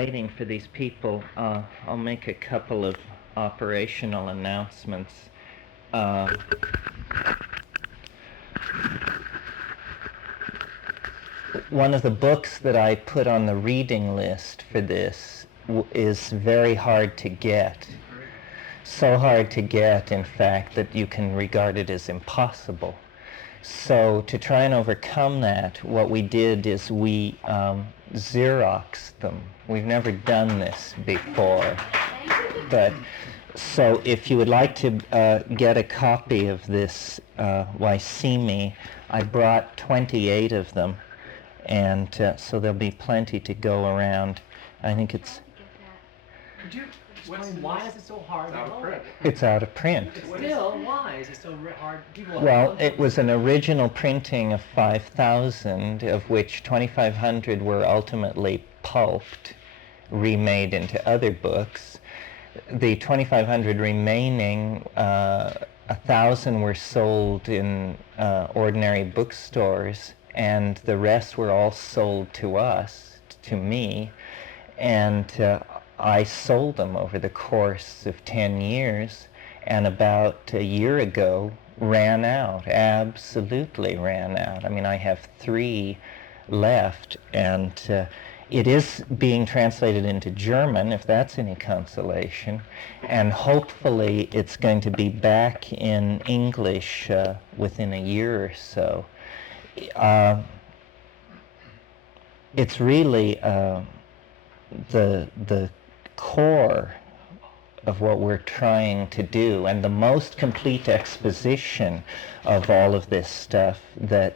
waiting for these people, I'll make a couple of operational announcements. One of the books that I put on the reading list for this is very hard to get. So hard to get, in fact, that you can regard it as impossible. So to try and overcome that, what we did is we Xeroxed them. We've never done this before. But so if you would like to get a copy of this Why See Me, I brought 28 of them. And so there'll be plenty to go around. I think it's... Could you explain why is it so hard? It's out of print. Still, why is it so hard? Well, it was an original printing of 5,000, of which 2,500 were ultimately pulped, remade into other books. The 2,500 remaining, 1,000 were sold in ordinary bookstores, and the rest were all sold to us, to me, and I sold them over the course of 10 years, and about a year ago ran out, absolutely ran out. I mean, I have 3 left, and it is being translated into German, if that's any consolation, and hopefully it's going to be back in English within a year or so. It's really the core of what we're trying to do, and the most complete exposition of all of this stuff that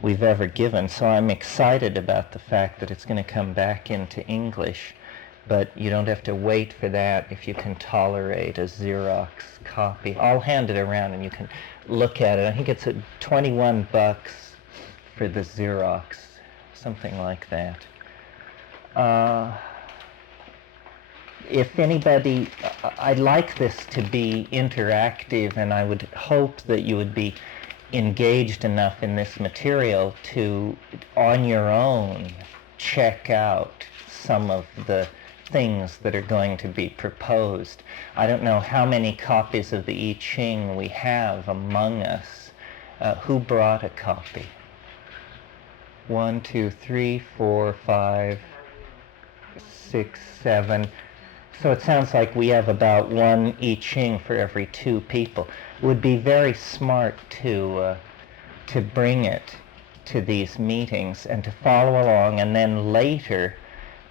we've ever given. So I'm excited about the fact that it's going to come back into English, but you don't have to wait for that if you can tolerate a Xerox copy. I'll hand it around and you can look at it. I think it's at $21 for the Xerox, something like that. If anybody, I'd like this to be interactive, and I would hope that you would be engaged enough in this material to, on your own, check out some of the things that are going to be proposed. I don't know how many copies of the I Ching we have among us. Who brought a copy? 1, 2, 3, 4, 5, 6, 7. So it sounds like we have about 1 I Ching for every 2 people. It would be very smart to bring it to these meetings and to follow along, and then later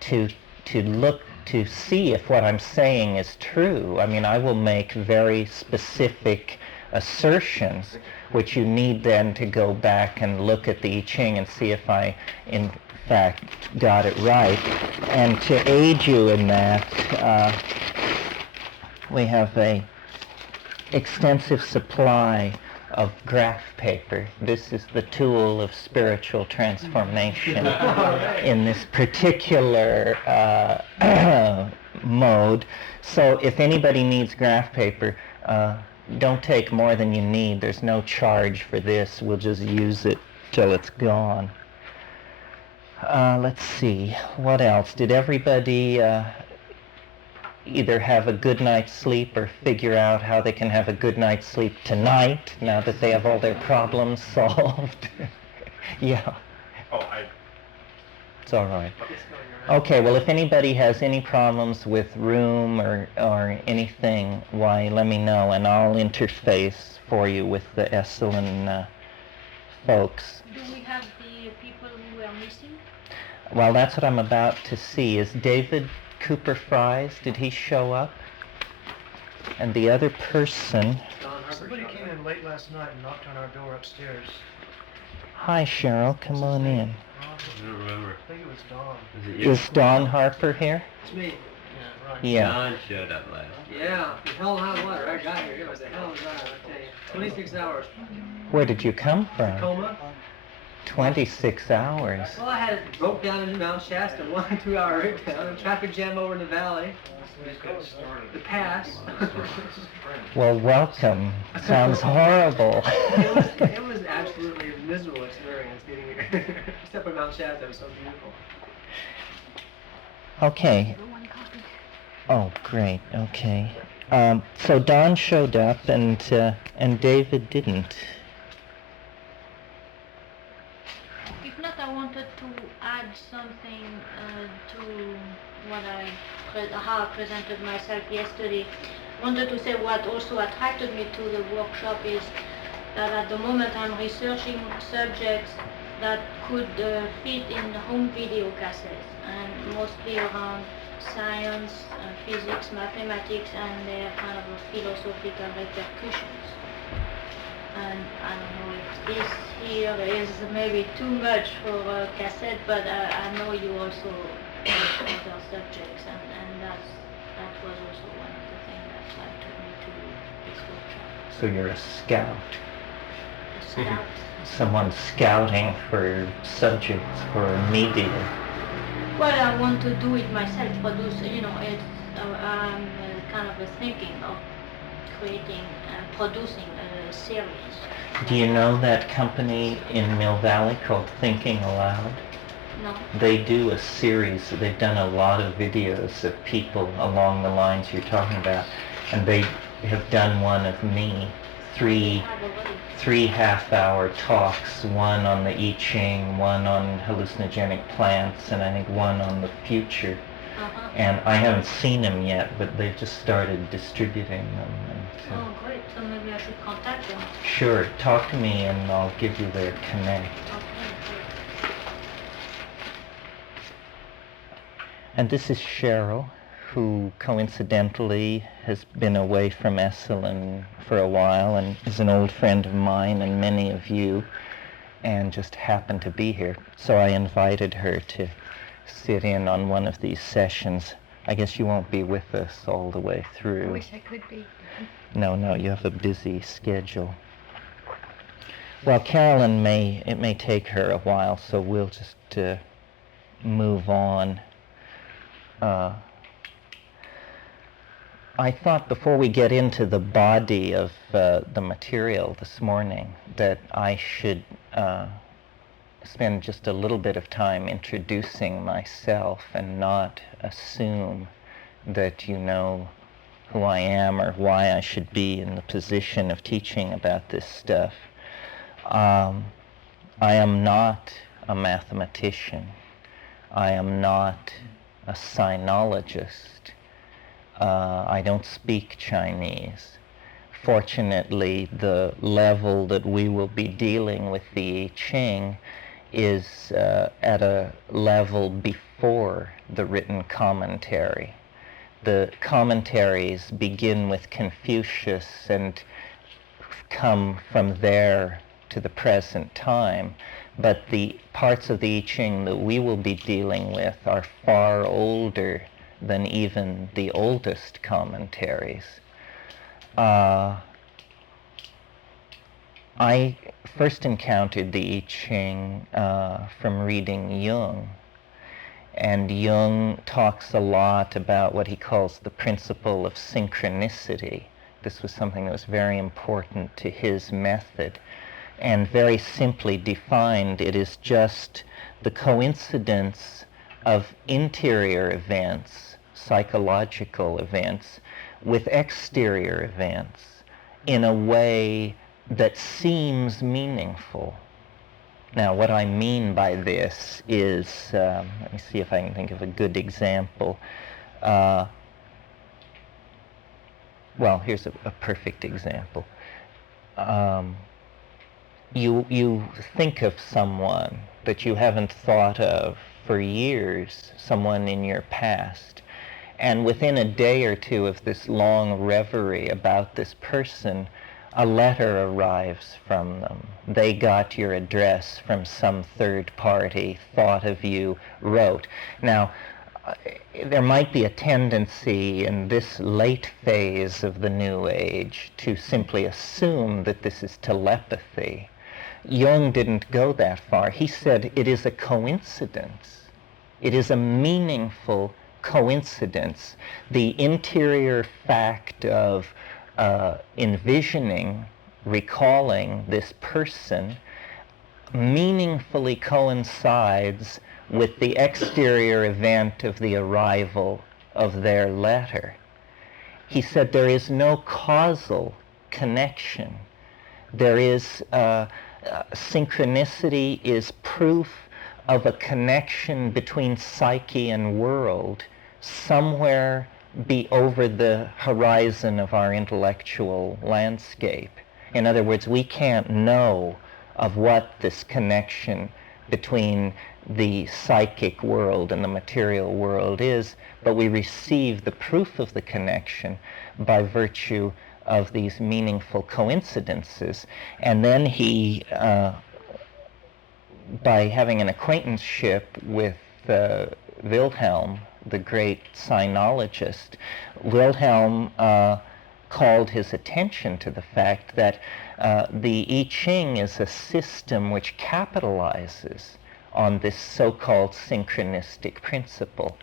to look to see if what I'm saying is true. I mean, I will make very specific assertions, which you need then to go back and look at the I Ching and see if I, in fact, got it right. And to aid you in that, we have a extensive supply of graph paper. This is the tool of spiritual transformation in this particular mode. So if anybody needs graph paper, don't take more than you need. There's no charge for this. We'll just use it till it's gone. Let's see, what else? Did everybody either have a good night's sleep or figure out how they can have a good night's sleep tonight, now that they have all their problems solved? Yeah. It's all right. Okay, well, if anybody has any problems with room or anything, why, let me know, and I'll interface for you with the Esalen folks. Do we have the people who are missing? Well, that's what I'm about to see. Is David Cooper Fries, did he show up? And the other person... Somebody came in late last night and knocked on our door upstairs. Hi, Cheryl, come on in. I don't remember. I think it was Dawn. Is Dawn Harper here? It's me. Yeah, right. Yeah. John showed up last. Yeah, the hell of hot water. I got here. It was a hell of a drive, I tell you. 26 hours. Where did you come from? Tacoma. 26 hours. Well, I had broke down into Mount Shasta, 1 2-hour rig down, a traffic jam over in the valley. The pass. Well, welcome. Sounds horrible. It was absolutely a miserable experience getting here. Except for Mount Shasta, it was so beautiful. Okay. Oh, great. Okay. So Don showed up, and David didn't. If not, I wanted to add something to what how I presented myself yesterday. Wanted to say what also attracted me to the workshop is that at the moment I'm researching subjects that could fit in home video cassettes, and mostly around science, physics, mathematics, and their kind of philosophical repercussions. And I don't know if this here is maybe too much for a cassette, but I know you also have other subjects, and that was also one of the things that attracted me to this workshop. So you're a scout. The scout. Someone scouting for subjects for media. Well, I want to do it myself, produce, it's, I'm kind of thinking of creating and producing a series. Do you know that company in Mill Valley called Thinking Aloud? No. They do a series. They've done a lot of videos of people along the lines you're talking about, and they have done one of me, three half-hour talks, one on the I Ching, one on hallucinogenic plants, and I think one on the future. Uh-huh. And I haven't seen them yet, but they've just started distributing them. And, Oh, great. So maybe I should contact them. sure, talk to me and I'll give you their connect. Okay, great. And this is Cheryl, who coincidentally has been away from Esalen for a while and is an old friend of mine and many of you, and just happened to be here. So I invited her to sit in on one of these sessions. I guess you won't be with us all the way through. I wish I could be. No, you have a busy schedule. Well, Carolyn it may take her a while, so we'll just move on. I thought before we get into the body of the material this morning that I should spend just a little bit of time introducing myself and not assume that you know who I am or why I should be in the position of teaching about this stuff. I am not a mathematician. I am not a sinologist. I don't speak Chinese. Fortunately, the level that we will be dealing with the I Ching is at a level before the written commentary. The commentaries begin with Confucius and come from there to the present time, but the parts of the I Ching that we will be dealing with are far older than even the oldest commentaries. I first encountered the I Ching from reading Jung, and Jung talks a lot about what he calls the principle of synchronicity. This was something that was very important to his method, and very simply defined, it is just the coincidence of interior events, psychological events, with exterior events in a way that seems meaningful. Now, what I mean by this is, let me see if I can think of a good example. Well, here's a perfect example. You think of someone that you haven't thought of for years, someone in your past, and within a day or two of this long reverie about this person, a letter arrives from them. They got your address from some third party, thought of you, wrote. Now, there might be a tendency in this late phase of the New Age to simply assume that this is telepathy. Jung didn't go that far. He said it is a coincidence. It is a meaningful coincidence. The interior fact of envisioning, recalling this person meaningfully coincides with the exterior event of the arrival of their letter. He said there is no causal connection. There is synchronicity is proof of a connection between psyche and world somewhere be over the horizon of our intellectual landscape. In other words, we can't know of what this connection between the psychic world and the material world is, but we receive the proof of the connection by virtue of these meaningful coincidences. And then he, by having an acquaintanceship with Wilhelm, the great sinologist, Wilhelm called his attention to the fact that the I Ching is a system which capitalizes on this so-called synchronistic principle.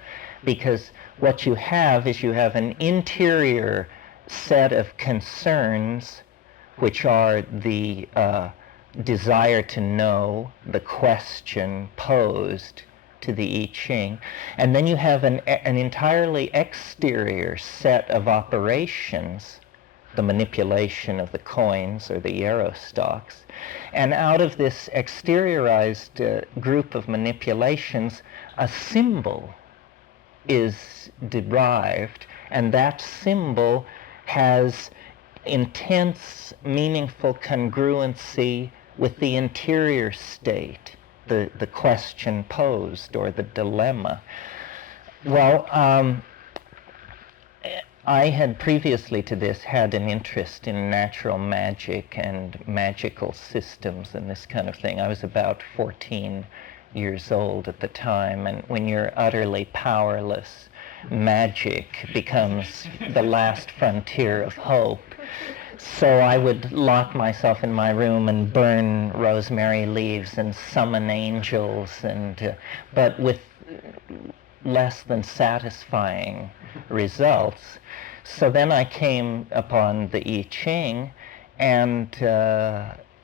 Because what you have is you have an interior set of concerns, which are the desire to know, the question posed to the I Ching, and then you have an entirely exterior set of operations, the manipulation of the coins or the yarrow stalks, and out of this exteriorized group of manipulations, a symbol is derived, and that symbol has intense, meaningful congruency with the interior state, the question posed or the dilemma. Well, I had previously to this had an interest in natural magic and magical systems and this kind of thing. I was about 14 years old at the time, and when you're utterly powerless, magic becomes the last frontier of hope. So I would lock myself in my room and burn rosemary leaves and summon angels, but with less than satisfying results. So then I came upon the I Ching, and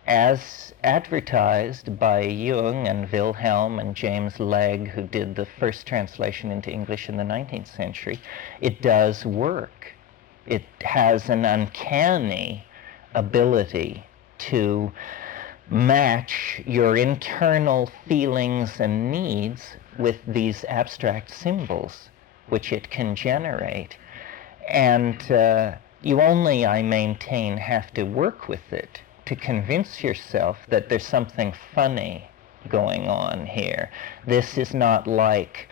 as advertised by Jung and Wilhelm and James Legge, who did the first translation into English in the 19th century, it does work. It has an uncanny ability to match your internal feelings and needs with these abstract symbols which it can generate. And you only, I maintain, have to work with it to convince yourself that there's something funny going on here. This is not like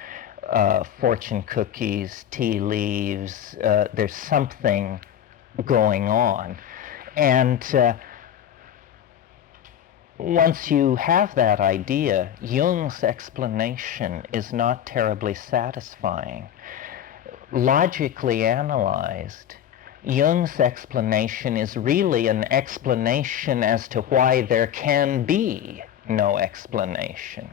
fortune cookies, tea leaves. There's something going on. And once you have that idea, Jung's explanation is not terribly satisfying. Logically analyzed, Jung's explanation is really an explanation as to why there can be no explanation.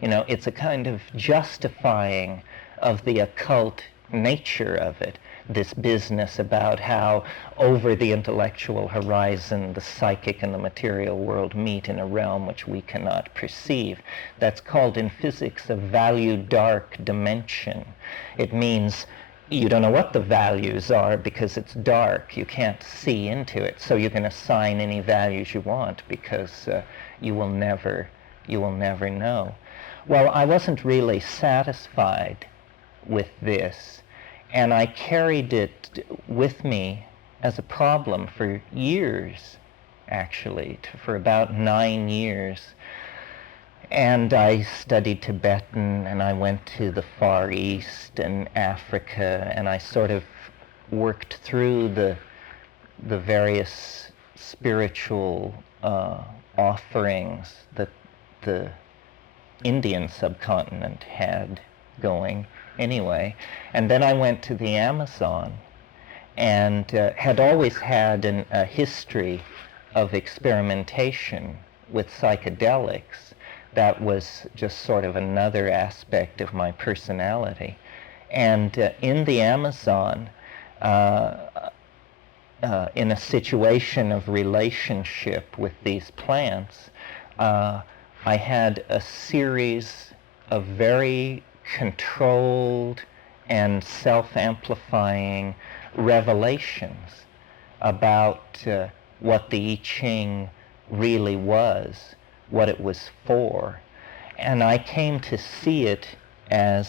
You know, it's a kind of justifying of the occult nature of it, this business about how over the intellectual horizon the psychic and the material world meet in a realm which we cannot perceive. That's called in physics a value dark dimension. It means you don't know what the values are because it's dark. You can't see into it, so you can assign any values you want because you will never know. Well, I wasn't really satisfied with this, and I carried it with me as a problem for years, actually, for about 9 years. And I studied Tibetan, and I went to the Far East and Africa, and I sort of worked through the various spiritual offerings that the Indian subcontinent had going anyway. And then I went to the Amazon and had always had a history of experimentation with psychedelics. That was just sort of another aspect of my personality. And in the Amazon, in a situation of relationship with these plants, I had a series of very controlled and self-amplifying revelations about what the I Ching really was, what it was for. And I came to see it as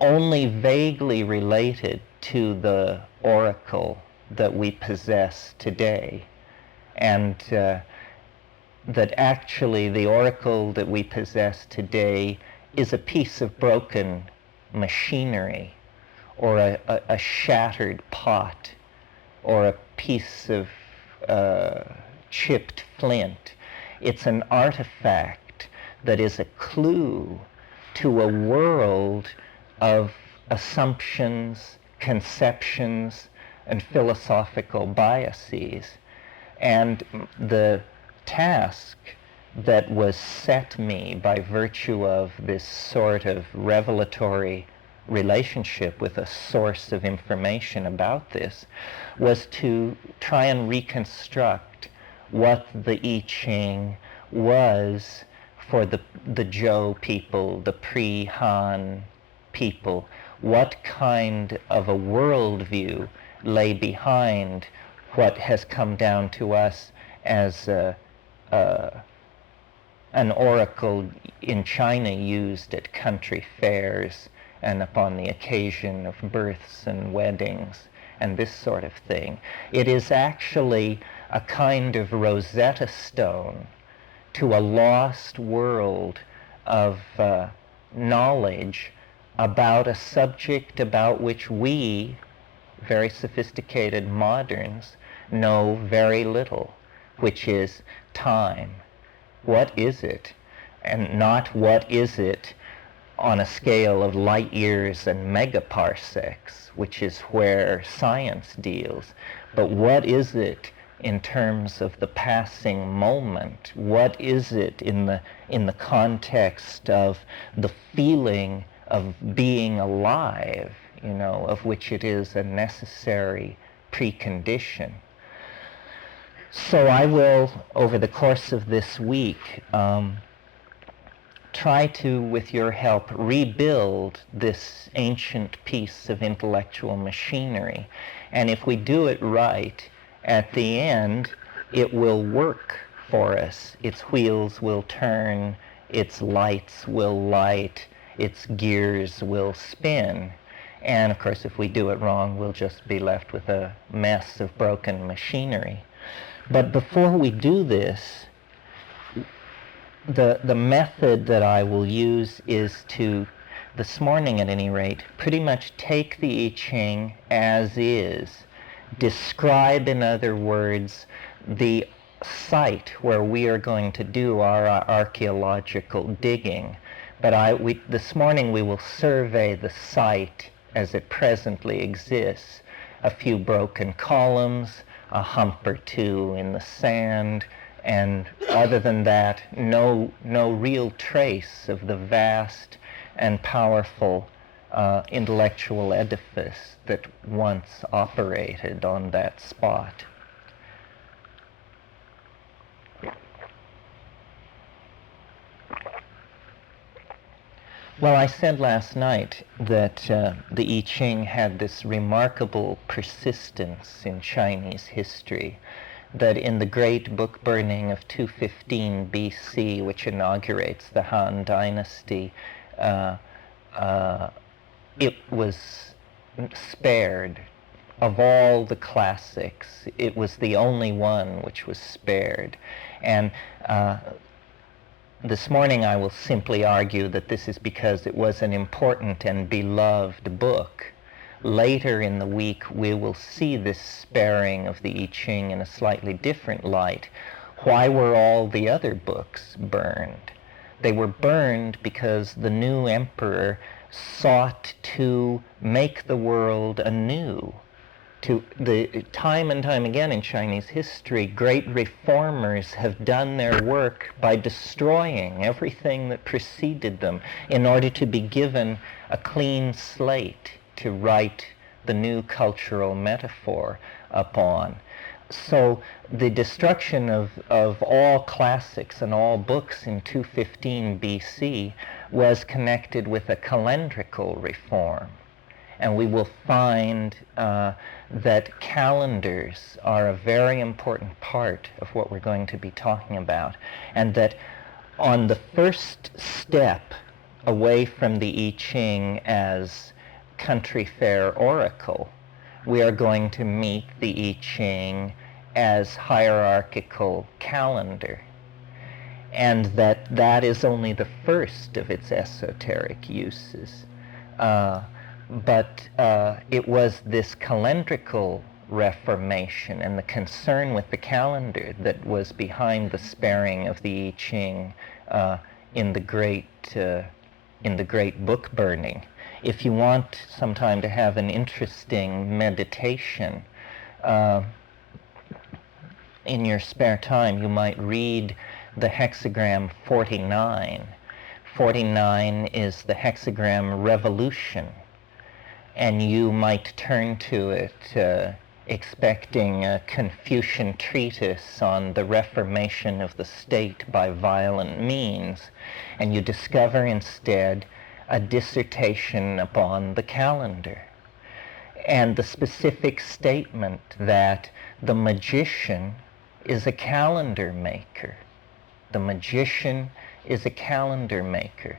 only vaguely related to the oracle that we possess today. And that actually the oracle that we possess today is a piece of broken machinery, or a shattered pot, or a piece of chipped flint. It's an artifact that is a clue to a world of assumptions, conceptions, and philosophical biases. And the task that was set me by virtue of this sort of revelatory relationship with a source of information about this was to try and reconstruct what the I Ching was for the Zhou people, the pre-Han people. What kind of a worldview lay behind what has come down to us as an oracle in China used at country fairs and upon the occasion of births and weddings and this sort of thing. It is actually a kind of Rosetta Stone to a lost world of knowledge about a subject about which we, very sophisticated moderns, know very little, which is time. What is it? And not what is it on a scale of light years and megaparsecs, which is where science deals, but what is it in terms of the passing moment? What is it in the context of the feeling of being alive, of which it is a necessary precondition? So I will, over the course of this week, try to, with your help, rebuild this ancient piece of intellectual machinery. And if we do it right, at the end, it will work for us. Its wheels will turn, its lights will light, its gears will spin. And of course, if we do it wrong, we'll just be left with a mess of broken machinery. But before we do this, the method that I will use is to, this morning at any rate, pretty much take the I Ching as is, describe, in other words, the site where we are going to do our archaeological digging. But this morning we will survey the site as it presently exists. A few broken columns, a hump or two in the sand, and other than that, no real trace of the vast and powerful intellectual edifice that once operated on that spot. Well, I said last night that the I Ching had this remarkable persistence in Chinese history, that in the great book burning of 215 BC, which inaugurates the Han Dynasty, it was spared. Of all the classics, it was the only one which was spared. And this morning I will simply argue that this is because it was an important and beloved book. Later in the week we will see this sparing of the I Ching in a slightly different light. Why were all the other books burned? They were burned because the new emperor sought to make the world anew. Time and time again in Chinese history, great reformers have done their work by destroying everything that preceded them in order to be given a clean slate to write the new cultural metaphor upon. So the destruction of all classics and all books in 215 BC was connected with a calendrical reform. And we will find that calendars are a very important part of what we're going to be talking about. And that on the first step away from the I Ching as country fair oracle, we are going to meet the I Ching as hierarchical calendar. And that is only the first of its esoteric uses. But it was this calendrical reformation and the concern with the calendar that was behind the sparing of the I Ching in the great book burning. If you want sometime to have an interesting meditation, in your spare time you might read the hexagram 49. 49 is the hexagram revolution, and you might turn to it expecting a Confucian treatise on the reformation of the state by violent means, and you discover instead a dissertation upon the calendar, and the specific statement that the magician is a calendar maker. The magician is a calendar maker.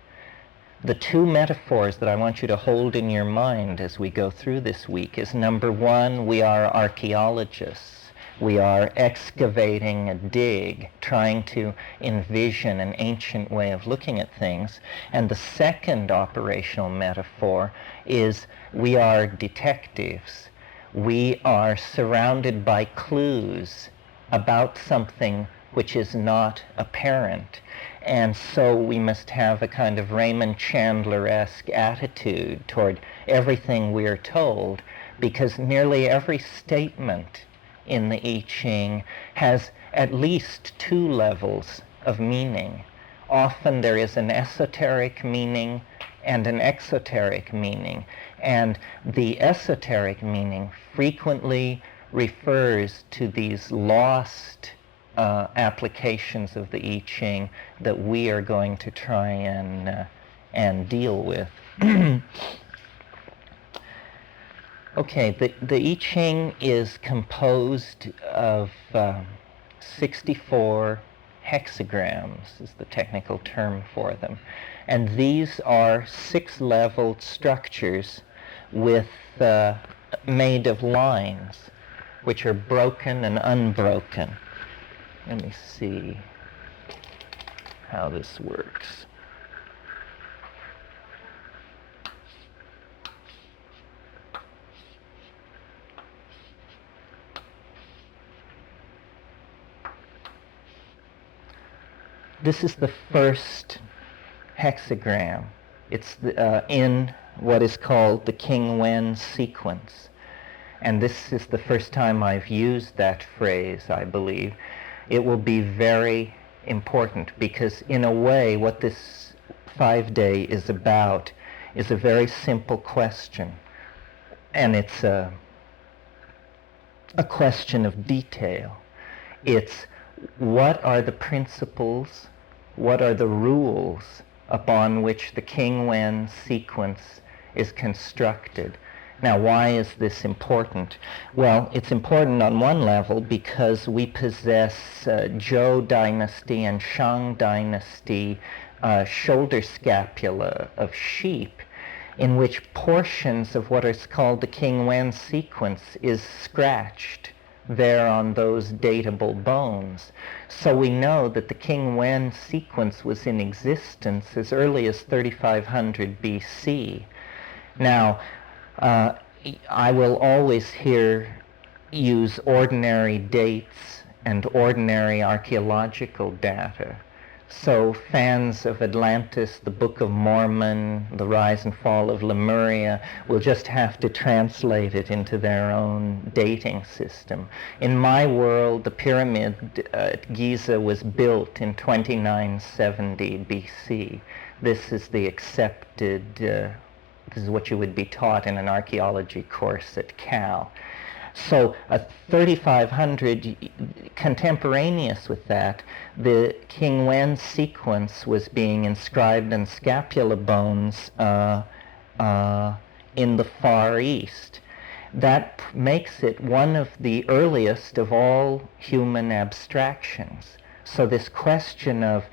The two metaphors that I want you to hold in your mind as we go through this week is, number one, we are archaeologists. We are excavating a dig, trying to envision an ancient way of looking at things. And the second operational metaphor is we are detectives. We are surrounded by clues about something which is not apparent. And so we must have a kind of Raymond Chandler-esque attitude toward everything we are told, because nearly every statement in the I Ching has at least two levels of meaning. Often there is an esoteric meaning and an exoteric meaning, and the esoteric meaning frequently refers to these lost applications of the I Ching that we are going to try and deal with. Okay, the I Ching is composed of 64 hexagrams, is the technical term for them. And these are six-leveled structures with made of lines, which are broken and unbroken. Let me see how this works. This is the first hexagram. It's in what is called the King Wen sequence. And this is the first time I've used that phrase, I believe. It will be very important because, in a way, what this 5-day is about is a very simple question. And it's a question of detail. It's what are the principles, what are the rules upon which the King Wen sequence is constructed. Now, why is this important? Well, it's important on one level because we possess Zhou dynasty and Shang dynasty shoulder scapula of sheep, in which portions of what is called the King Wen sequence is scratched there on those datable bones. So we know that the King Wen sequence was in existence as early as 3500 BC. Now, I will always here use ordinary dates and ordinary archaeological data. So fans of Atlantis, the Book of Mormon, the rise and fall of Lemuria will just have to translate it into their own dating system. In my world, the pyramid at Giza was built in 2970 BC. This is the accepted, this is what you would be taught in an archaeology course at Cal. So 3500, contemporaneous with that, the King Wen sequence was being inscribed in scapula bones in the Far East. That makes it one of the earliest of all human abstractions. So this question of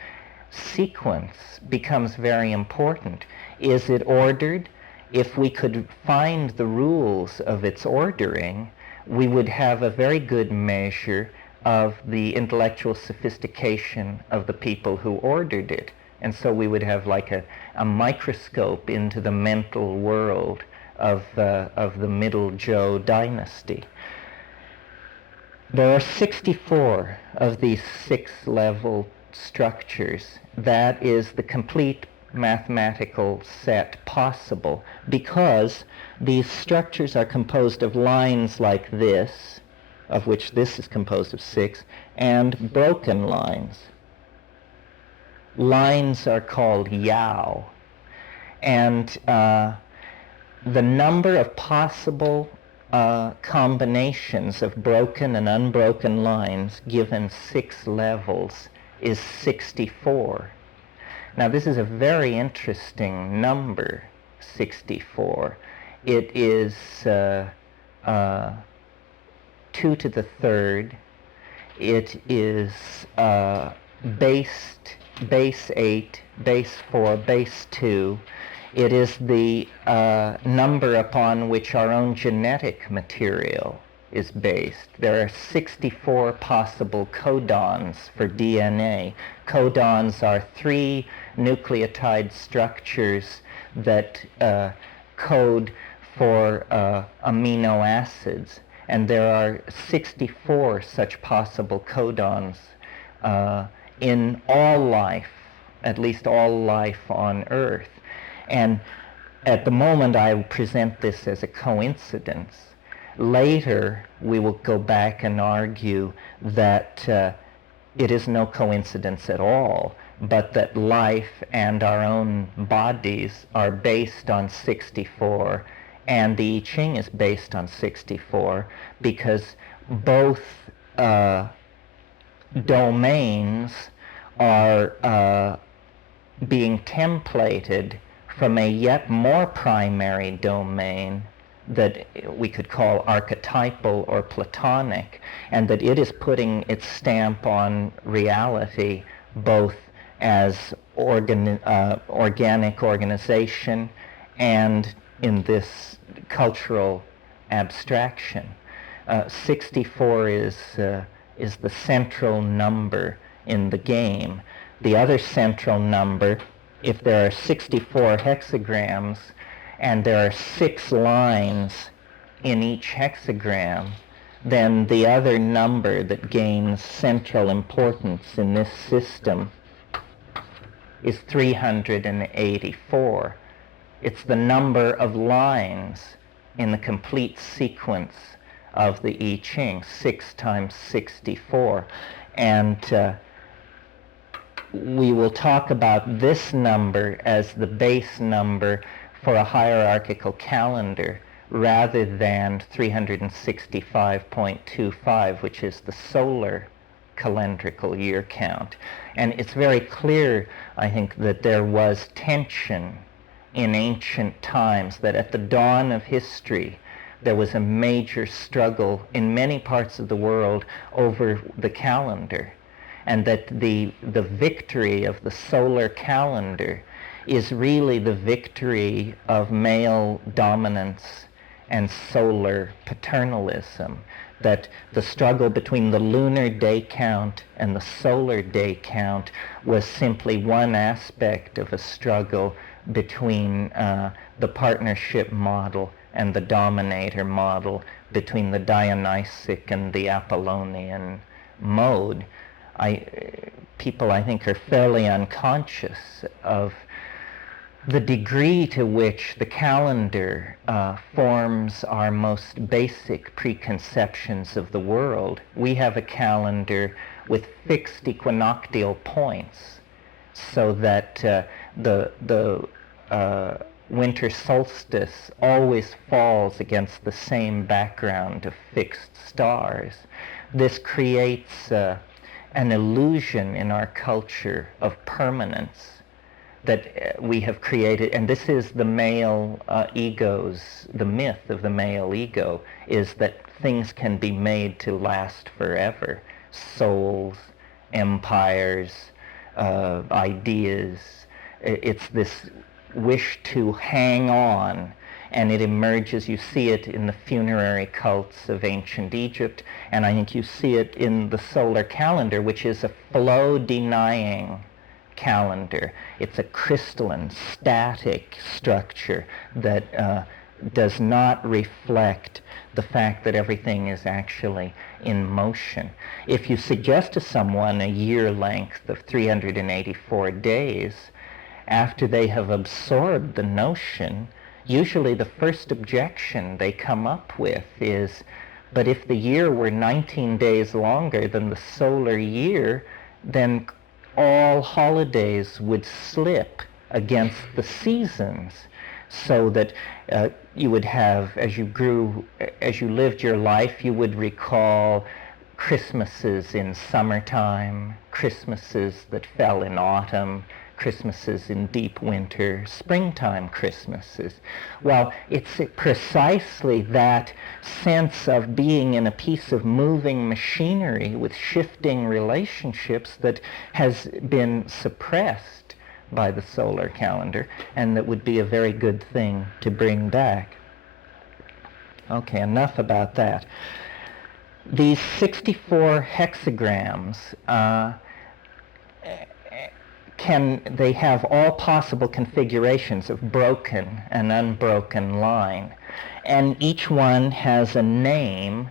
sequence becomes very important. Is it ordered? If we could find the rules of its ordering, we would have a very good measure of the intellectual sophistication of the people who ordered it. And so we would have like a microscope into the mental world of the Middle Zhou dynasty. There are 64 of these 6-level structures. That is the complete mathematical set possible, because these structures are composed of lines like this, of which this is composed of 6, and broken lines. Lines are called yao, and the number of possible combinations of broken and unbroken lines given 6 levels is 64. Now this is a very interesting number, 64. It is 2 to the third. It is base 8, base 4, base 2. It is the number upon which our own genetic material is based. There are 64 possible codons for DNA. Codons are 3 nucleotide structures that code for amino acids, and there are 64 such possible codons in all life, at least all life on Earth. And at the moment I present this as a coincidence. Later we will go back and argue that it is no coincidence at all, but that life and our own bodies are based on 64, and the I Ching is based on 64, because both domains are being templated from a yet more primary domain that we could call archetypal or platonic, and that it is putting its stamp on reality both as organic organization and in this cultural abstraction. 64 is the central number in the game. The other central number, if there are 64 hexagrams and there are 6 lines in each hexagram, then the other number that gains central importance in this system is 384. It's the number of lines in the complete sequence of the I Ching, 6 times 64. And we will talk about this number as the base number for a hierarchical calendar rather than 365.25, which is the solar calendrical year count. And it's very clear, I think, that there was tension in ancient times, that at the dawn of history there was a major struggle in many parts of the world over the calendar, and that the victory of the solar calendar is really the victory of male dominance and solar paternalism, that the struggle between the lunar day count and the solar day count was simply one aspect of a struggle between the partnership model and the dominator model, between the Dionysic and the Apollonian mode. People, I think, are fairly unconscious of the degree to which the calendar forms our most basic preconceptions of the world. We have a calendar with fixed equinoctial points, so that the winter solstice always falls against the same background of fixed stars. This creates an illusion in our culture of permanence that we have created, and this is the male the myth of the male ego, is that things can be made to last forever. Souls, empires, ideas. It's this wish to hang on, and it emerges, you see it in the funerary cults of ancient Egypt, and I think you see it in the solar calendar, which is a flow-denying calendar. It's a crystalline, static structure that does not reflect the fact that everything is actually in motion. If you suggest to someone a year length of 384 days, after they have absorbed the notion, usually the first objection they come up with is, but if the year were 19 days longer than the solar year, then all holidays would slip against the seasons, so that you would have, as you lived your life, you would recall Christmases in summertime, Christmases that fell in autumn, Christmases in deep winter, springtime Christmases. Well, it's precisely that sense of being in a piece of moving machinery with shifting relationships that has been suppressed by the solar calendar, and that would be a very good thing to bring back. Okay, enough about that. These 64 hexagrams, they have all possible configurations of broken and unbroken line, and each one has a name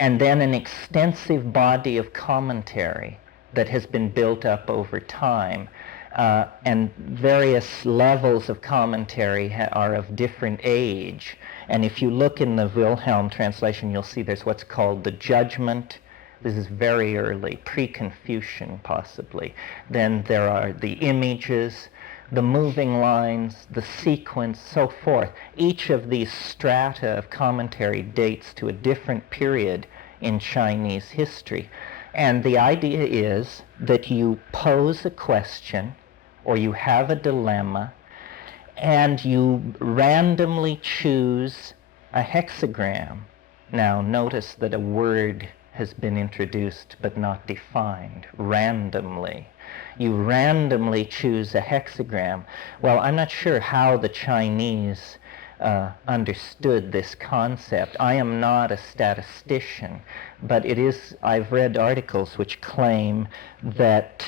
and then an extensive body of commentary that has been built up over time, and various levels of commentary are of different age. And if you look in the Wilhelm translation, you'll see there's what's called the judgment. This is very early, pre-Confucian possibly. Then there are the images, the moving lines, the sequence, so forth. Each of these strata of commentary dates to a different period in Chinese history. And the idea is that you pose a question or you have a dilemma, and you randomly choose a hexagram. Now notice that a word has been introduced but not defined. Randomly. You randomly choose a hexagram. Well, I'm not sure how the Chinese understood this concept. I am not a statistician, but I've read articles which claim that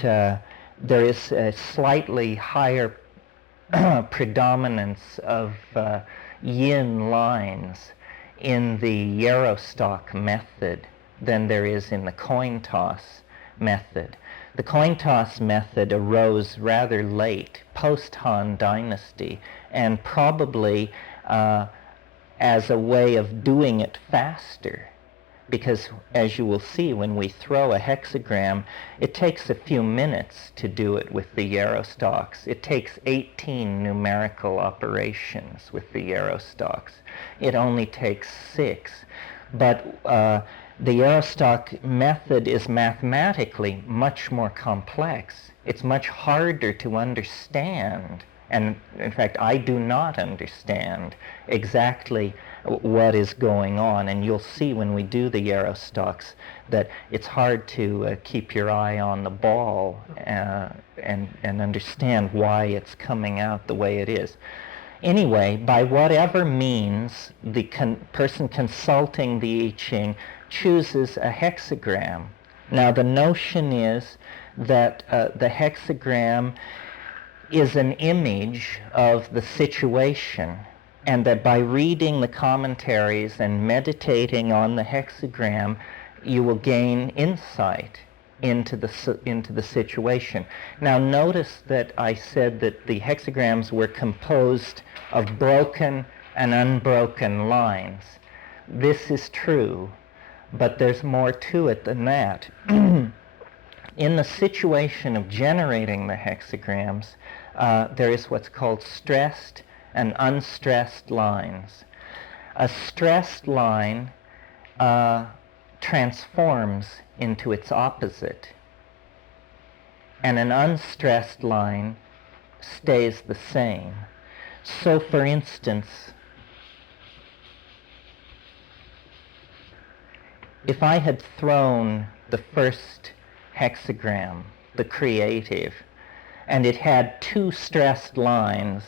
there is a slightly higher predominance of yin lines in the Yarrow-Stock method than there is in the coin toss method. The coin toss method arose rather late, post-Han Dynasty, and probably as a way of doing it faster. Because, as you will see, when we throw a hexagram, it takes a few minutes to do it with the Yarrow-Stocks. It takes 18 numerical operations with the Yarrow-Stocks. It only takes 6. But the Yarrow-Stock method is mathematically much more complex. It's much harder to understand. And in fact, I do not understand exactly what is going on. And you'll see when we do the Yarrow-Stocks that it's hard to keep your eye on the ball and understand why it's coming out the way it is. Anyway, by whatever means the person consulting the I Ching chooses a hexagram. Now the notion is that the hexagram is an image of the situation, and that by reading the commentaries and meditating on the hexagram, you will gain insight into the situation. Now notice that I said that the hexagrams were composed of broken and unbroken lines. This is true, but there's more to it than that. In the situation of generating the hexagrams, there is what's called stressed and unstressed lines. A stressed line transforms into its opposite, and an unstressed line stays the same. So, for instance, if I had thrown the first hexagram, the creative, and it had two stressed lines,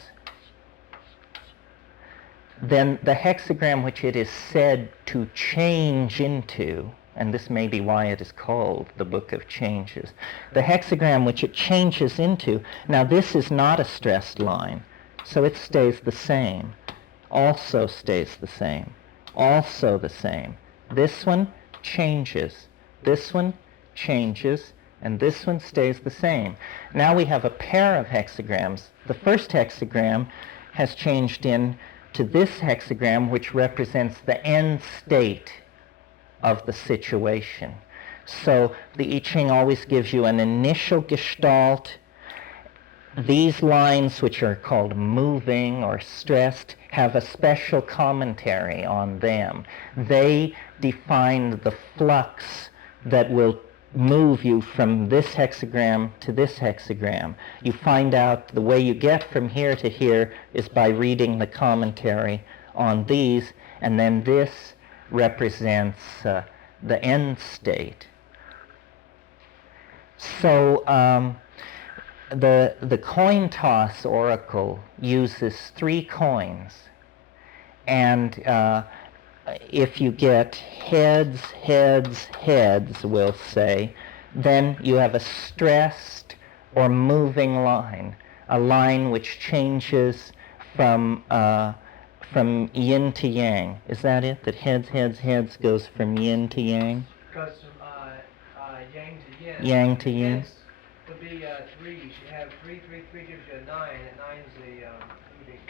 then the hexagram which it is said to change into, and this may be why it is called the Book of Changes, the hexagram which it changes into, now this is not a stressed line, so it stays the same, also stays the same, also the same. This one changes, this one changes, and this one stays the same. Now we have a pair of hexagrams. The first hexagram has changed in to this hexagram, which represents the end state of the situation. So the I Ching always gives you an initial gestalt. These lines, which are called moving or stressed, have a special commentary on them. They define the flux that will move you from this hexagram to this hexagram. You find out the way you get from here to here is by reading the commentary on these, and then this represents the end state. So the coin toss oracle uses 3 coins, and if you get heads, heads, heads, we'll say, then you have a stressed or moving line, a line which changes from yin to yang. Is that it? That heads, heads, heads goes from yin to yang? Goes from yang to yin. Yang to yin. Heads would be 3. You have 3, 3, 3 gives you a 9, and 9's the moving.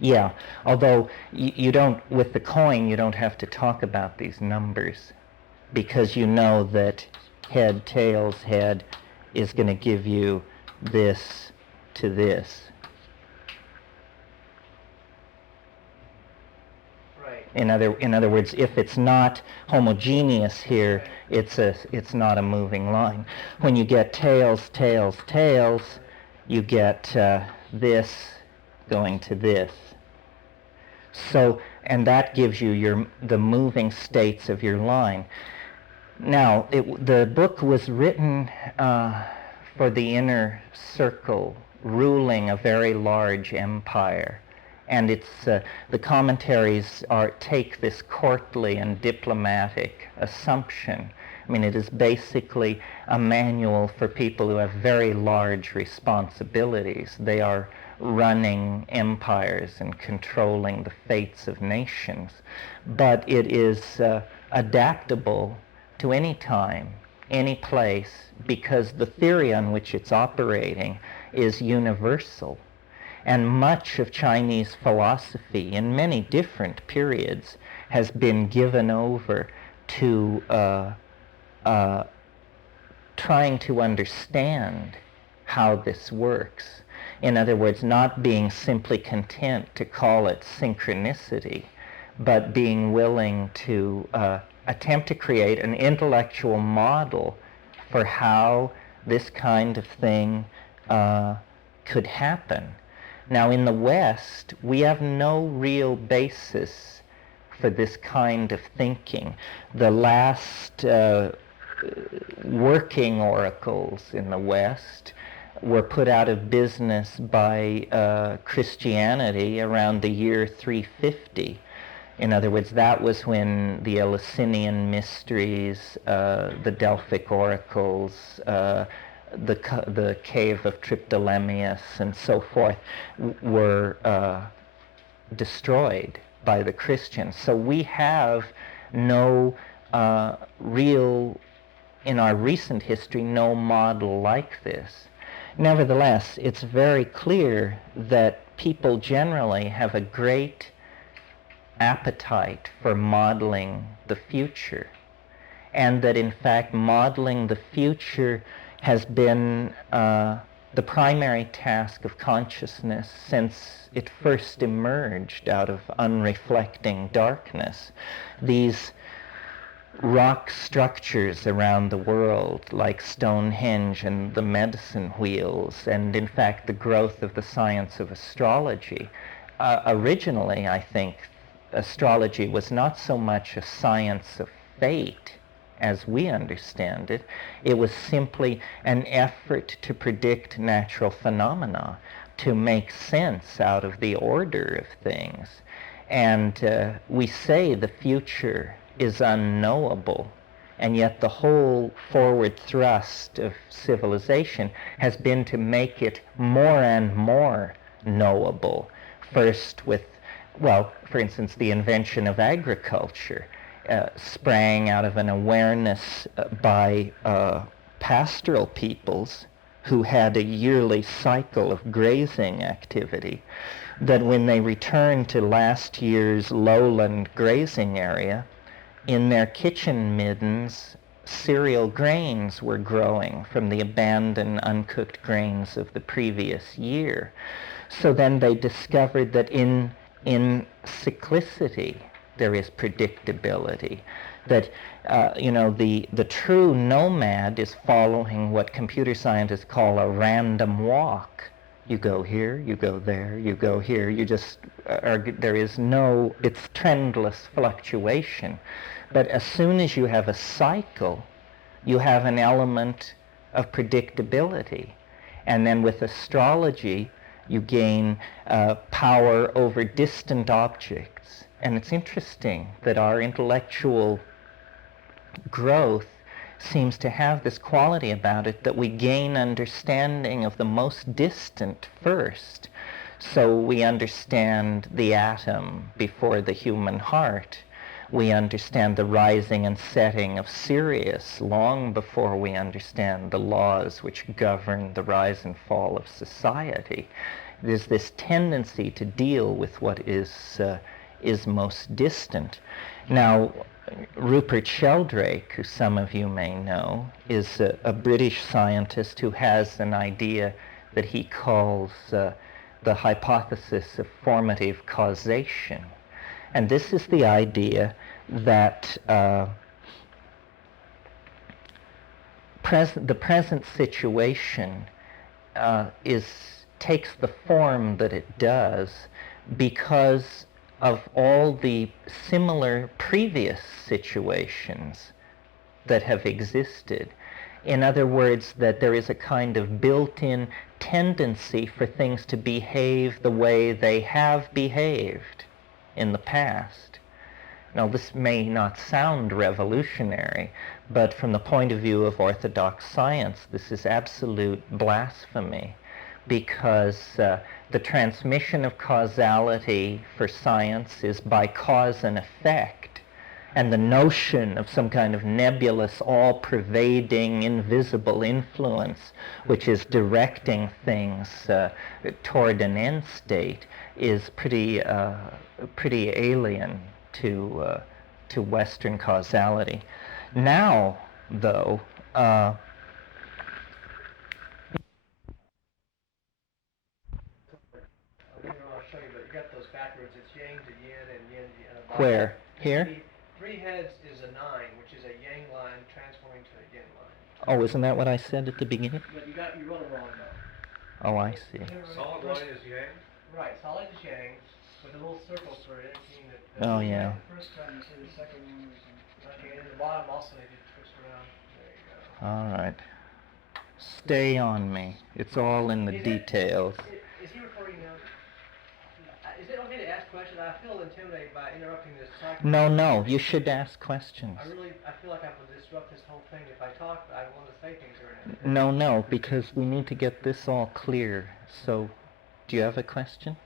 Yeah, although you don't, with the coin, you don't have to talk about these numbers, because you know that head, tails, head is going to give you this to this. Right. In other words, if it's not homogeneous here, it's not a moving line. When you get tails, tails, tails, you get this going to this. So, and that gives you the moving states of your line. Now, the book was written for the inner circle, ruling a very large empire. And it's the commentaries take this courtly and diplomatic assumption. I mean, it is basically a manual for people who have very large responsibilities. They are running empires and controlling the fates of nations. But it is adaptable to any time, any place, because the theory on which it's operating is universal. And much of Chinese philosophy in many different periods has been given over to trying to understand how this works. In other words, not being simply content to call it synchronicity, but being willing to attempt to create an intellectual model for how this kind of thing could happen. Now, in the West, we have no real basis for this kind of thinking. The last working oracles in the West were put out of business by Christianity around the year 350. In other words, that was when the Eleusinian mysteries, the Delphic oracles, the cave of Triptolemius, and so forth, were destroyed by the Christians. So we have no real, in our recent history, no model like this. Nevertheless, it's very clear that people generally have a great appetite for modeling the future, and that in fact modeling the future has been the primary task of consciousness since it first emerged out of unreflecting darkness. These rock structures around the world, like Stonehenge and the medicine wheels, and in fact the growth of the science of astrology. Originally, I think, astrology was not so much a science of fate as we understand it. It was simply an effort to predict natural phenomena, to make sense out of the order of things. And we say the future is unknowable, and yet the whole forward thrust of civilization has been to make it more and more knowable. First with, well, for instance, the invention of agriculture sprang out of an awareness by pastoral peoples who had a yearly cycle of grazing activity, that when they returned to last year's lowland grazing area, in their kitchen middens, cereal grains were growing from the abandoned uncooked grains of the previous year. So then they discovered that in cyclicity there is predictability, that the true nomad is following what computer scientists call a random walk. You go here, you go there, you go here, you just there is no, it's trendless fluctuation. But as soon as you have a cycle, you have an element of predictability. And then with astrology, you gain power over distant objects. And it's interesting that our intellectual growth seems to have this quality about it, that we gain understanding of the most distant first. So we understand the atom before the human heart. We understand the rising and setting of Sirius long before we understand the laws which govern the rise and fall of society. There's this tendency to deal with what is most distant. Now, Rupert Sheldrake, who some of you may know, is a British scientist who has an idea that he calls the hypothesis of formative causation. And this is the idea that the present situation takes the form that it does because of all the similar previous situations that have existed. In other words, that there is a kind of built-in tendency for things to behave the way they have behaved in the past. Now, this may not sound revolutionary, but from the point of view of orthodox science, this is absolute blasphemy, because the transmission of causality for science is by cause and effect, and the notion of some kind of nebulous, all-pervading, invisible influence which is directing things toward an end state is pretty alien to Western causality. Now, though, where? Here? Three heads is a 9, which is a yang line transforming to a yin line. Oh, isn't that what I said at the beginning? But you wrote it wrong though. Oh, I see. Solid line is yang? Right, solid is yang, with a little circle for it, meaning that Oh, yeah. the first time you said the second one was okay, and the bottom also they did twist around. There you go. All right. Stay on me. It's all in the details. Is he recording now? Is it okay to ask questions? I feel intimidated by interrupting this talk. No, you should ask questions. I feel like I would disrupt this whole thing if I talk. I want to say things right now. No, because we need to get this all clear. So, do you have a question?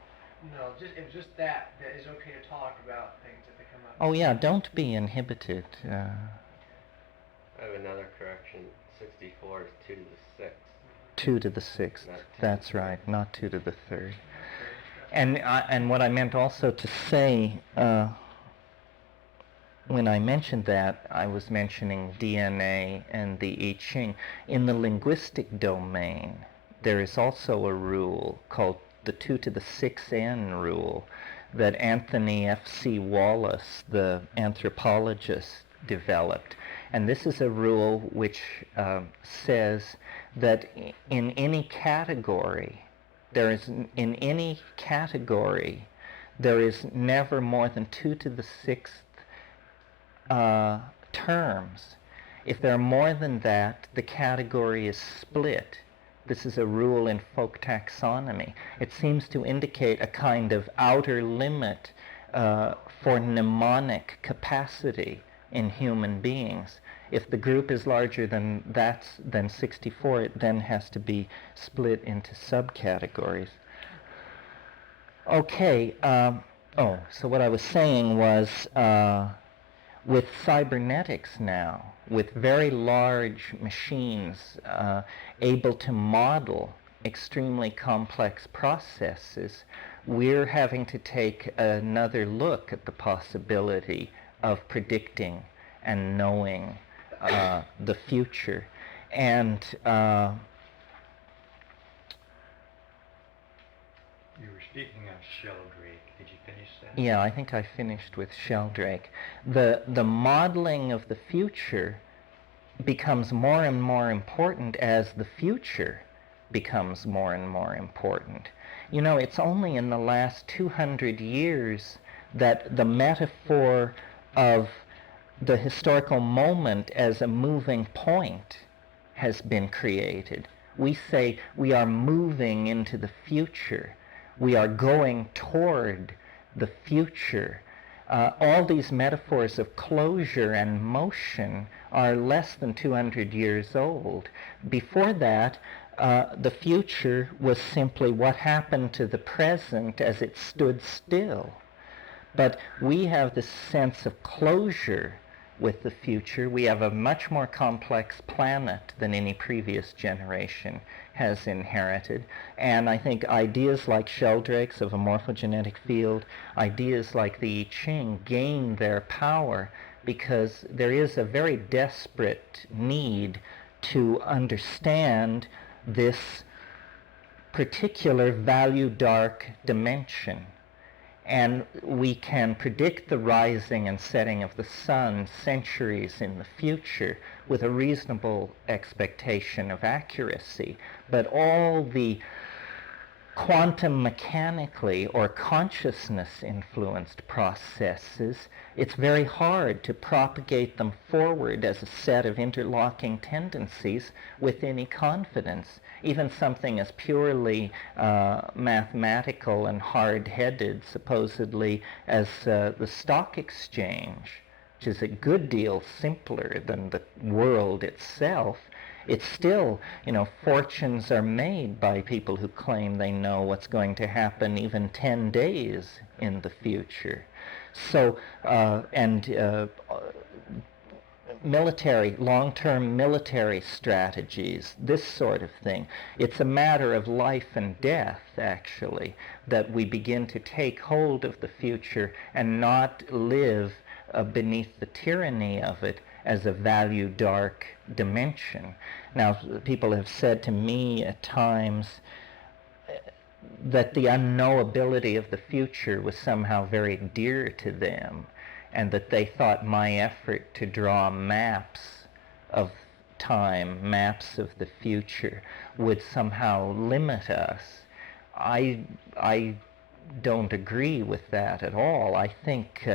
No, just that it's okay to talk about things if they come up. Oh yeah, don't be inhibited. I have another correction. 64 is 2 to the 6th. 2 to the 6th. Not 2 That's to the right, not 2 to the 3rd. And what I meant also to say, when I mentioned that, I was mentioning DNA and the I Ching. In the linguistic domain, there is also a rule called the 2 to the 6n rule that Anthony F.C. Wallace, the anthropologist, developed. And this is a rule which says that in any category, there is never more than 2 to the 6th terms. If there are more than that, the category is split. This is a rule in folk taxonomy. It seems to indicate a kind of outer limit for mnemonic capacity in human beings. If the group is larger than 64, it then has to be split into subcategories. Okay, so what I was saying was, with cybernetics now, with very large machines able to model extremely complex processes, we're having to take another look at the possibility of predicting and knowing the future. And you were speaking of Sheldrake. Did you finish that? Yeah, I think I finished with Sheldrake. The modeling of the future becomes more and more important as the future becomes more and more important. You know, it's only in the last 200 years that the metaphor of the historical moment as a moving point has been created. We say we are moving into the future. We are going toward the future. All these metaphors of closure and motion are less than 200 years old. Before that, the future was simply what happened to the present as it stood still. But we have this sense of closure with the future. We have a much more complex planet than any previous generation has inherited. And I think ideas like Sheldrake's of a morphogenetic field, ideas like the I Ching gain their power because there is a very desperate need to understand this particular value dark dimension. And we can predict the rising and setting of the sun centuries in the future with a reasonable expectation of accuracy. But all the quantum mechanically or consciousness influenced processes, it's very hard to propagate them forward as a set of interlocking tendencies with any confidence. Even something as purely mathematical and hard-headed, supposedly, as the stock exchange, which is a good deal simpler than the world itself, it's still, fortunes are made by people who claim they know what's going to happen even 10 days in the future. So, long-term military strategies, this sort of thing. It's a matter of life and death, actually, that we begin to take hold of the future and not live beneath the tyranny of it as a value dark dimension. Now, people have said to me at times that the unknowability of the future was somehow very dear to them, and that they thought my effort to draw maps of time, maps of the future, would somehow limit us. I don't agree with that at all. I think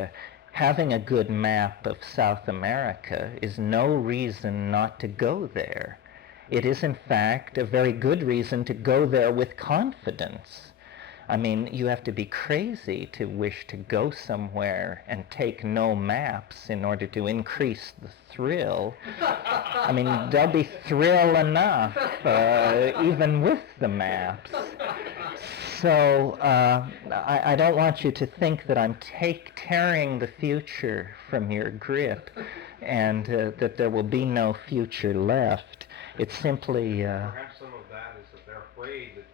having a good map of South America is no reason not to go there. It is, in fact, a very good reason to go there with confidence. I mean, you have to be crazy to wish to go somewhere and take no maps in order to increase the thrill. I mean, there'll be thrill enough, even with the maps. So I don't want you to think that I'm tearing the future from your grip and that there will be no future left. It's simply... Perhaps some of that is that they're afraid that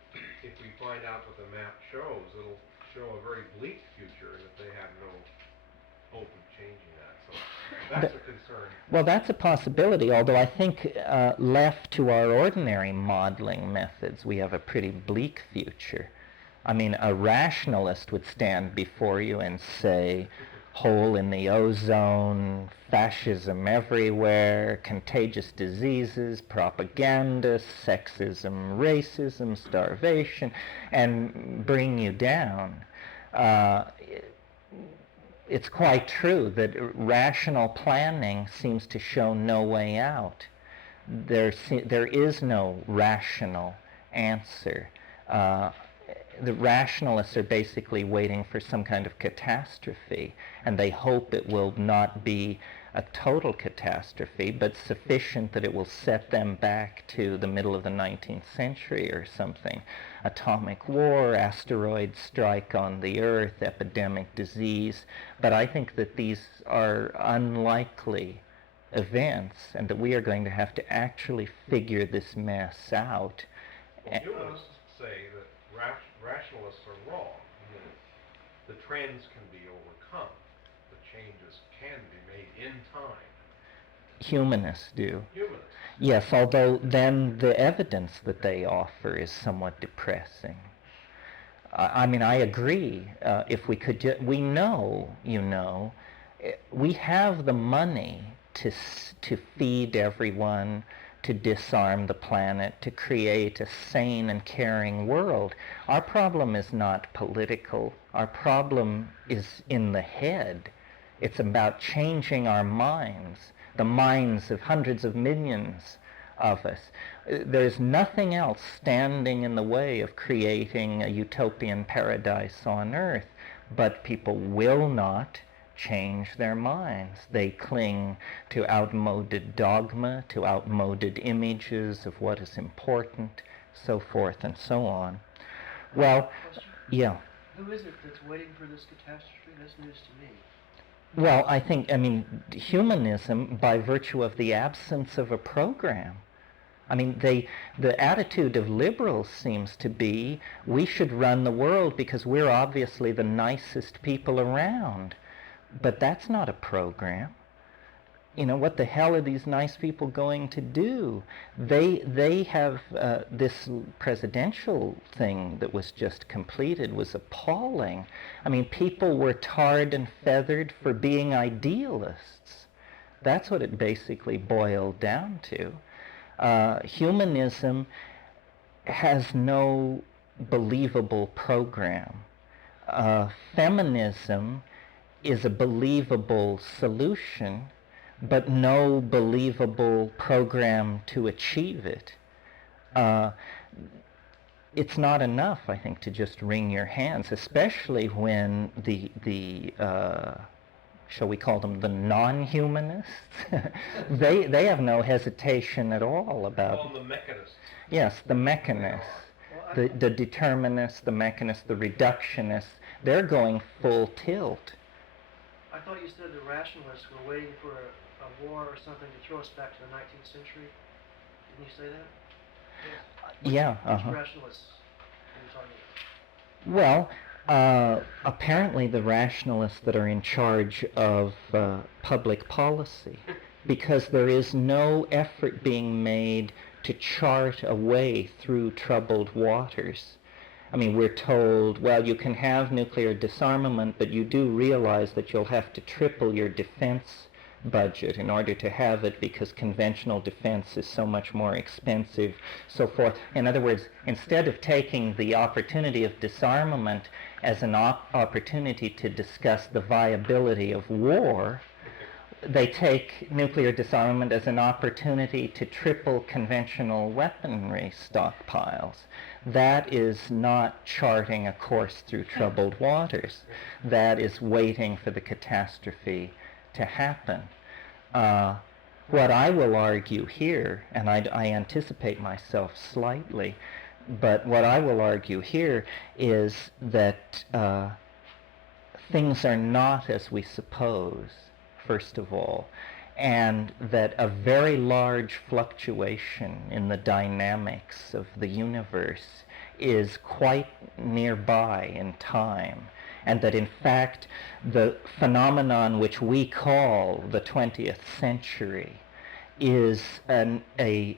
if we find out what the map shows, it'll show a very bleak future and that they have no hope of changing that. So that's a concern. Well, that's a possibility, although I think left to our ordinary modeling methods, we have a pretty bleak future. I mean, a rationalist would stand before you and say, hole in the ozone, fascism everywhere, contagious diseases, propaganda, sexism, racism, starvation, and bring you down. It's quite true that rational planning seems to show no way out. There is no rational answer. The rationalists are basically waiting for some kind of catastrophe, and they hope it will not be a total catastrophe, but sufficient that it will set them back to the middle of the 19th century or something. Atomic war, asteroid strike on the Earth, epidemic disease. But I think that these are unlikely events, and that we are going to have to actually figure this mess out. Well, humanists say that rationalists are wrong. The trends can be overcome. The changes can be made in time. Humanists do. Humanists. Yes, although then the evidence that they offer is somewhat depressing. I mean, I agree. If we could, we know, we have the money to feed everyone, to disarm the planet, to create a sane and caring world. Our problem is not political. Our problem is in the head. It's about changing our minds, the minds of hundreds of millions of us. There's nothing else standing in the way of creating a utopian paradise on Earth, but people will not change their minds. They cling to outmoded dogma, to outmoded images of what is important, so forth and so on. Well, yeah. Who is it that's waiting for this catastrophe? That's news to me. Well, I mean, humanism, by virtue of the absence of a program. I mean, the attitude of liberals seems to be, we should run the world because we're obviously the nicest people around. But that's not a program. What the hell are these nice people going to do? They have this presidential thing that was just completed was appalling. I mean, people were tarred and feathered for being idealists. That's what it basically boiled down to. Humanism has no believable program. Feminism is a believable solution, but no believable program to achieve it. It's not enough, I think, to just wring your hands, especially when the shall we call them the non-humanists? they have no hesitation at all about. Call them the mechanists. Yes, the mechanists, the determinists, the mechanists, the reductionists. They're going full tilt. I thought you said the rationalists were waiting for a war or something to throw us back to the 19th century. Didn't you say that? Yeah. Which rationalists are you talking about? Well, apparently the rationalists that are in charge of public policy, because there is no effort being made to chart a way through troubled waters. I mean, we're told, well, you can have nuclear disarmament, but you do realize that you'll have to triple your defense budget in order to have it because conventional defense is so much more expensive, so forth. In other words, instead of taking the opportunity of disarmament as an opportunity to discuss the viability of war, they take nuclear disarmament as an opportunity to triple conventional weaponry stockpiles. That is not charting a course through troubled waters. That is waiting for the catastrophe to happen. What I will argue here, and I anticipate myself slightly, but what I will argue here is that things are not as we suppose, first of all, and that a very large fluctuation in the dynamics of the universe is quite nearby in time, and that in fact the phenomenon which we call the 20th century is a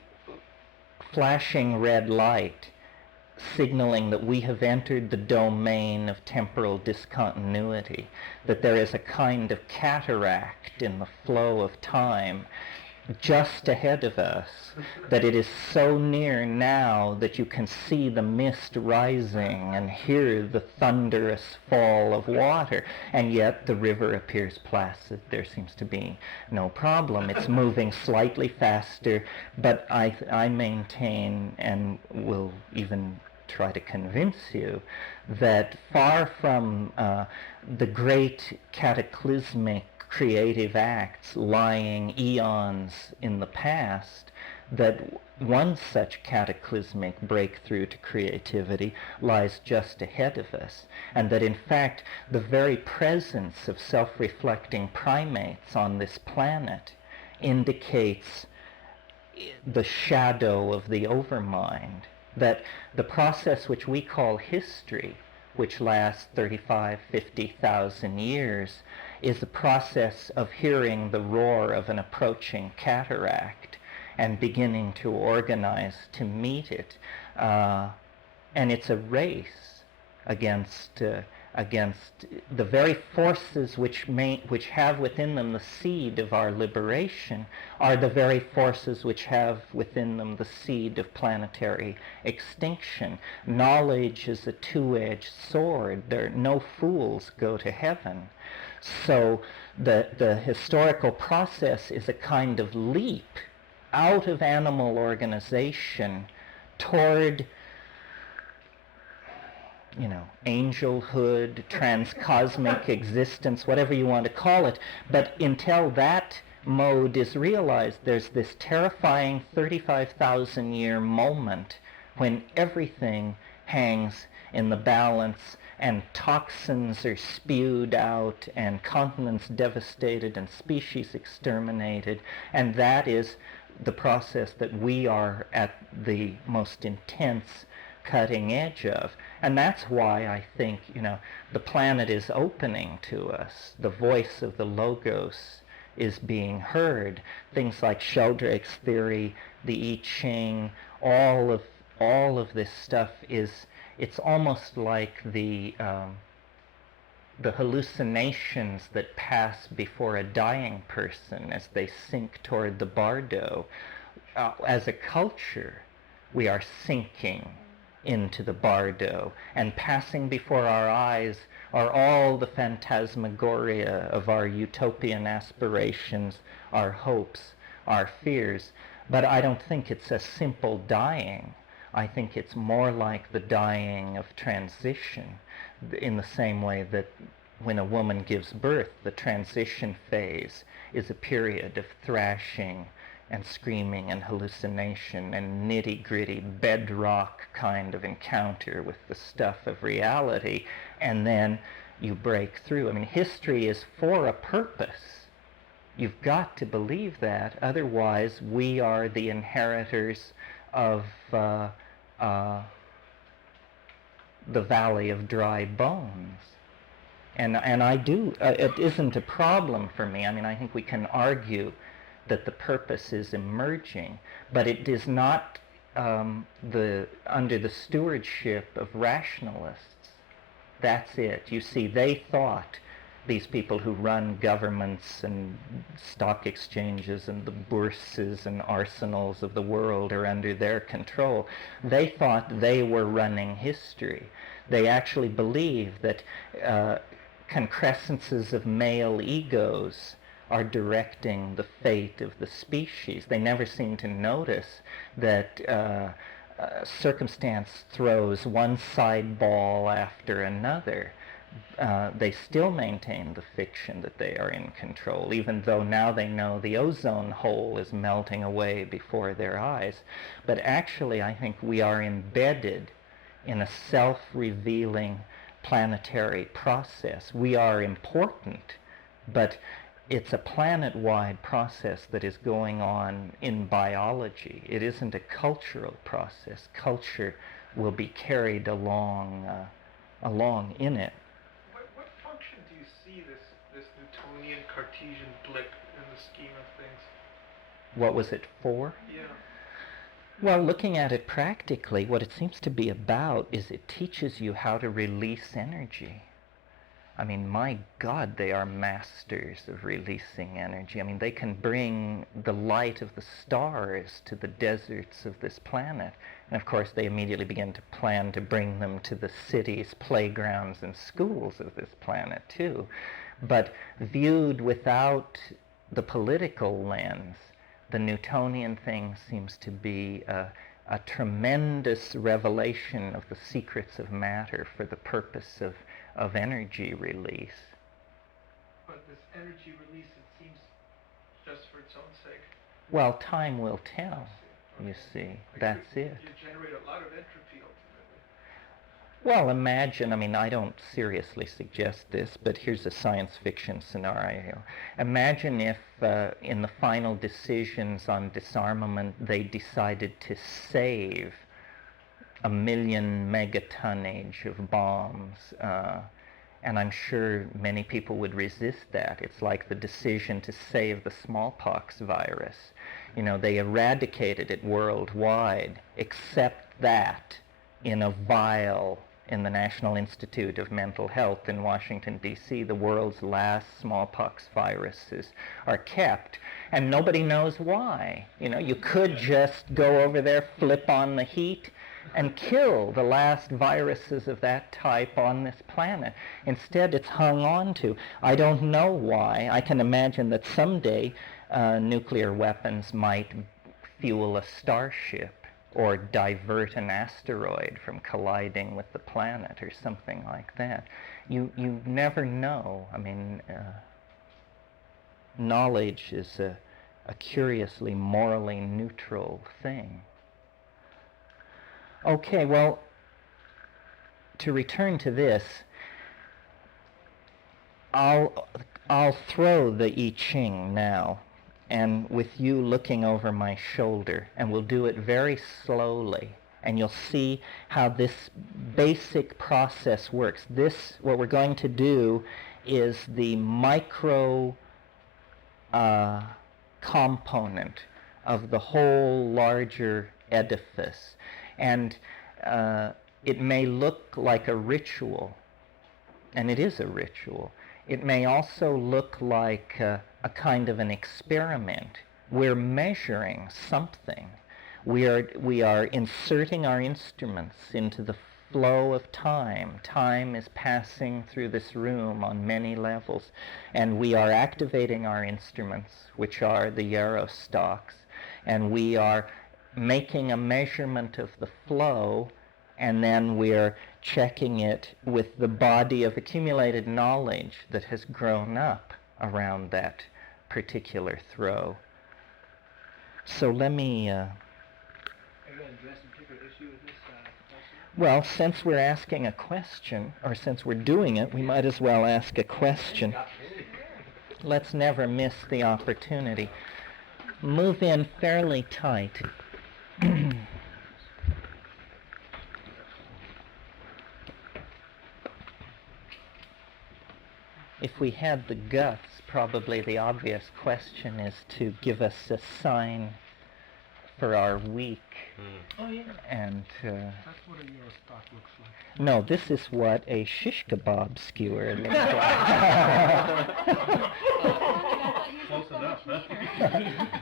flashing red light signaling that we have entered the domain of temporal discontinuity, that there is a kind of cataract in the flow of time just ahead of us, that it is so near now that you can see the mist rising and hear the thunderous fall of water, and yet the river appears placid. There seems to be no problem. It's moving slightly faster, but I maintain, and will even try to convince you, that far from the great cataclysmic creative acts lying eons in the past, that one such cataclysmic breakthrough to creativity lies just ahead of us, and that in fact the very presence of self-reflecting primates on this planet indicates the shadow of the overmind, that the process which we call history, which lasts 35, 50,000 years, is the process of hearing the roar of an approaching cataract and beginning to organize to meet it. And it's a race against the very forces which have within them the seed of our liberation, are the very forces which have within them the seed of planetary extinction. Knowledge is a two-edged sword. No fools go to heaven. So the historical process is a kind of leap out of animal organization toward, angelhood, transcosmic existence, whatever you want to call it. But until that mode is realized, there's this terrifying 35,000-year moment when everything hangs in the balance, and toxins are spewed out, and continents devastated, and species exterminated, and that is the process that we are at the most intense cutting edge of. And that's why I think, the planet is opening to us. The voice of the Logos is being heard. Things like Sheldrake's theory, the I Ching, all of this stuff it's almost like the hallucinations that pass before a dying person as they sink toward the bardo. As a culture, we are sinking into the bardo, and passing before our eyes are all the phantasmagoria of our utopian aspirations, our hopes, our fears. But I don't think it's a simple dying. I think it's more like the dying of transition, in the same way that when a woman gives birth, the transition phase is a period of thrashing and screaming and hallucination and nitty-gritty bedrock kind of encounter with the stuff of reality, and then you break through. I mean, history is for a purpose. You've got to believe that, otherwise we are the inheritors of the valley of dry bones. And I do, it isn't a problem for me. I mean, I think we can argue that the purpose is emerging, but it is not under the stewardship of rationalists. That's it. You see, they thought, these people who run governments and stock exchanges and the bourses and arsenals of the world are under their control. They thought they were running history. They actually believe that concrescences of male egos are directing the fate of the species. They never seem to notice that circumstance throws one side ball after another. They still maintain the fiction that they are in control, even though now they know the ozone hole is melting away before their eyes. But actually, I think we are embedded in a self-revealing planetary process. We are important, but it's a planet-wide process that is going on in biology. It isn't a cultural process. Culture will be carried along in it. you see this Newtonian Cartesian blip in the scheme of things? What was it for? Yeah. Well, looking at it practically, what it seems to be about is it teaches you how to release energy. I mean, my God, they are masters of releasing energy. I mean, they can bring the light of the stars to the deserts of this planet. And of course, they immediately begin to plan to bring them to the cities, playgrounds, and schools of this planet, too. But viewed without the political lens, the Newtonian thing seems to be a tremendous revelation of the secrets of matter for the purpose of energy release. But this energy release, it seems just for its own sake. Well, time will tell, you see. That's it. You generate a lot of entropy ultimately. Well, imagine, I mean, I don't seriously suggest this, but here's a science fiction scenario. Imagine if in the final decisions on disarmament they decided to save 1 million megatonnage of bombs, and I'm sure many people would resist that. It's like the decision to save the smallpox virus. You know, they eradicated it worldwide, except that in a vial in the National Institute of Mental Health in Washington, D.C., the world's last smallpox viruses are kept, and nobody knows why. You know, you could just go over there, flip on the heat, and kill the last viruses of that type on this planet. Instead, it's hung on to. I don't know why. I can imagine that someday nuclear weapons might fuel a starship or divert an asteroid from colliding with the planet or something like that. You never know. I mean, knowledge is a curiously morally neutral thing. Okay, well, to return to this, I'll throw the I Ching now, and with you looking over my shoulder, and we'll do it very slowly, and you'll see how this basic process works. This, what we're going to do, is the micro component of the whole larger edifice. And it may look like a ritual, and it is a ritual. It may also look like a kind of an experiment. We're measuring something. We are inserting our instruments into the flow of time. Time is passing through this room on many levels, and we are activating our instruments, which are the Yarostocks, and we are making a measurement of the flow, and then we're checking it with the body of accumulated knowledge that has grown up around that particular throw. So let me... Are you going to address a particular issue with this question? Well, since we're asking a question, or since we're doing it, we might as well ask a question. Let's never miss the opportunity. Move in fairly tight. If we had the guts, probably the obvious question is to give us a sign for our week. Oh, yeah. And That's what a Eurostock looks like. no, this is what a shish kebab skewer looks like. Close enough, huh?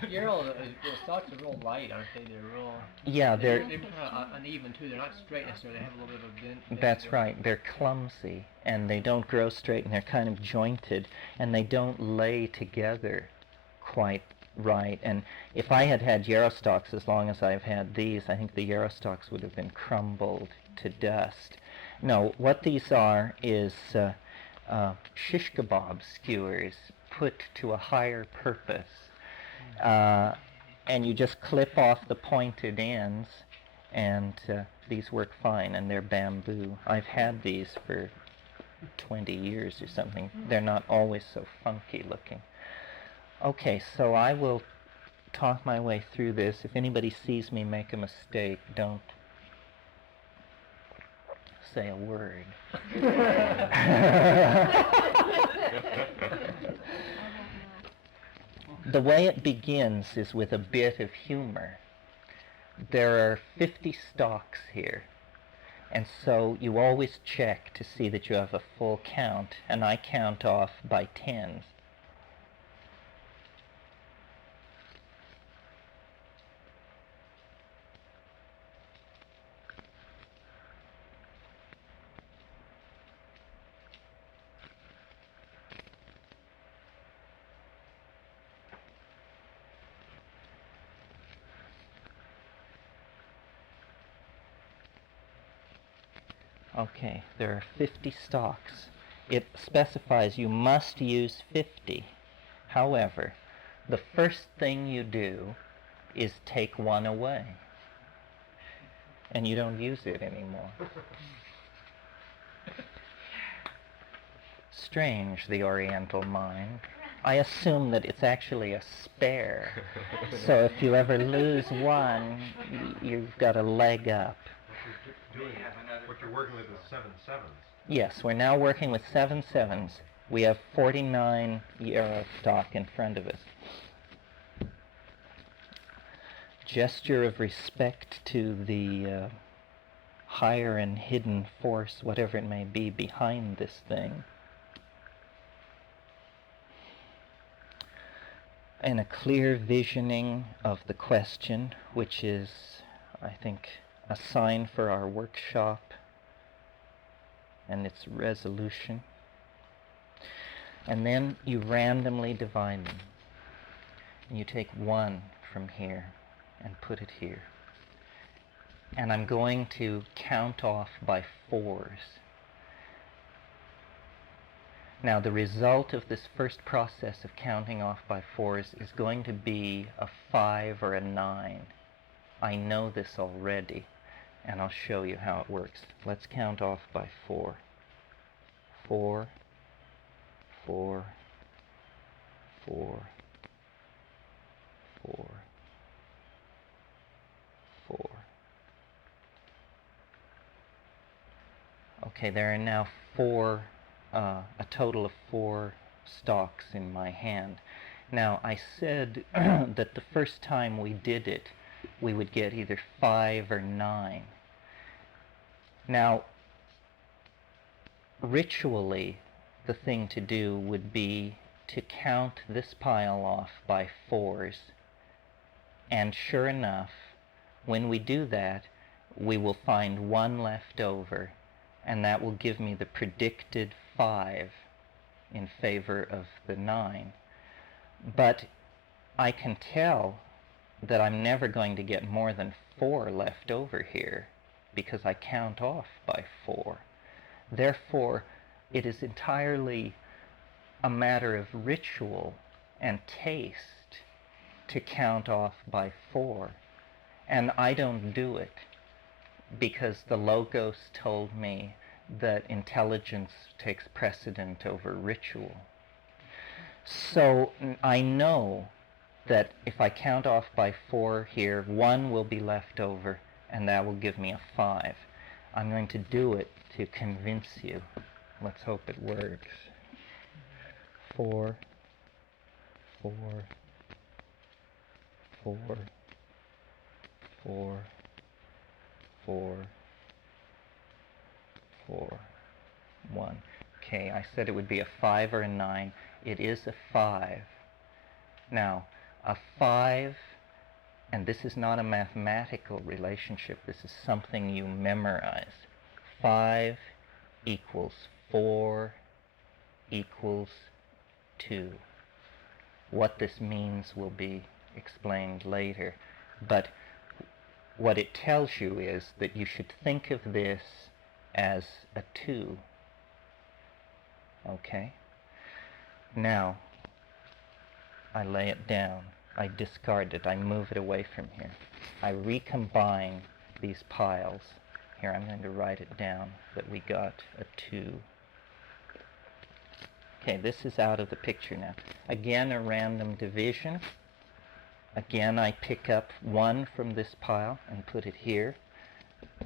The stocks are real light, aren't they? They're real... Yeah, they're kind of uneven, too. They're not straight necessarily. They have a little bit of a bend. that's right. They're clumsy, and they don't grow straight, and they're kind of jointed, and they don't lay together quite right. And if I had had Yarostocks as long as I've had these, I think the Yarostocks would have been crumbled to dust. No, what these are is shish kebab skewers put to a higher purpose. And you just clip off the pointed ends, and these work fine, and they're bamboo. I've had these for 20 years or something. They're not always so funky looking. Okay, so I will talk my way through this. If anybody sees me make a mistake, don't say a word. the way it begins is with a bit of humor. There are 50 stalks here, and so you always check to see that you have a full count, and I count off by tens. Okay, there are 50 stalks. It specifies you must use 50. However, the first thing you do is take one away, and you don't use it anymore. Strange, the Oriental mind. I assume that it's actually a spare. So if you ever lose one, you've got a leg up. What you're working with is 7 sevens. Yes, we're now working with 7 sevens. We have 49 euro stock in front of us. Gesture of respect to the higher and hidden force, whatever it may be, behind this thing. And a clear visioning of the question, which is, I think, a sign for our workshop and its resolution. And then you randomly divide them. And you take one from here and put it here. And I'm going to count off by fours. Now, the result of this first process of counting off by fours is going to be a 5 or a 9. I know this already, and I'll show you how it works. Let's count off by 4. 4, 4, 4, 4, 4. Okay, there are now a total of 4 stalks in my hand. Now, I said that the first time we did it, we would get either 5 or 9. Now, ritually, the thing to do would be to count this pile off by fours. And sure enough, when we do that, we will find one left over, and that will give me the predicted 5 in favor of the 9. But I can tell that I'm never going to get more than 4 left over here because I count off by 4. Therefore, it is entirely a matter of ritual and taste to count off by 4. And I don't do it because the Logos told me that intelligence takes precedent over ritual. So I know that if I count off by 4 here, 1 will be left over, and that will give me a 5. I'm going to do it to convince you. Let's hope it works. 4, 4, 4, 4, 4, 4, 1. Okay, I said it would be a 5 or a 9. It is a 5. Now, a 5, and this is not a mathematical relationship, this is something you memorize. 5 equals 4 equals 2. What this means will be explained later, but what it tells you is that you should think of this as a 2. Okay? Now, I lay it down. I discard it. I move it away from here. I recombine these piles. Here, I'm going to write it down that we got a 2. Okay, this is out of the picture now. Again, a random division. Again, I pick up 1 from this pile and put it here.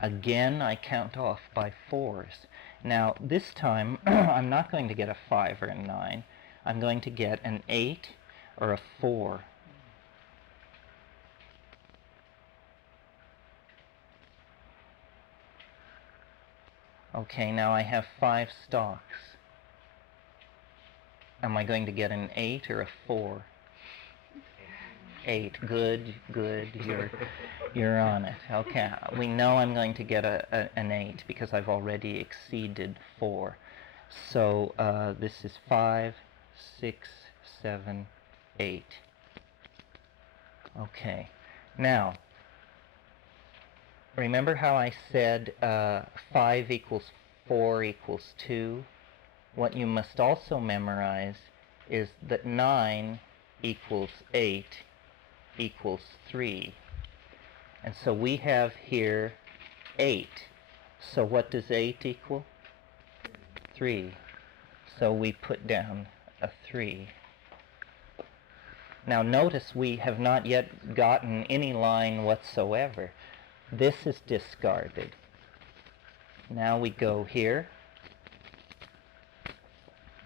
Again, I count off by 4s. Now, this time, I'm not going to get a 5 or a 9. I'm going to get an 8, or a 4. Okay, now I have 5 stalks. Am I going to get an 8 or a 4? 8. Good, good. You're on it. Okay, we know I'm going to get an 8 because I've already exceeded 4. So this is 5, 6, 7, 8. Okay. Now, remember how I said 5 equals 4 equals 2? What you must also memorize is that 9 equals 8 equals 3. And so we have here 8. So what does 8 equal? 3. So we put down a 3. Now notice we have not yet gotten any line whatsoever. This is discarded. Now we go here,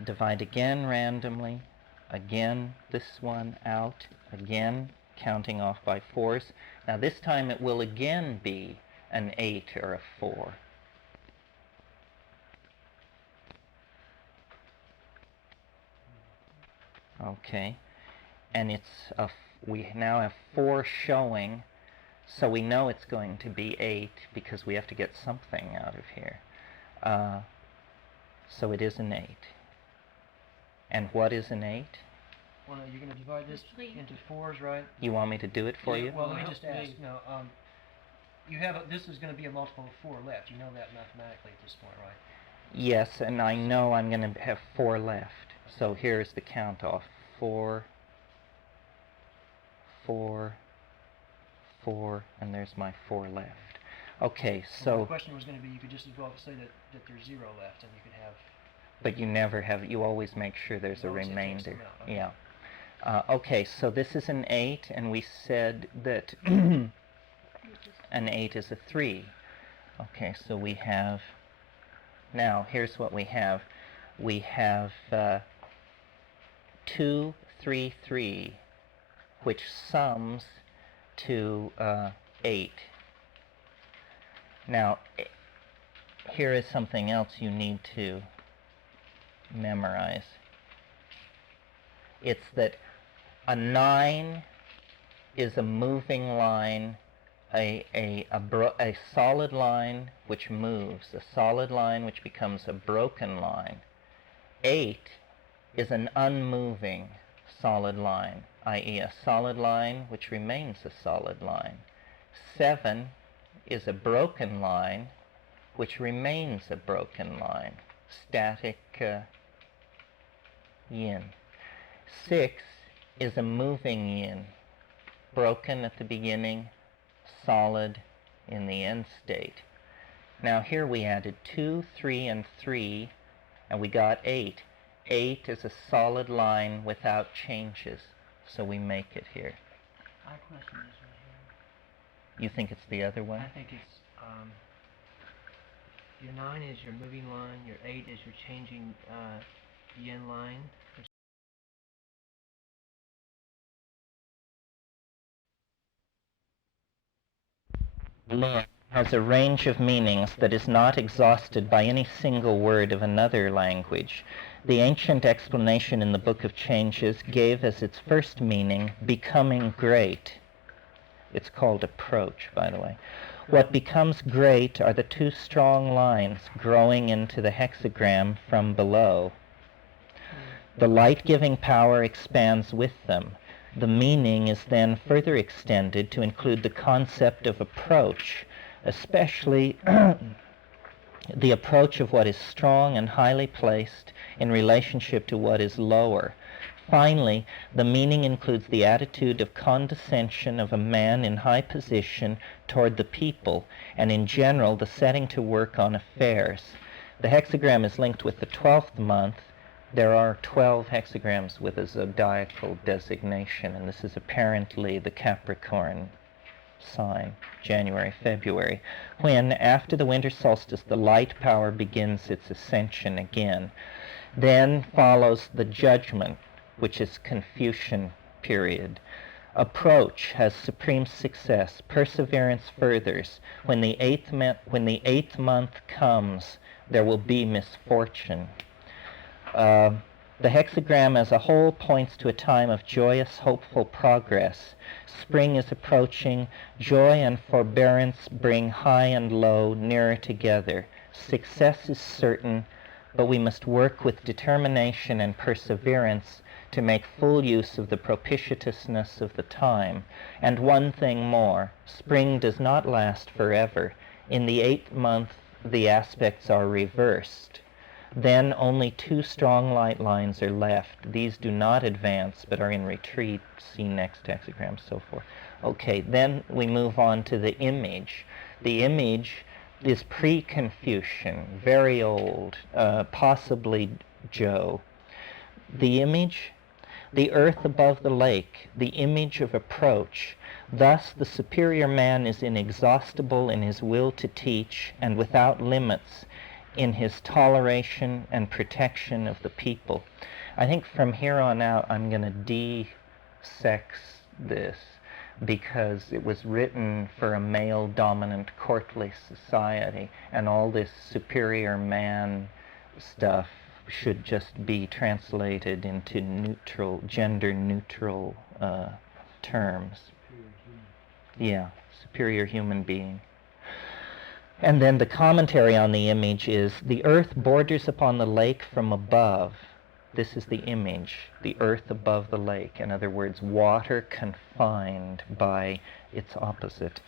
divide again randomly, again this one out, again counting off by 4s. Now this time it will again be an 8 or a 4. Okay, and we now have 4 showing, so we know it's going to be 8 because we have to get something out of here. So it is an 8. And what is an 8? Well, no, you're going to divide this Three. into 4s, right? You want me to do it for you? Well, let me just ask. No, you have this is going to be a multiple of 4 left. You know that mathematically at this point, right? Yes, and I know I'm going to have 4 left. So here's the count off. 4, 4, 4, and there's my 4 left. Okay, Well, so... the question was going to be, you could just as well say that there's 0 left, and you could have... But you never have, you always make sure there's a always have to X remainder. them out, okay. Yeah. Okay, so this is an 8, and we said that an 8 is a 3. Okay, so we have... Now, here's what we have. We have 2, 3, 3, which sums to 8. Now, here is something else you need to memorize. It's that a 9 is a moving line, a solid line which moves, a solid line which becomes a broken line. 8 is an unmoving solid line, i.e. a solid line which remains a solid line. 7 is a broken line which remains a broken line, static yin. 6 is a moving yin, broken at the beginning, solid in the end state. Now here we added 2, 3, and 3, and we got 8. 8 is a solid line without changes, so we make it here. My question is right here. You think it's the other one? I think it's, your 9 is your moving line, your 8 is your changing yin line. Lin has a range of meanings that is not exhausted by any single word of another language. The ancient explanation in the Book of Changes gave as its first meaning becoming great. It's called approach, by the way. What becomes great are the 2 strong lines growing into the hexagram from below. The light-giving power expands with them. The meaning is then further extended to include the concept of approach, especially the approach of what is strong and highly placed in relationship to what is lower. Finally, the meaning includes the attitude of condescension of a man in high position toward the people, and in general, the setting to work on affairs. The hexagram is linked with the 12th month. There are 12 hexagrams with a zodiacal designation, and this is apparently the Capricorn sign, January, February, when, after the winter solstice, the light power begins its ascension again. Then follows the judgment, which is Confucian period. Approach has supreme success. Perseverance furthers. When the eighth month comes, there will be misfortune. The hexagram as a whole points to a time of joyous, hopeful progress. Spring is approaching. Joy and forbearance bring high and low nearer together. Success is certain, but we must work with determination and perseverance to make full use of the propitiousness of the time. And one thing more, spring does not last forever. In the 8th month, the aspects are reversed. Then only 2 strong light lines are left. These do not advance, but are in retreat. See next hexagram, so forth. Okay, then we move on to the image. The image is pre-Confucian, very old, possibly Joe. The image, the earth above the lake, the image of approach. Thus the superior man is inexhaustible in his will to teach and without limits in his toleration and protection of the people. I think from here on out I'm going to de-sex this because it was written for a male-dominant courtly society, and all this superior man stuff should just be translated into neutral, gender-neutral terms. Yeah, superior human being. And then the commentary on the image is, the earth borders upon the lake from above. This is the image, the earth above the lake. In other words, water confined by its opposite.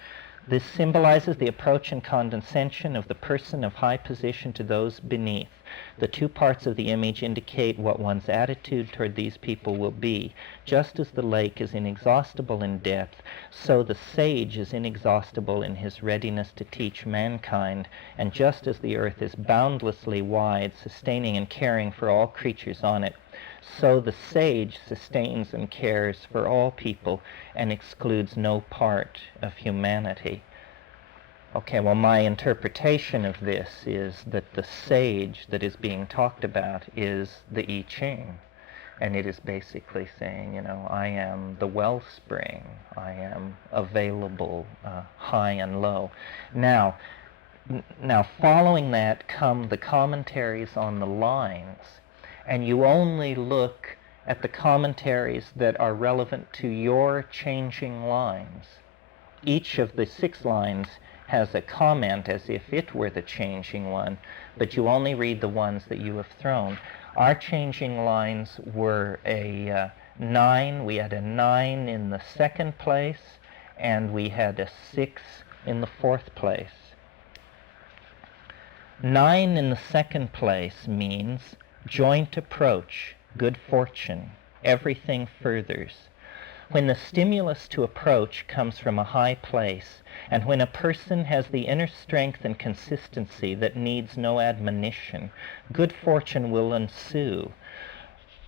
This symbolizes the approach and condescension of the person of high position to those beneath. The 2 parts of the image indicate what one's attitude toward these people will be. Just as the lake is inexhaustible in depth, so the sage is inexhaustible in his readiness to teach mankind, and just as the earth is boundlessly wide, sustaining and caring for all creatures on it, so the sage sustains and cares for all people and excludes no part of humanity. Okay, well, my interpretation of this is that the sage that is being talked about is the I Ching. And it is basically saying, I am the wellspring. I am available high and low. Now, following that come the commentaries on the lines. And you only look at the commentaries that are relevant to your changing lines. Each of the 6 lines has a comment as if it were the changing one, but you only read the ones that you have thrown. Our changing lines were a 9. We had a 9 in the 2nd place, and we had a 6 in the 4th place. 9 in the 2nd place means joint approach, good fortune, everything furthers. When the stimulus to approach comes from a high place, and when a person has the inner strength and consistency that needs no admonition, good fortune will ensue,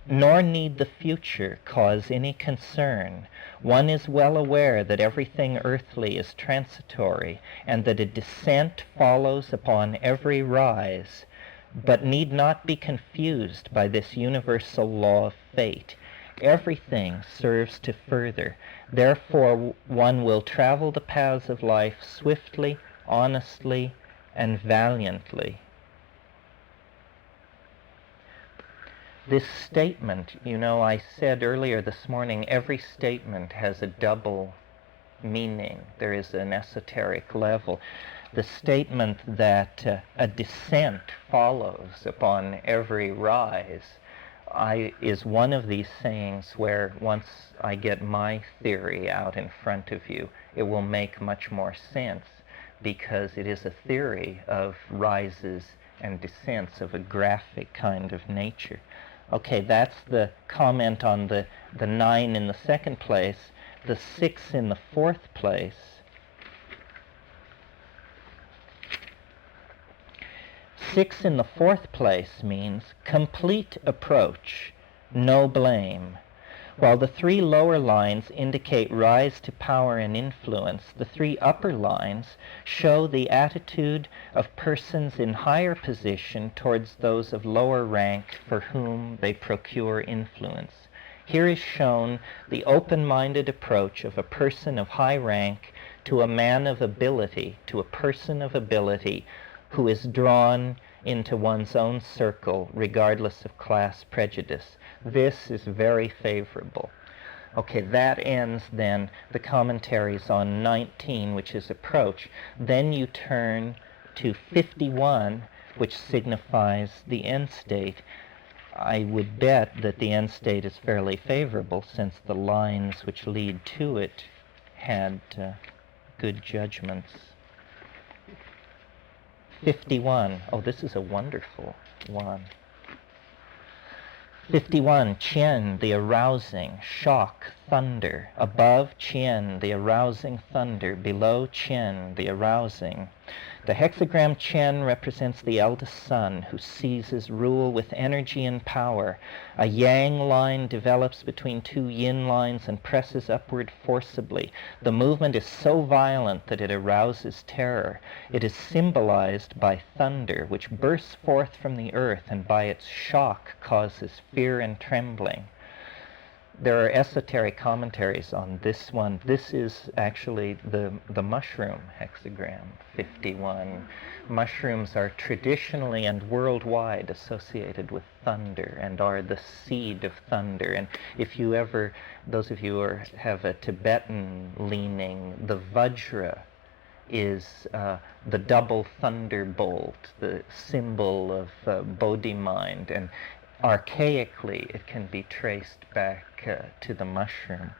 nor need the future cause any concern. One is well aware that everything earthly is transitory, and that a descent follows upon every rise, but need not be confused by this universal law of fate. Everything serves to further. Therefore, one will travel the paths of life swiftly, honestly, and valiantly. This statement, I said earlier this morning, every statement has a double meaning. There is an esoteric level. The statement that a descent follows upon every rise is one of these sayings where once I get my theory out in front of you, it will make much more sense, because it is a theory of rises and descents of a graphic kind of nature. Okay, that's the comment on the 9 in the 2nd place. The 6 in the 4th place. 6 in the 4th place means complete approach, no blame. While the 3 lower lines indicate rise to power and influence, the 3 upper lines show the attitude of persons in higher position towards those of lower rank for whom they procure influence. Here is shown the open-minded approach of a person of high rank to a man of ability, to a person of ability who is drawn into one's own circle regardless of class prejudice. This is very favorable. Okay, that ends then the commentaries on 19, which is approach. Then you turn to 51, which signifies the end state. I would bet that the end state is fairly favorable since the lines which lead to it had good judgments. 51. Oh, this is a wonderful one. 51. Qian, the arousing, shock, thunder. Above Qian, the arousing thunder. Below Qian, the arousing. The hexagram Qian represents the eldest son who seizes rule with energy and power. A yang line develops between two yin lines and presses upward forcibly. The movement is so violent that it arouses terror. It is symbolized by thunder, which bursts forth from the earth and by its shock causes fear and trembling. There are esoteric commentaries on this one. This is actually the mushroom hexagram, 51. Mushrooms are traditionally and worldwide associated with thunder and are the seed of thunder. And if you ever, those of you who have a Tibetan leaning, the Vajra is the double thunderbolt, the symbol of Bodhi mind. And archaically, it can be traced back to the mushroom.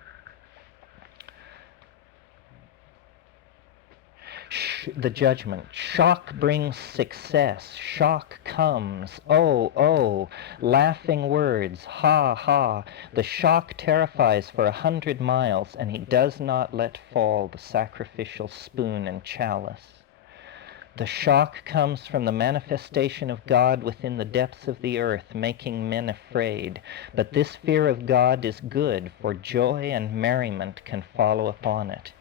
The judgment. Shock brings success. Shock comes. Oh, oh. Laughing words. Ha, ha. The shock terrifies for 100 miles, and he does not let fall the sacrificial spoon and chalice. The shock comes from the manifestation of God within the depths of the earth, making men afraid. But this fear of God is good, for joy and merriment can follow upon it.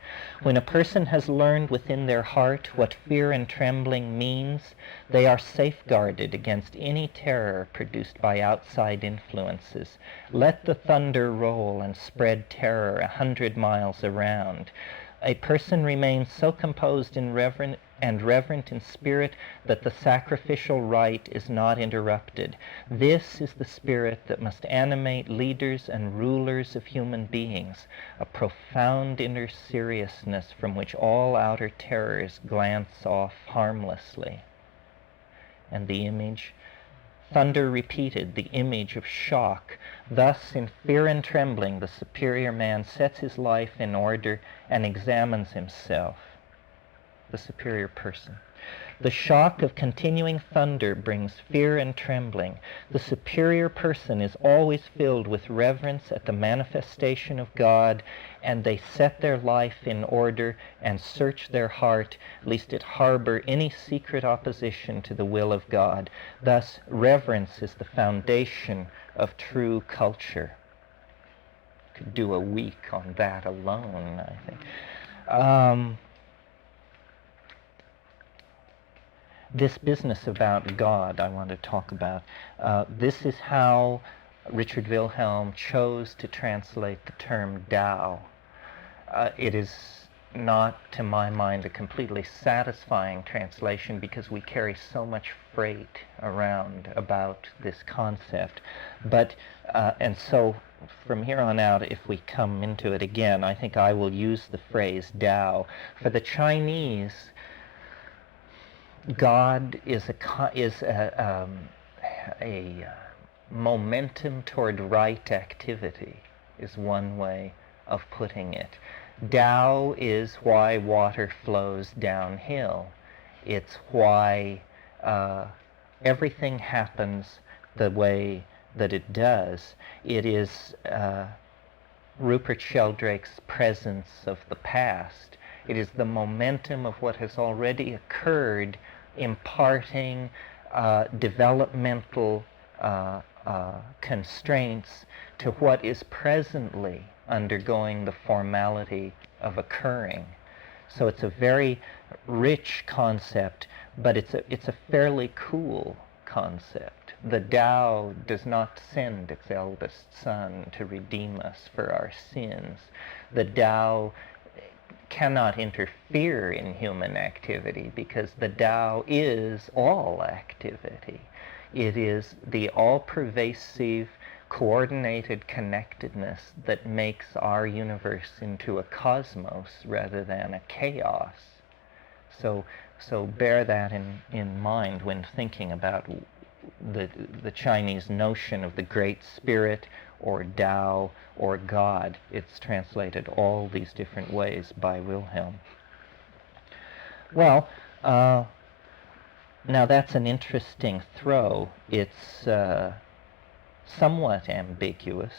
When a person has learned within their heart what fear and trembling means, they are safeguarded against any terror produced by outside influences. Let the thunder roll and spread terror 100 miles around. A person remains so composed and reverent in spirit that the sacrificial rite is not interrupted. This is the spirit that must animate leaders and rulers of human beings, a profound inner seriousness from which all outer terrors glance off harmlessly. And the image, thunder repeated, the image of shock. Thus, in fear and trembling, the superior man sets his life in order and examines himself, the superior person. The shock of continuing thunder brings fear and trembling. The superior person is always filled with reverence at the manifestation of God, and they set their life in order and search their heart, lest it harbor any secret opposition to the will of God. Thus, reverence is the foundation of true culture. Could do a week on that alone, I think. This business about God I want to talk about. This is how Richard Wilhelm chose to translate the term Tao. It is not, to my mind, a completely satisfying translation because we carry so much freight around about this concept. But, and so from here on out, if we come into it again, I think I will use the phrase Tao. For the Chinese, God is a momentum toward right activity, is one way of putting it. Tao is why water flows downhill. It's why everything happens the way that it does. It is Rupert Sheldrake's presence of the past. It is the momentum of what has already occurred, imparting developmental constraints to what is presently undergoing the formality of occurring. So it's a very rich concept, but it's a fairly cool concept. the Tao does not send its eldest son to redeem us for our sins. The Tao cannot interfere in human activity because the Tao is all activity. It is the all-pervasive, coordinated connectedness that makes our universe into a cosmos rather than a chaos. So bear that in mind when thinking about the Chinese notion of the Great Spirit or Tao or God. It's translated all these different ways by Wilhelm. Well, now that's an interesting throw. It's somewhat ambiguous.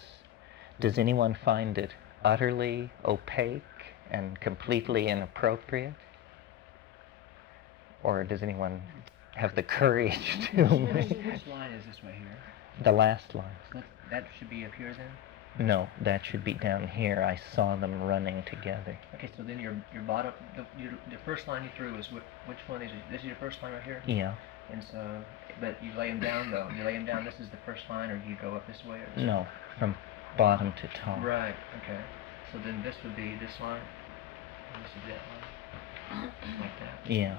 Does anyone find it utterly opaque and completely inappropriate? Or does anyone have the courage to? Which line is this right here? The last line. So that should be up here then? No, that should be down here. I saw them running together. Okay, so then your bottom, the first line you threw was which one is it? This is your first line right here? Yeah. And so, but you lay them down though. You lay them down, this is the first line, or you go up this way? Or this No, from bottom to top. Right, okay. So then this would be this line, and this would be that line, like that. Yeah.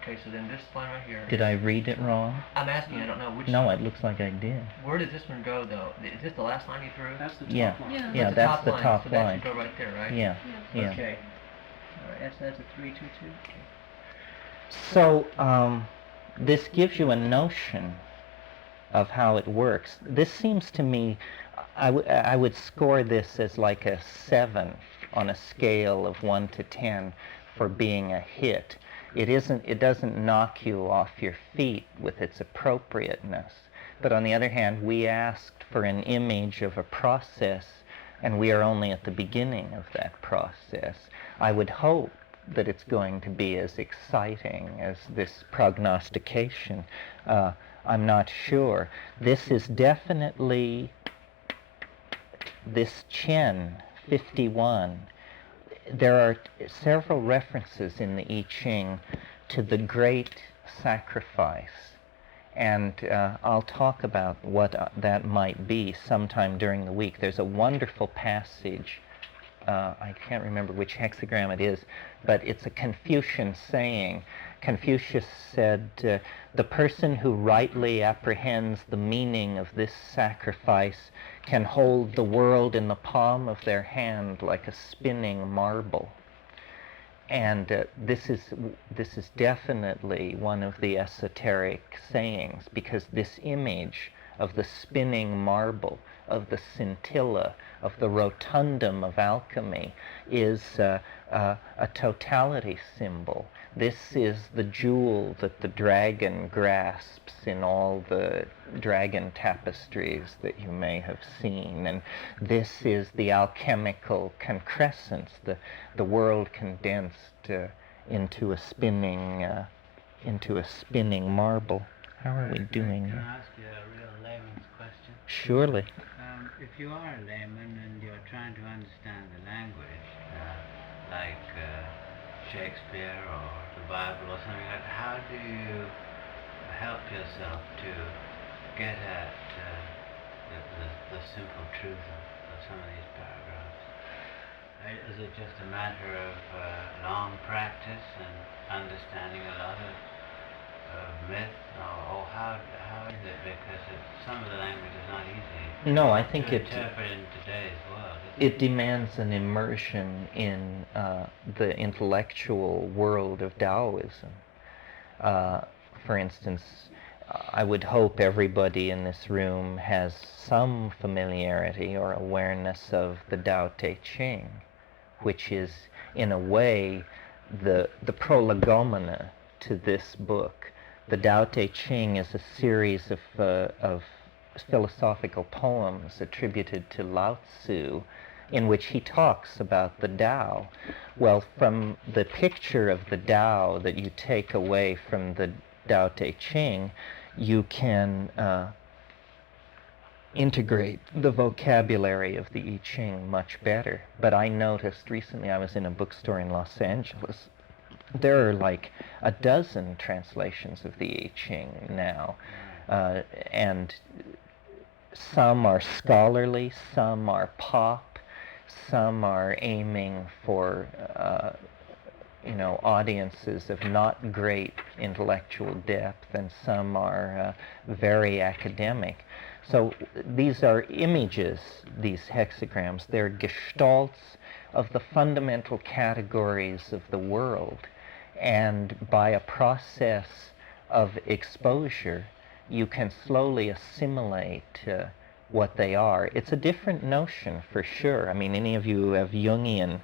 Okay, so then this line right here. Did I read it wrong? I'm asking you, I don't know which. No, it looks like I did. Where did this one go though? Is this the last line you threw? That's the top Yeah. line. Yeah. Yeah, that's the line, top so line. that should go right there, right? Yeah. Yeah. Okay. All right, that's a 322. Okay. So this gives you a notion of how it works. This seems to me, I would score this as like a 7 on a scale of 1 to 10 for being a hit. It doesn't knock you off your feet with its appropriateness. But on the other hand, we asked for an image of a process, and we are only at the beginning of that process. I would hope that it's going to be as exciting as this prognostication. I'm not sure. This is definitely this Chen 51. There are several references in the I Ching to the great sacrifice, and I'll talk about what that might be sometime during the week. There's a wonderful passage, I can't remember which hexagram it is, but it's a Confucian saying. Confucius said, the person who rightly apprehends the meaning of this sacrifice can hold the world in the palm of their hand like a spinning marble. And this is definitely one of the esoteric sayings, because this image of the spinning marble, of the scintilla, of the rotundum of alchemy is a totality symbol. This is the jewel that the dragon grasps in all the dragon tapestries that you may have seen. And this is the alchemical concrescence, the world condensed into a spinning marble. How are we doing? Can I ask you a real layman's question? Surely. If you are a layman and you're trying to understand the language, like Shakespeare or the Bible or something like that, how do you help yourself to get at the simple truth of some of these paragraphs? Is it just a matter of long practice and understanding a lot of myth, or how is it? Because some of the language is not easy. No, I think to interpret in today's world. It demands an immersion in the intellectual world of Taoism. For instance, I would hope everybody in this room has some familiarity or awareness of the Tao Te Ching, which is, in a way, the prolegomena to this book. The Tao Te Ching is a series of philosophical poems attributed to Lao Tzu, in which he talks about the Tao. Well, from the picture of the Tao that you take away from the Tao Te Ching, you can integrate the vocabulary of the I Ching much better. But I noticed recently, I was in a bookstore in Los Angeles, there are like a dozen translations of the I Ching now. and some are scholarly, some are pop, some are aiming for audiences of not great intellectual depth, and some are very academic. So these are images, these hexagrams. They're gestalts of the fundamental categories of the world, and by a process of exposure, you can slowly assimilate what they are. It's a different notion, for sure. I mean, any of you who have Jungian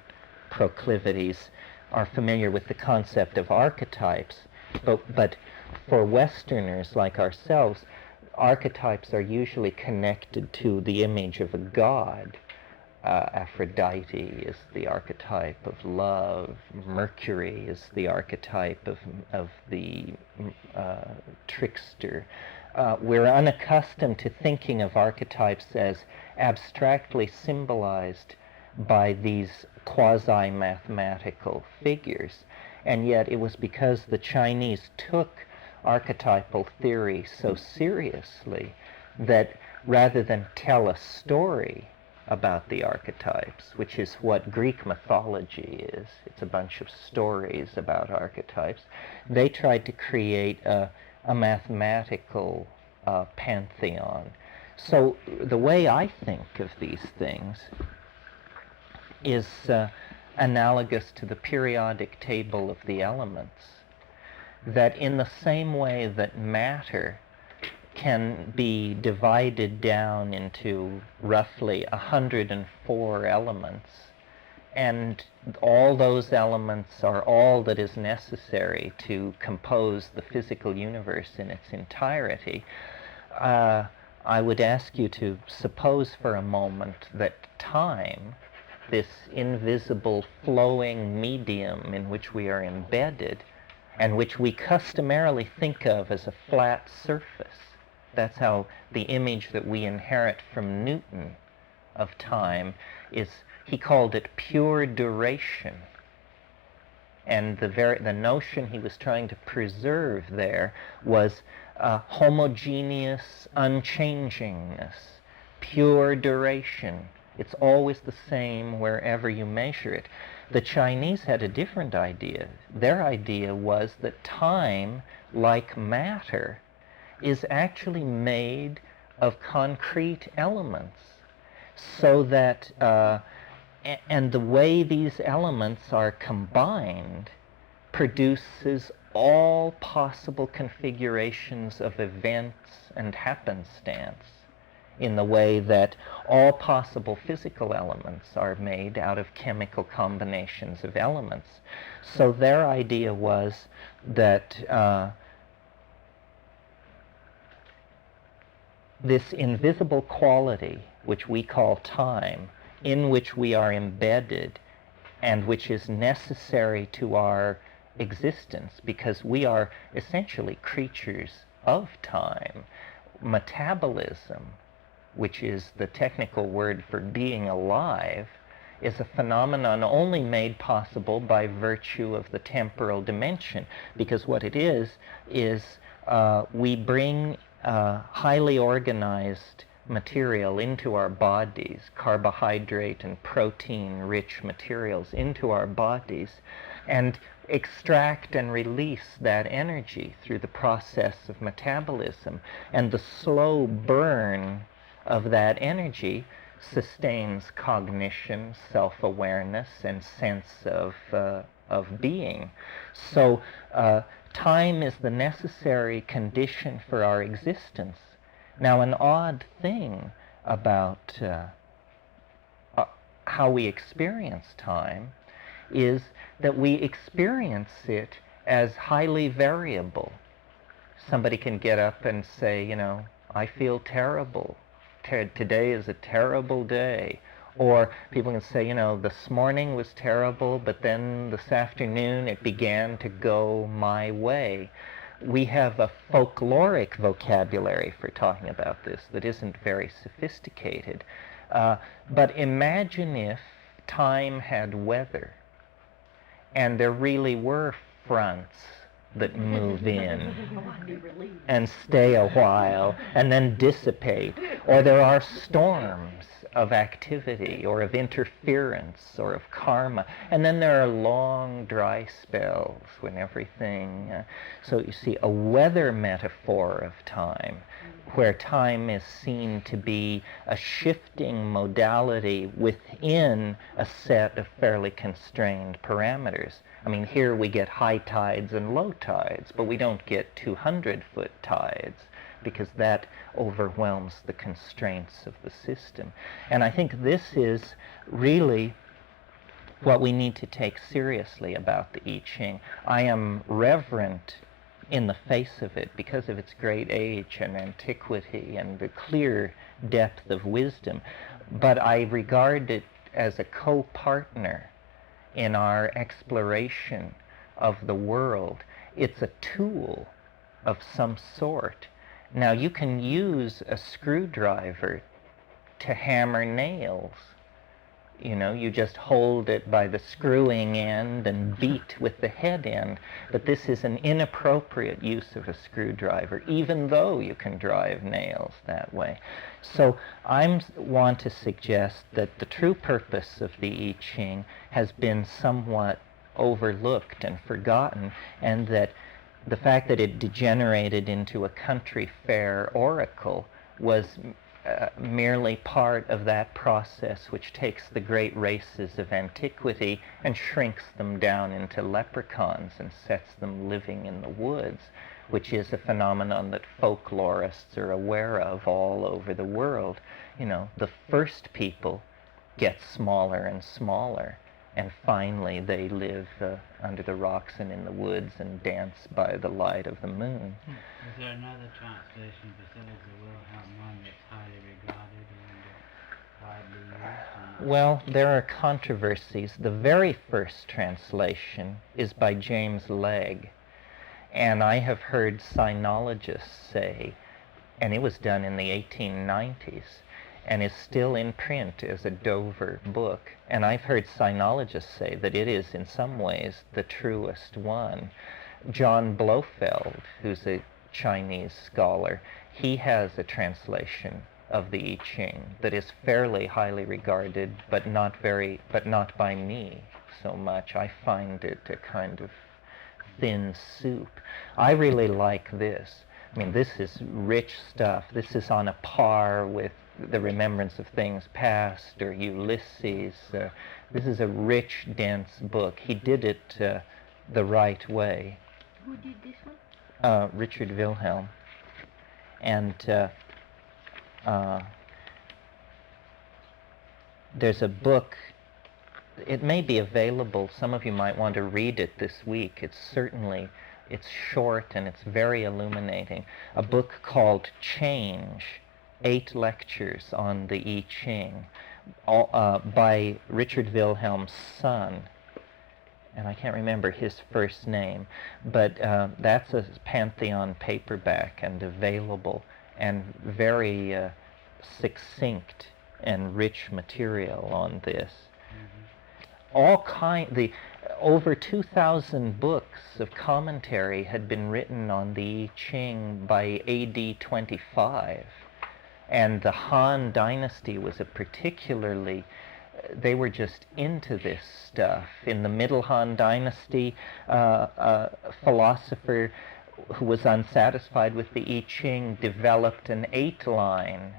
proclivities are familiar with the concept of archetypes, but for Westerners like ourselves, archetypes are usually connected to the image of a god. Aphrodite is the archetype of love. Mercury is the archetype of the trickster. We're unaccustomed to thinking of archetypes as abstractly symbolized by these quasi-mathematical figures. And yet it was because the Chinese took archetypal theory so seriously that rather than tell a story about the archetypes, which is what Greek mythology is, it's a bunch of stories about archetypes, they tried to create a mathematical pantheon. So the way I think of these things is analogous to the periodic table of the elements, that in the same way that matter can be divided down into roughly 104 elements, and all those elements are all that is necessary to compose the physical universe in its entirety, I would ask you to suppose for a moment that time, this invisible flowing medium in which we are embedded, and which we customarily think of as a flat surface. That's how the image that we inherit from Newton of time is. He called it pure duration. And the notion he was trying to preserve there was homogeneous unchangingness, pure duration. It's always the same wherever you measure it. The Chinese had a different idea. Their idea was that time, like matter, is actually made of concrete elements, so that and the way these elements are combined produces all possible configurations of events and happenstance, in the way that all possible physical elements are made out of chemical combinations of elements. So their idea was that this invisible quality, which we call time, in which we are embedded and which is necessary to our existence, because we are essentially creatures of time. Metabolism, which is the technical word for being alive, is a phenomenon only made possible by virtue of the temporal dimension, because what it is we bring highly organized material into our bodies, carbohydrate and protein-rich materials into our bodies, and extract and release that energy through the process of metabolism. And the slow burn of that energy sustains cognition, self-awareness, and sense of being. So time is the necessary condition for our existence. Now, an odd thing about how we experience time is that we experience it as highly variable. Somebody can get up and say, I feel terrible. Today is a terrible day. Or people can say, this morning was terrible, but then this afternoon it began to go my way. We have a folkloric vocabulary for talking about this that isn't very sophisticated. But imagine if time had weather, and there really were fronts that move in and stay a while and then dissipate. Or there are storms of activity or of interference or of karma. And then there are long dry spells when everything... so you see, a weather metaphor of time, where time is seen to be a shifting modality within a set of fairly constrained parameters. I mean, here we get high tides and low tides, but we don't get 200-foot tides, because that overwhelms the constraints of the system. And I think this is really what we need to take seriously about the I Ching. I am reverent in the face of it because of its great age and antiquity and the clear depth of wisdom, but I regard it as a co-partner in our exploration of the world. It's a tool of some sort. Now, you can use a screwdriver to hammer nails. You know, you just hold it by the screwing end and beat with the head end. But this is an inappropriate use of a screwdriver, even though you can drive nails that way. So I want to suggest that the true purpose of the I Ching has been somewhat overlooked and forgotten, and that the fact that it degenerated into a country fair oracle was merely part of that process which takes the great races of antiquity and shrinks them down into leprechauns and sets them living in the woods, which is a phenomenon that folklorists are aware of all over the world. You know, the first people get smaller and smaller, and finally they live under the rocks and in the woods and dance by the light of the moon. Is there another translation besides the Wilhelm one that's highly regarded and widely used? Well, there are controversies. The very first translation is by James Legge, and I have heard sinologists say, and it was done in the 1890s, and is still in print as a Dover book. And I've heard sinologists say that it is in some ways the truest one. John Blofeld, who's a Chinese scholar, he has a translation of the I Ching that is fairly highly regarded, but not by me so much. I find it a kind of thin soup. I really like this. I mean, this is rich stuff. This is on a par with the Remembrance of Things Past or Ulysses. This is a rich, dense book. He did it the right way. Who did this one? Richard Wilhelm. And there's a book, it may be available, some of you might want to read it this week. It's short and it's very illuminating. A book called Change, 8 Lectures on the I Ching, by Richard Wilhelm's son. And I can't remember his first name, but that's a Pantheon paperback and available, and very succinct and rich material on this. Over 2,000 books of commentary had been written on the I Ching by AD 25, and the Han Dynasty was a particularly they were just into this stuff. In the Middle Han Dynasty, a philosopher who was unsatisfied with the I Ching developed an 8-line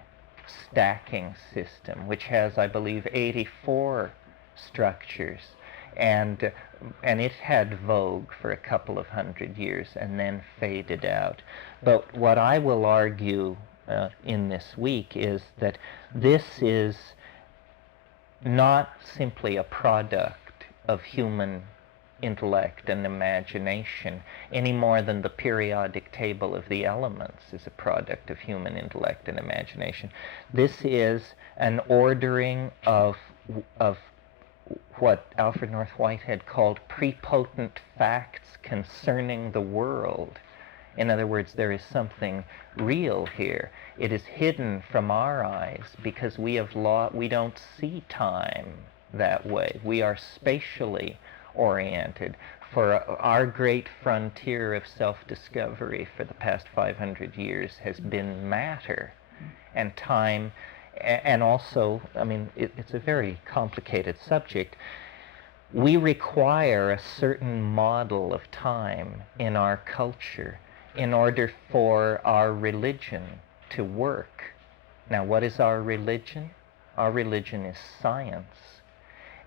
stacking system, which has, I believe, 84 structures. And it had vogue for a couple of hundred years and then faded out. But what I will argue in this week is that this is not simply a product of human intellect and imagination, any more than the periodic table of the elements is a product of human intellect and imagination. This is an ordering of what Alfred North Whitehead called prepotent facts concerning the world. In other words, there is something real here. It is hidden from our eyes because we don't see time that way. We are spatially oriented. for our great frontier of self-discovery for the past 500 years has been matter and time, and also, I mean, it's a very complicated subject. We require a certain model of time in our culture in order for our religion to work. Now, what is our religion? Our religion is science.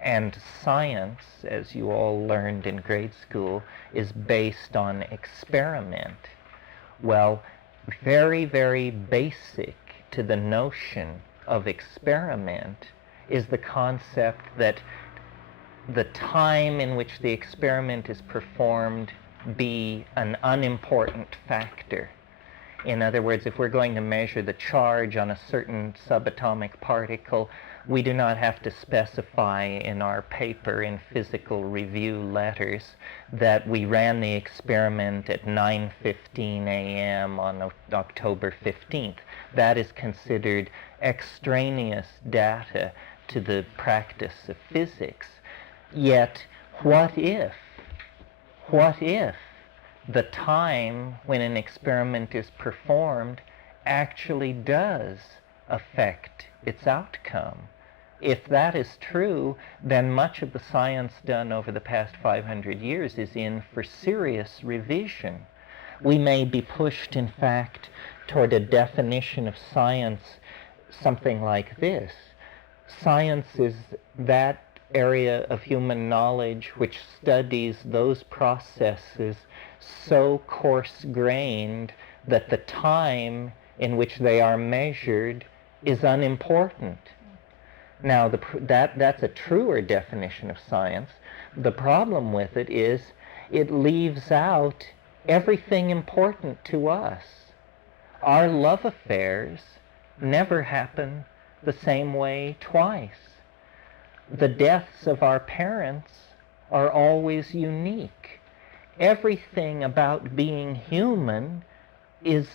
And science, as you all learned in grade school, is based on experiment. Well, very, very basic to the notion of experiment is the concept that the time in which the experiment is performed be an unimportant factor. In other words, if we're going to measure the charge on a certain subatomic particle, we do not have to specify in our paper in physical review letters that we ran the experiment at 9:15 a.m. on October 15th. That is considered extraneous data to the practice of physics. Yet, what if the time when an experiment is performed actually does affect its outcome? If that is true, then much of the science done over the past 500 years is in for serious revision. We may be pushed, in fact, toward a definition of science something like this. Science is that area of human knowledge which studies those processes so coarse-grained that the time in which they are measured is unimportant. Now, that's a truer definition of science. The problem with it is it leaves out everything important to us. Our love affairs never happen the same way twice. The deaths of our parents are always unique. Everything about being human is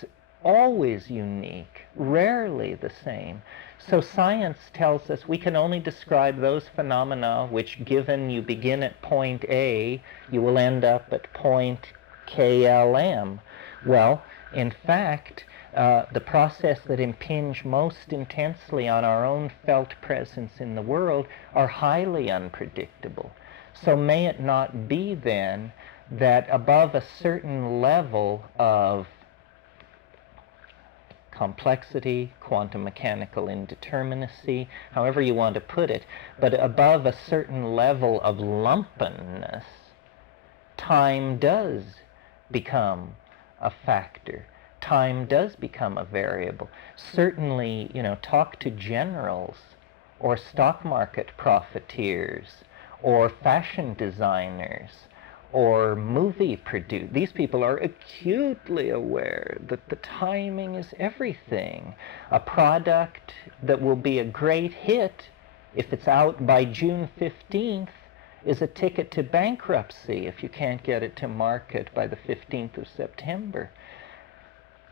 always unique, rarely the same. So science tells us we can only describe those phenomena which, given you begin at point A, you will end up at point KLM. Well, in fact, the process that impinge most intensely on our own felt presence in the world are highly unpredictable. So may it not be then that above a certain level of complexity, quantum mechanical indeterminacy, however you want to put it, but above a certain level of lumpenness, time does become a factor. Time does become a variable. Certainly, talk to generals or stock market profiteers or fashion designers or movie producers. These people are acutely aware that the timing is everything. A product that will be a great hit if it's out by June 15th is a ticket to bankruptcy if you can't get it to market by the 15th of September.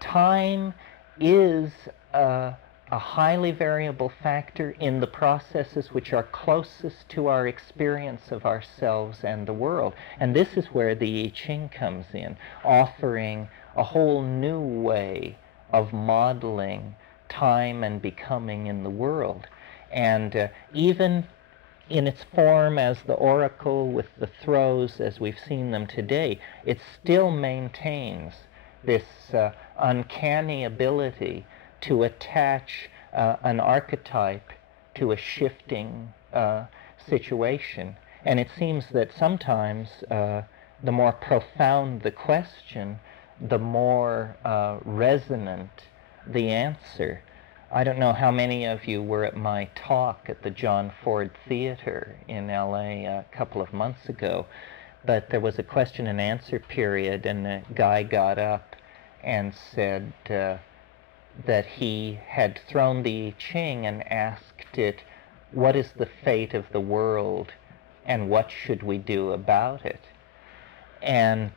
Time is a highly variable factor in the processes which are closest to our experience of ourselves and the world. And this is where the I Ching comes in, offering a whole new way of modeling time and becoming in the world. And even in its form as the oracle with the throws as we've seen them today, it still maintains this uncanny ability to attach an archetype to a shifting situation. And it seems that sometimes the more profound the question, the more resonant the answer. I don't know how many of you were at my talk at the John Ford Theater in LA a couple of months ago, but there was a question and answer period, and the guy got up and said that he had thrown the I Ching and asked it, what is the fate of the world and what should we do about it? And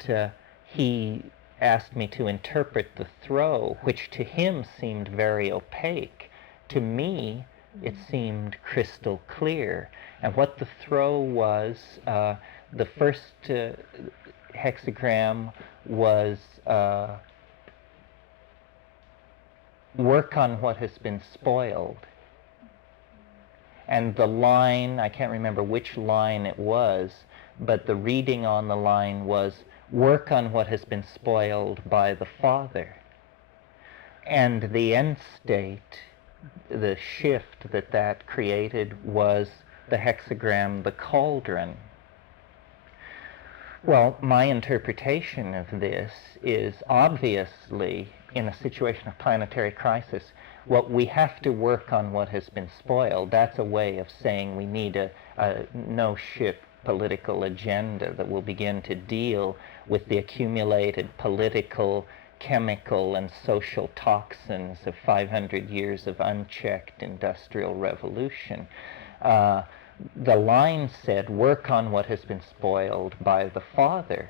he asked me to interpret the throw, which to him seemed very opaque. To me, It seemed crystal clear. And what the throw was, the first hexagram was work on what has been spoiled. And the line, I can't remember which line it was, but the reading on the line was work on what has been spoiled by the Father. And the end state, the shift that created, was the hexagram, the cauldron. Well, my interpretation of this is obviously, in a situation of planetary crisis, what we have to work on what has been spoiled. That's a way of saying we need a no-shit political agenda that will begin to deal with the accumulated political, chemical, and social toxins of 500 years of unchecked industrial revolution. The line said, work on what has been spoiled by the Father.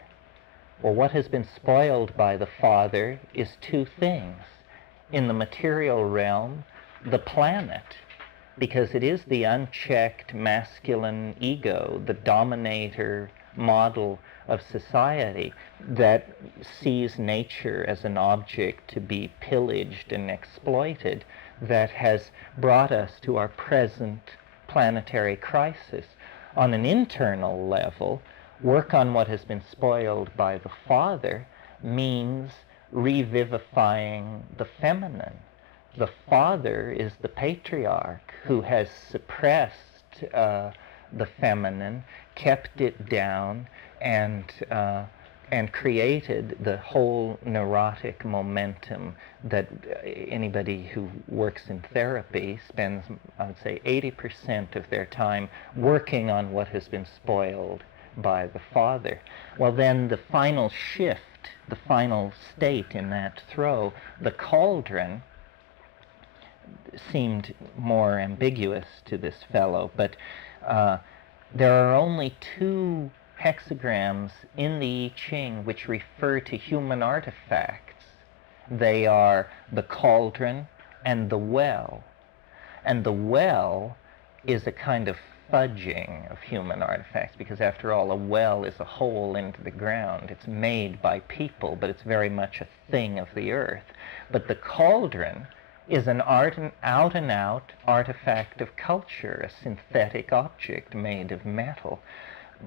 Well, what has been spoiled by the Father is two things. In the material realm, the planet, because it is the unchecked masculine ego, the dominator model of society, that sees nature as an object to be pillaged and exploited, that has brought us to our present planetary crisis. On an internal level, work on what has been spoiled by the Father means revivifying the feminine. The Father is the patriarch who has suppressed the feminine, kept it down, and created the whole neurotic momentum that anybody who works in therapy spends, I would say, 80% of their time working on what has been spoiled by the Father. Well, then the final shift, the final state in that throw, the cauldron, seemed more ambiguous to this fellow, but there are only two hexagrams in the I Ching which refer to human artifacts. They are the cauldron and the well. And the well is a kind of fudging of human artifacts, because after all, a well is a hole into the ground. It's made by people, but it's very much a thing of the earth. But the cauldron is an out-and-out artifact of culture, a synthetic object made of metal.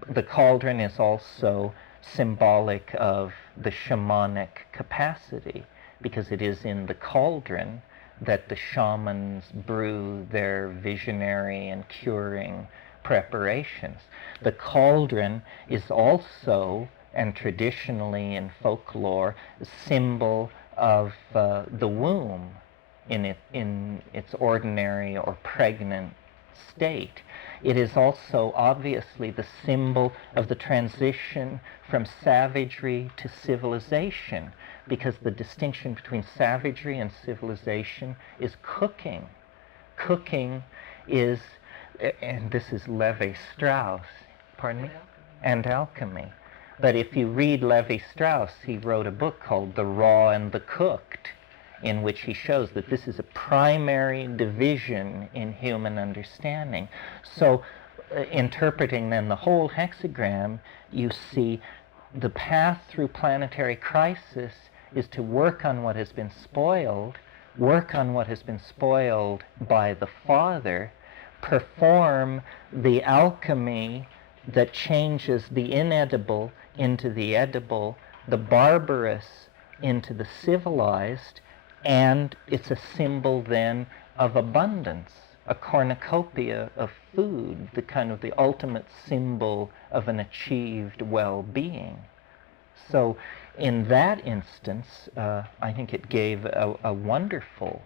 The cauldron is also symbolic of the shamanic capacity, because it is in the cauldron that the shamans brew their visionary and curing preparations. The cauldron is also, and traditionally in folklore, a symbol of the womb in its ordinary or pregnant state. It is also obviously the symbol of the transition from savagery to civilization, because the distinction between savagery and civilization is cooking. Cooking is, and this is Levi-Strauss, pardon me? And alchemy. But if you read Levi-Strauss, he wrote a book called The Raw and the Cooked, in which he shows that this is a primary division in human understanding. So, interpreting then the whole hexagram, you see the path through planetary crisis is to work on what has been spoiled, work on what has been spoiled by the Father, perform the alchemy that changes the inedible into the edible, the barbarous into the civilized, and it's a symbol then of abundance, a cornucopia of food, the kind of the ultimate symbol of an achieved well-being. So in that instance, I think it gave a wonderful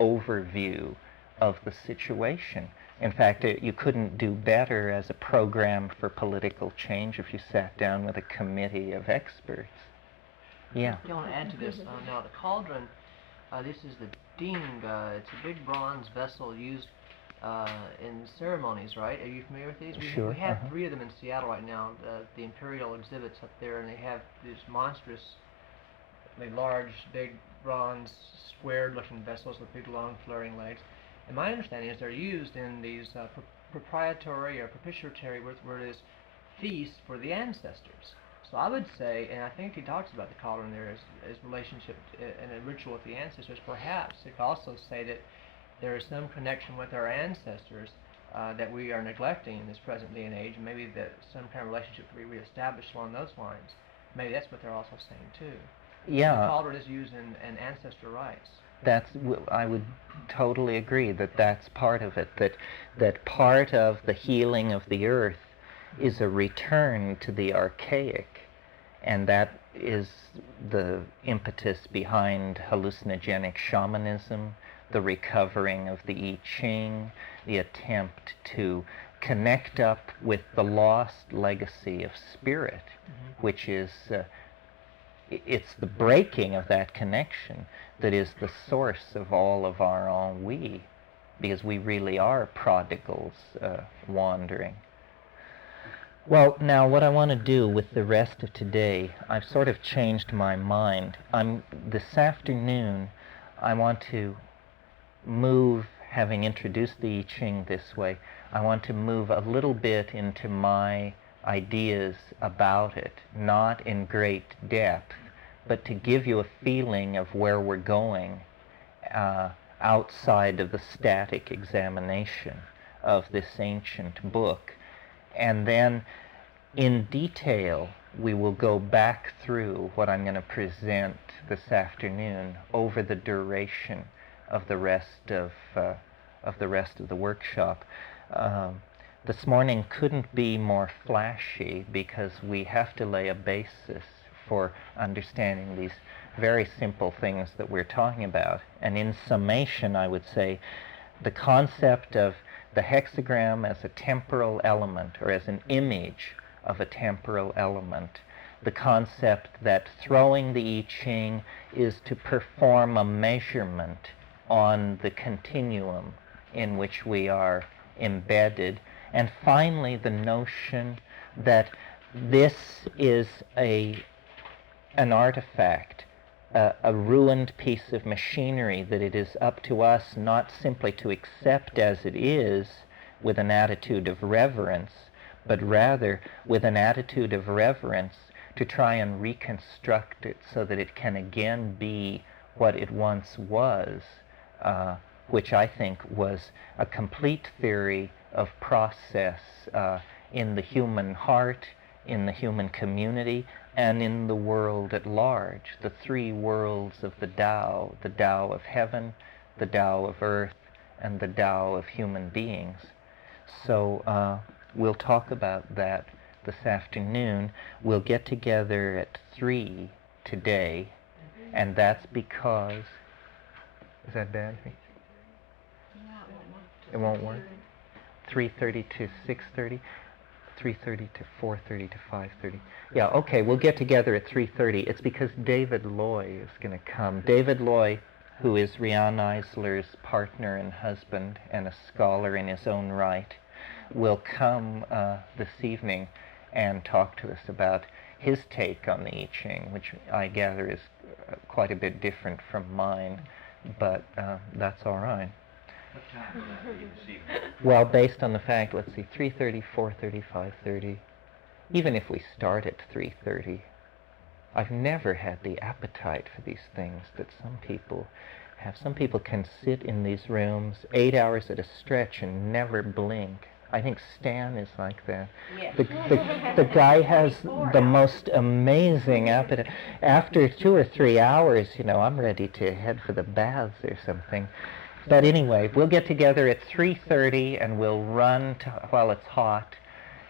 overview of the situation. In fact, you couldn't do better as a program for political change if you sat down with a committee of experts. Yeah. I want to add to this. Now, the cauldron, this is the ding. It's a big bronze vessel used in ceremonies, right? Are you familiar with these? Sure. We have three of them in Seattle right now, the Imperial exhibits up there, and they have these monstrous, large, big bronze, square-looking vessels with big, long, flaring legs. And my understanding is they're used in these proprietary or propitiatory, where it is feast for the ancestors. So I would say, and I think he talks about the cauldron there as relationship and a ritual with the ancestors. Perhaps it could also say that there is some connection with our ancestors that we are neglecting in this present day and age, and maybe that some kind of relationship could be reestablished along those lines. Maybe that's what they're also saying too. Yeah. The cauldron is used in ancestor rites. I would totally agree that that's part of it, that part of the healing of the earth is a return to the archaic, and that is the impetus behind hallucinogenic shamanism, the recovering of the I Ching, the attempt to connect up with the lost legacy of spirit, which is it's the breaking of that connection that is the source of all of our ennui, because we really are prodigals wandering. Well, now what I want to do with the rest of today, I've sort of changed my mind. This afternoon, I want to move, having introduced the I Ching this way, I want to move a little bit into my ideas about it, not in great depth, but to give you a feeling of where we're going outside of the static examination of this ancient book. And then in detail, we will go back through what I'm going to present this afternoon over the duration of the rest of the workshop. This morning couldn't be more flashy because we have to lay a basis for understanding these very simple things that we're talking about. And in summation, I would say the concept of the hexagram as a temporal element, or as an image of a temporal element, the concept that throwing the I Ching is to perform a measurement on the continuum in which we are embedded, and finally the notion that this is an artifact, a ruined piece of machinery that it is up to us not simply to accept as it is with an attitude of reverence, but rather with an attitude of reverence to try and reconstruct it so that it can again be what it once was, which I think was a complete theory of process in the human heart, in the human community, and in the world at large, the three worlds of the Tao of heaven, the Tao of earth, and the Tao of human beings. So we'll talk about that this afternoon. We'll get together at 3 today, and that's because... Is that bad? It won't work? 3:30 to 6:30? 3:30 to 4:30 to 5:30. Yeah, okay, we'll get together at 3:30. It's because David Loy is going to come. David Loy, who is Rian Eisler's partner and husband and a scholar in his own right, will come this evening and talk to us about his take on the I Ching, which I gather is quite a bit different from mine, but that's all right. What time will that be this evening? Well, based on the fact, let's see, 3:30, 4:30, 5:30, even if we start at 3:30, I've never had the appetite for these things that some people have. Some people can sit in these rooms 8 hours at a stretch and never blink. I think Stan is like that. Yes. The guy has the most amazing appetite. After 2 or 3 hours, I'm ready to head for the baths or something. But anyway, we'll get together at 3:30 and we'll run while it's hot,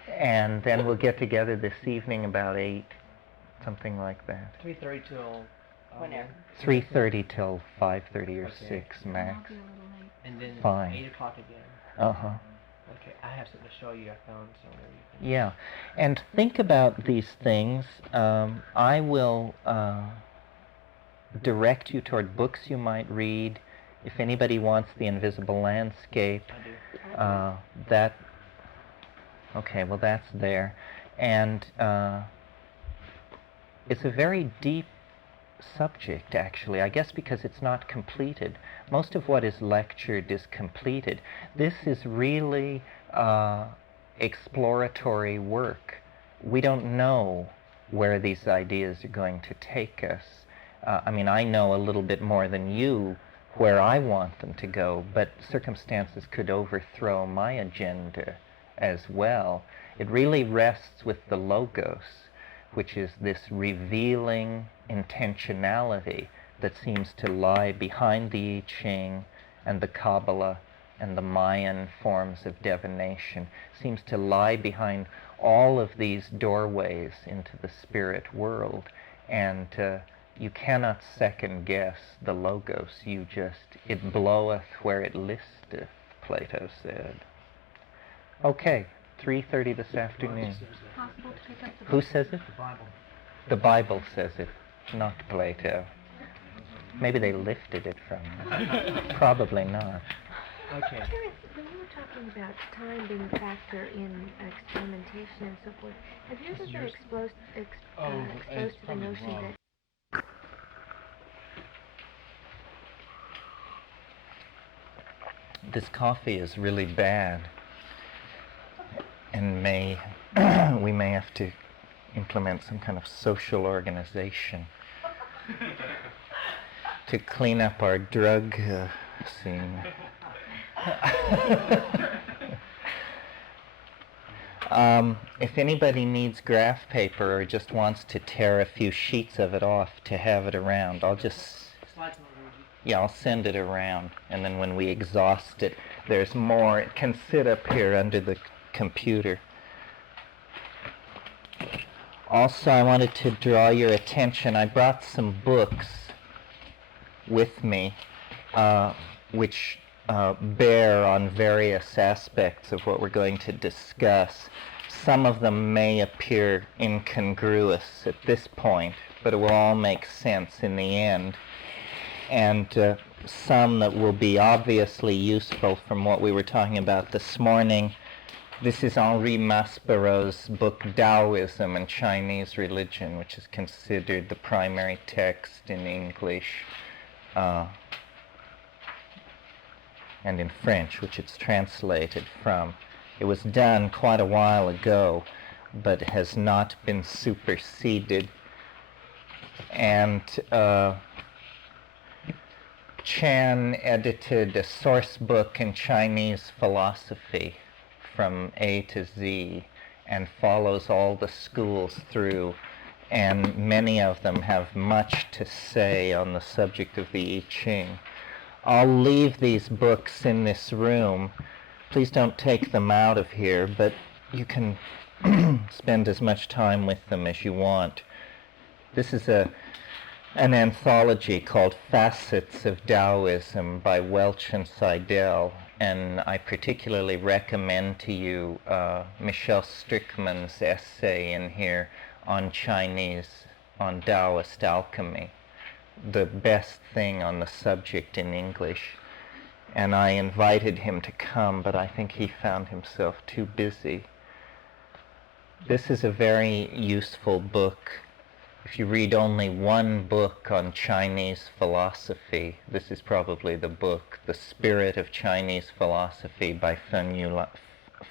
and then we'll get together this evening about 8, something like that. 3:30 till... Whenever. 3:30 till 5:30 or Okay. 6 max. And then Fine. 8 o'clock again. Uh-huh. Okay, I have something to show you. I found somewhere. Yeah, and think about these things. I will direct you toward books you might read. If anybody wants The Invisible Landscape, I do. Okay, well that's there. And it's a very deep subject, actually. I guess because it's not completed. Most of what is lectured is completed. This is really exploratory work. We don't know where these ideas are going to take us. I mean, I know a little bit more than you where I want them to go, but circumstances could overthrow my agenda as well. It really rests with the logos, which is this revealing intentionality that seems to lie behind the I Ching and the Kabbalah and the Mayan forms of divination, seems to lie behind all of these doorways into the spirit world. And you cannot second guess the logos. You just, it bloweth where it listeth, Plato said. Okay, 3:30 this afternoon. Possible to pick up the Who says it? The Bible. The Bible says it, not Plato. Maybe they lifted it from him. Probably not. Okay. Terence, when you were talking about time being a factor in experimentation and so forth, have you ever been exposed to the notion that This coffee is really bad, and we may have to implement some kind of social organization to clean up our drug scene. If anybody needs graph paper or just wants to tear a few sheets of it off to have it around, I'll send it around, and then when we exhaust it, there's more. It can sit up here under the computer. Also, I wanted to draw your attention. I brought some books with me, which bear on various aspects of what we're going to discuss. Some of them may appear incongruous at this point, but it will all make sense in the end. And some that will be obviously useful from what we were talking about this morning. This is Henri Maspero's book Taoism and Chinese Religion, which is considered the primary text in English and in French, which it's translated from. It was done quite a while ago, but has not been superseded. And Chan edited a source book in Chinese philosophy from A to Z and follows all the schools through, and many of them have much to say on the subject of the I Ching. I'll leave these books in this room. Please don't take them out of here, but you can spend as much time with them as you want. This is an anthology called Facets of Taoism by Welch and Seidel, and I particularly recommend to you Michelle Strickman's essay in here on Taoist alchemy, the best thing on the subject in English. And I invited him to come, but I think he found himself too busy. This is a very useful book. If you read only one book on Chinese philosophy, this is probably the book, The Spirit of Chinese Philosophy by Feng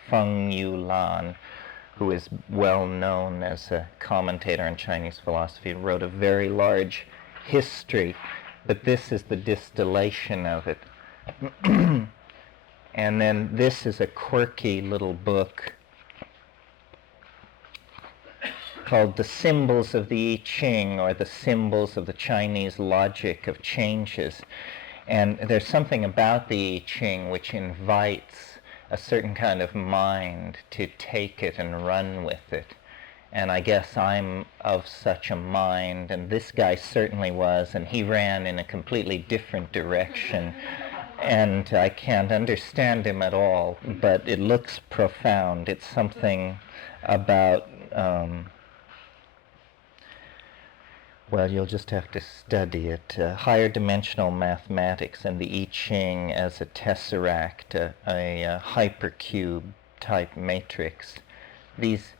Yulan, who is well known as a commentator on Chinese philosophy, wrote a very large history, but this is the distillation of it. And then this is a quirky little book called The Symbols of the I Ching, or The Symbols of the Chinese Logic of Changes. And there's something about the I Ching which invites a certain kind of mind to take it and run with it. And I guess I'm of such a mind, and this guy certainly was, and he ran in a completely different direction. And I can't understand him at all, but it looks profound. It's something about well, you'll just have to study it. Higher dimensional mathematics and the I Ching as a tesseract, a hypercube type matrix. These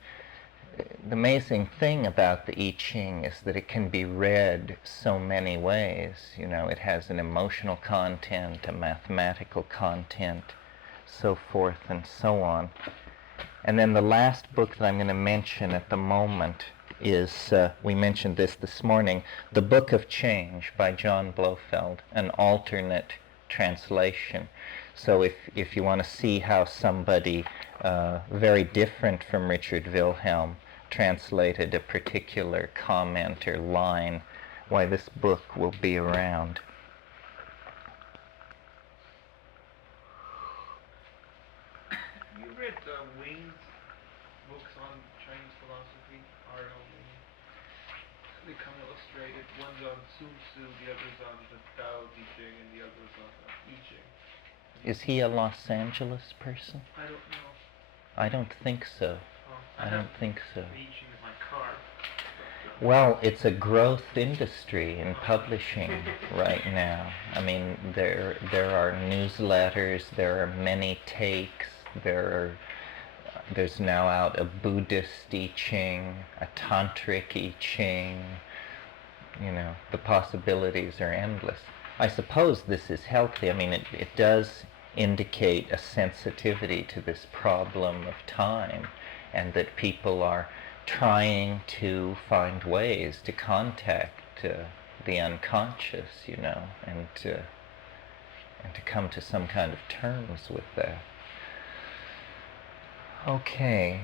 the amazing thing about the I Ching is that it can be read so many ways. You know, it has an emotional content, a mathematical content, so forth and so on. And then the last book that I'm going to mention at the moment is, we mentioned this morning, The Book of Change by John Blofeld, an alternate translation. So if you want to see how somebody very different from Richard Wilhelm translated a particular comment or line, why this book will be around. You read Wayne's books on Chinese philosophy, R.L. Wayne? They come illustrated. One's on Sun Tzu, the other's on the Tao Te Ching, and the other's on the I Ching. Is he a Los Angeles person? I don't know. I don't think so. Oh, I don't think so. The I Ching in my car. Well, it's a growth industry in publishing right now. I mean, there are newsletters, there are many takes, there's now out a Buddhist I Ching, a Tantric I Ching. You know, the possibilities are endless. I suppose this is healthy. I mean, it does indicate a sensitivity to this problem of time, and that people are trying to find ways to contact the unconscious, you know, and to come to some kind of terms with that. Okay.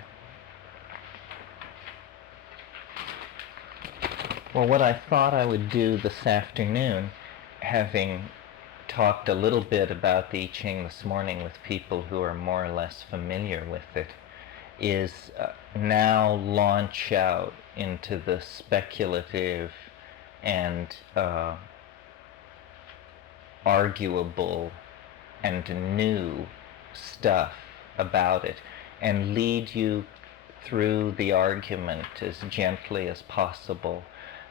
Well, what I thought I would do this afternoon, having talked a little bit about the I Ching this morning with people who are more or less familiar with it, is now launch out into the speculative and arguable and new stuff about it, and lead you through the argument as gently as possible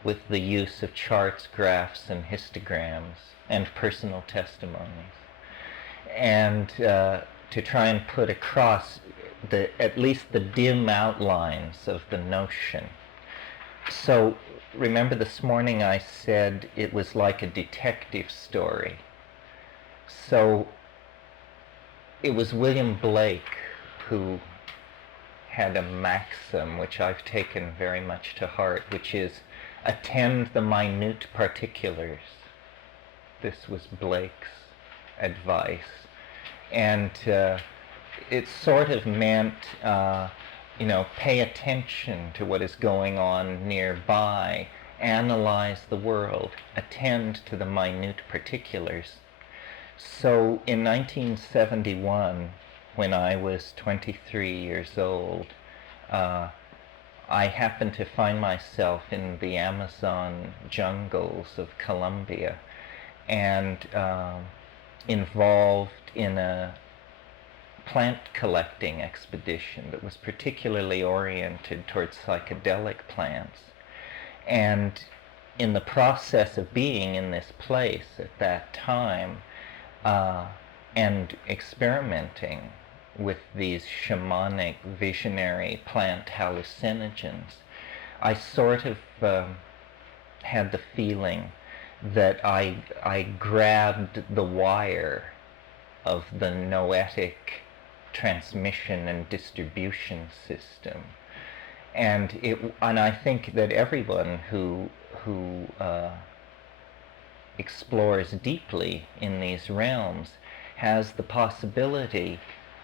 with the use of charts, graphs, and histograms, and personal testimonies, and to try and put across at least the dim outlines of the notion. So remember this morning I said it was like a detective story. So it was William Blake who had a maxim which I've taken very much to heart, which is attend the minute particulars. This was Blake's advice. And it sort of meant, pay attention to what is going on nearby, analyze the world, attend to the minute particulars. So in 1971, when I was 23 years old, I happened to find myself in the Amazon jungles of Colombia, and involved in a plant collecting expedition that was particularly oriented towards psychedelic plants. And in the process of being in this place at that time, and experimenting with these shamanic, visionary plant hallucinogens, I sort of had the feeling that I grabbed the wire of the noetic transmission and distribution system, and I think that everyone who explores deeply in these realms has the possibility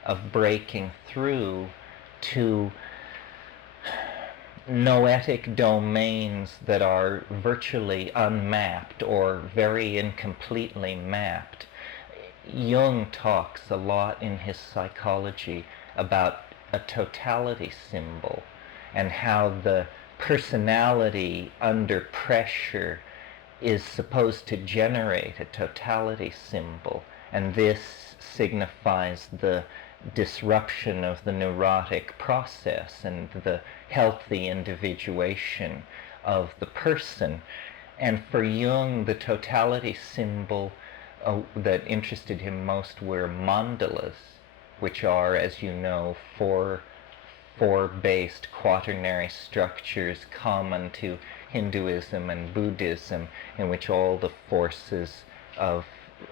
of breaking through to noetic domains that are virtually unmapped or very incompletely mapped. Jung talks a lot in his psychology about a totality symbol and how the personality under pressure is supposed to generate a totality symbol, and this signifies the disruption of the neurotic process and the healthy individuation of the person. And for Jung, the totality symbol that interested him most were mandalas, which are, as you know, four four-based quaternary structures common to Hinduism and Buddhism, in which all the forces of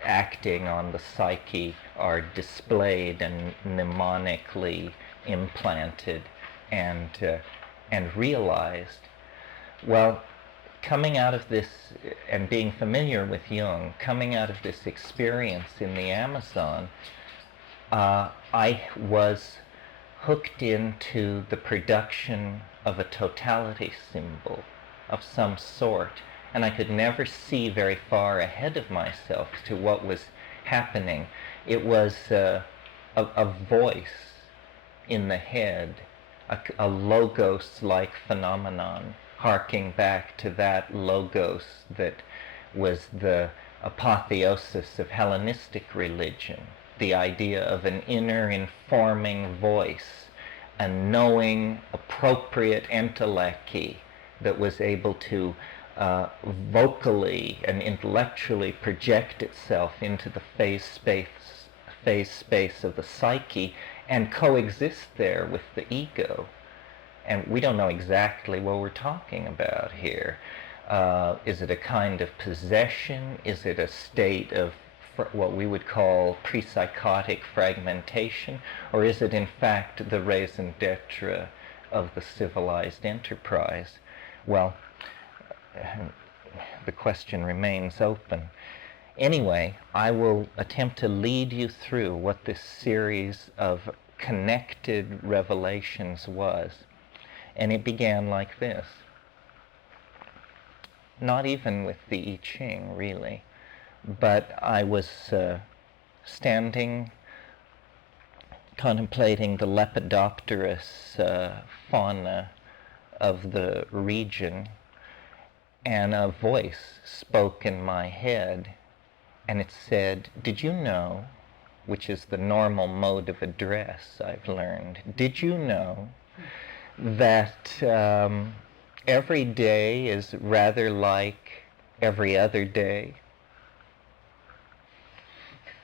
acting on the psyche are displayed and mnemonically implanted and realized. Well, coming out of this and being familiar with Jung, coming out of this experience in the Amazon, I was hooked into the production of a totality symbol of some sort, and I could never see very far ahead of myself to what was happening. It was a voice in the head, a logos-like phenomenon, harking back to that logos that was the apotheosis of Hellenistic religion, the idea of an inner informing voice, a knowing, appropriate enteleki that was able to vocally and intellectually project itself into the phase space of the psyche and coexist there with the ego. And we don't know exactly what we're talking about here. Is it a kind of possession? Is it a state of what we would call pre-psychotic fragmentation? Or is it in fact the raison d'etre of the civilized enterprise? Well, the question remains open. Anyway, I will attempt to lead you through what this series of connected revelations was. And it began like this. Not even with the I Ching, really. But I was standing, contemplating the lepidopterous fauna of the region, and a voice spoke in my head, and it said, "Did you know," which is the normal mode of address I've learned, "did you know that every day is rather like every other day?"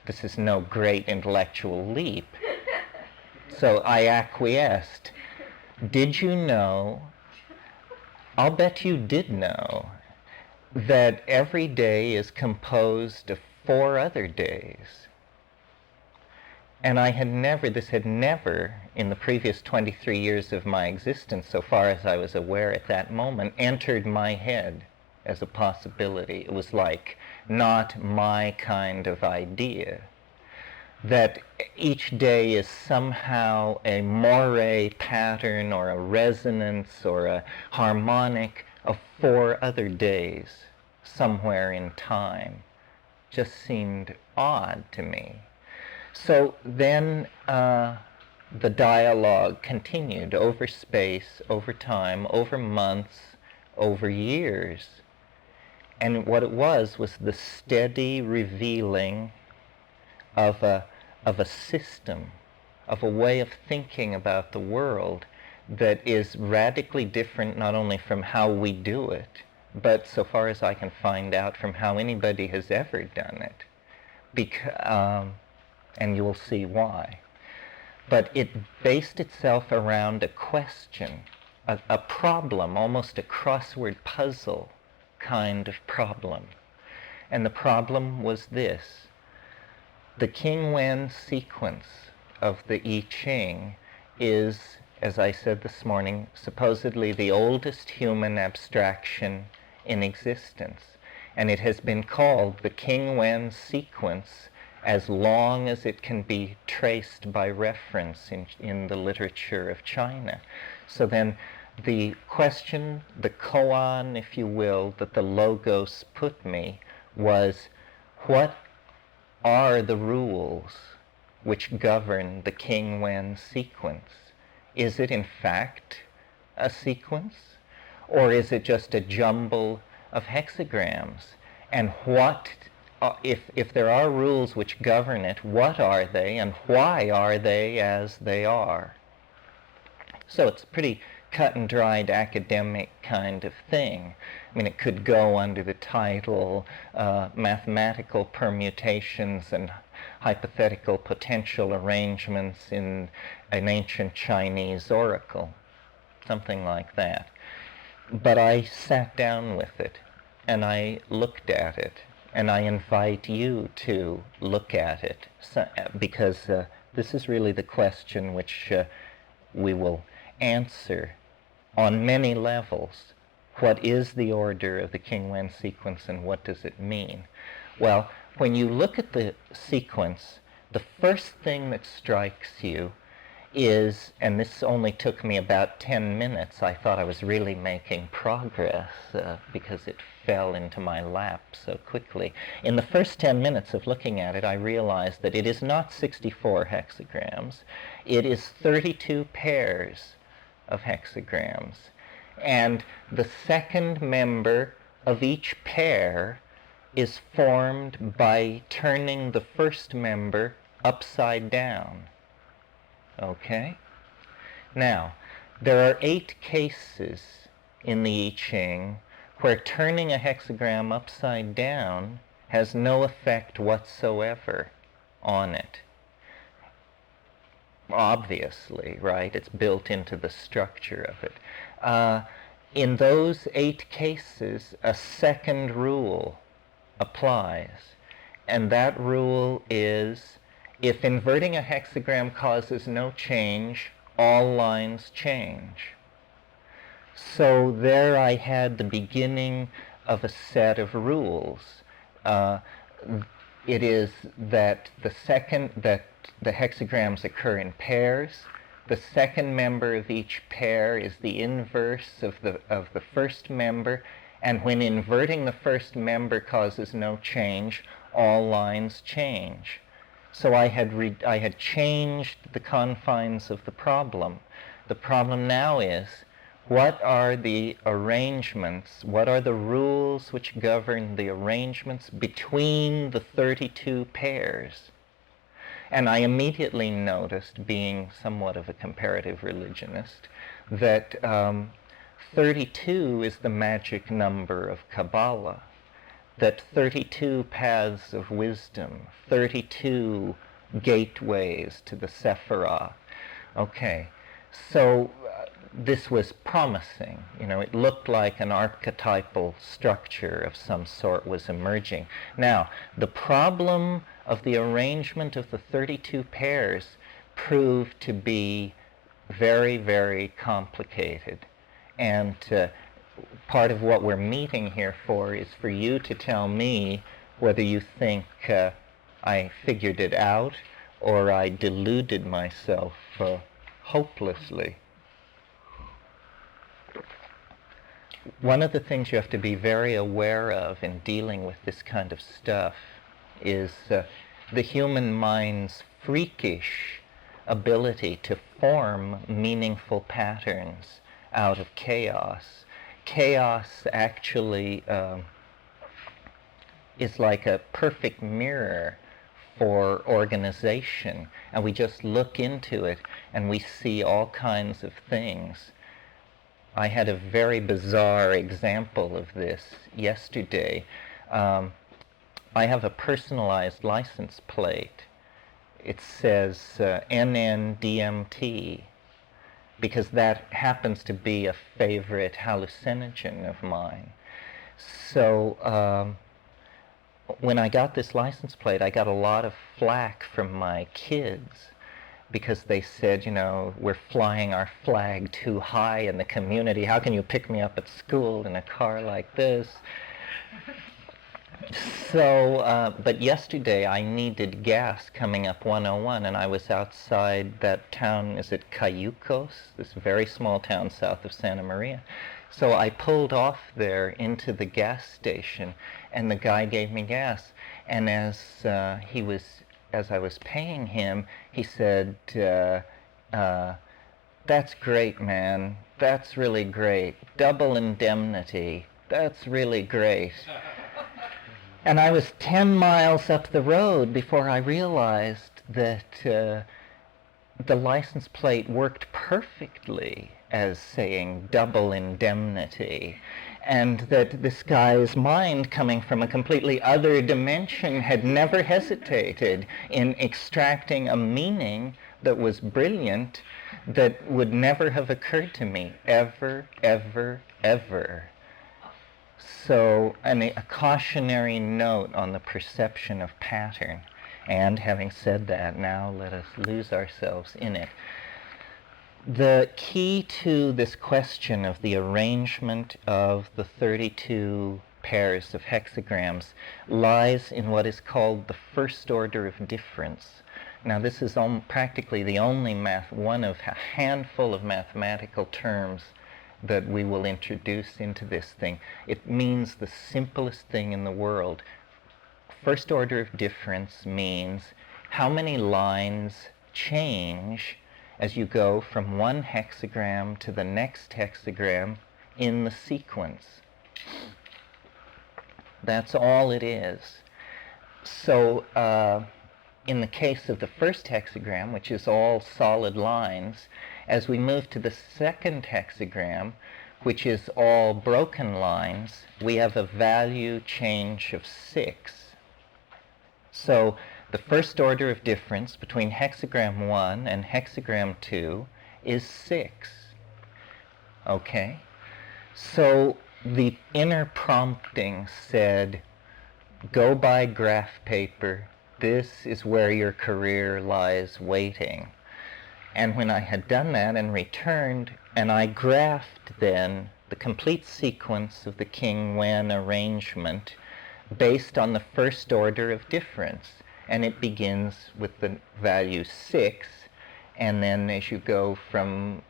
This is no great intellectual leap. So I acquiesced. "Did you know, I'll bet you did know, that every day is composed of 4 other days?" And this had never, in the previous 23 years of my existence, so far as I was aware at that moment, entered my head as a possibility. It was like not my kind of idea. That each day is somehow a moire pattern or a resonance or a harmonic of 4 other days somewhere in time. Just seemed odd to me. So then the dialogue continued over space, over time, over months, over years. And what it was the steady revealing of a system, of a way of thinking about the world that is radically different not only from how we do it, but so far as I can find out, from how anybody has ever done it. And you will see why. But it based itself around a question, a problem, almost a crossword puzzle kind of problem. And the problem was this. The King Wen sequence of the I Ching is, as I said this morning, supposedly the oldest human abstraction in existence. And it has been called the King Wen sequence as long as it can be traced by reference in the literature of China. So then the question, the koan, if you will, that the Logos put me was, what are the rules which govern the King Wen sequence? Is it in fact a sequence? Or is it just a jumble of hexagrams? And what, if there are rules which govern it, what are they and why are they as they are? So it's a pretty cut and dried academic kind of thing. I mean, it could go under the title mathematical permutations and hypothetical potential arrangements in an ancient Chinese oracle, something like that. But I sat down with it, and I looked at it, and I invite you to look at it, because this is really the question which we will answer on many levels. What is the order of the King-Wen sequence, and what does it mean? Well, when you look at the sequence, the first thing that strikes you is, and this only took me about 10 minutes, I thought I was really making progress because it fell into my lap so quickly. In the first 10 minutes of looking at it, I realized that it is not 64 hexagrams, it is 32 pairs of hexagrams. And the second member of each pair is formed by turning the first member upside down. Okay? Now, there are 8 cases in the I Ching where turning a hexagram upside down has no effect whatsoever on it. Obviously, right? It's built into the structure of it. In those 8 cases, a second rule applies, and that rule is, if inverting a hexagram causes no change, all lines change. So there I had the beginning of a set of rules. It is that the hexagrams occur in pairs. The second member of each pair is the inverse of the first member, and when inverting the first member causes no change, all lines change. So I had changed the confines of the problem. The problem now is, what are the arrangements, what are the rules which govern the arrangements between the 32 pairs? And I immediately noticed, being somewhat of a comparative religionist, that 32 is the magic number of Kabbalah, that 32 paths of wisdom, 32 gateways to the Sephirah. Okay, so this was promising. It looked like an archetypal structure of some sort was emerging. Now, the problem of the arrangement of the 32 pairs proved to be very, very complicated. And part of what we're meeting here for is for you to tell me whether you think I figured it out or I deluded myself hopelessly. One of the things you have to be very aware of in dealing with this kind of stuff is the human mind's freakish ability to form meaningful patterns out of chaos. Chaos actually is like a perfect mirror for organization, and we just look into it and we see all kinds of things. I had a very bizarre example of this yesterday. I have a personalized license plate. It says NNDMT, because that happens to be a favorite hallucinogen of mine. So when I got this license plate, I got a lot of flack from my kids because they said, we're flying our flag too high in the community. How can you pick me up at school in a car like this? So, but yesterday I needed gas coming up 101, and I was outside that town, is it Cayucos? This very small town south of Santa Maria. So I pulled off there into the gas station, and the guy gave me gas. And as I was paying him, he said, "That's great, man. That's really great. Double indemnity. That's really great." And I was 10 miles up the road before I realized that the license plate worked perfectly as saying double indemnity. and that this guy's mind, coming from a completely other dimension, had never hesitated in extracting a meaning that was brilliant, that would never have occurred to me, ever, ever, ever. So a cautionary note on the perception of pattern. And having said that, now let us lose ourselves in it. The key to this question of the arrangement of the 32 pairs of hexagrams lies in what is called the first order of difference. Now, this is practically the only one of a handful of mathematical terms that we will introduce into this thing. It means the simplest thing in the world. First order of difference means how many lines change as you go from one hexagram to the next hexagram in the sequence. That's all it is. So in the case of the first hexagram, which is all solid lines, as we move to the second hexagram, which is all broken lines, we have a value change of 6. So the first order of difference between hexagram 1 and hexagram 2 is 6. Okay? So the inner prompting said, go buy graph paper. This is where your career lies waiting. And when I had done that and returned, and I graphed then the complete sequence of the King-Wen arrangement based on the first order of difference. And it begins with the value 6, and then as you go from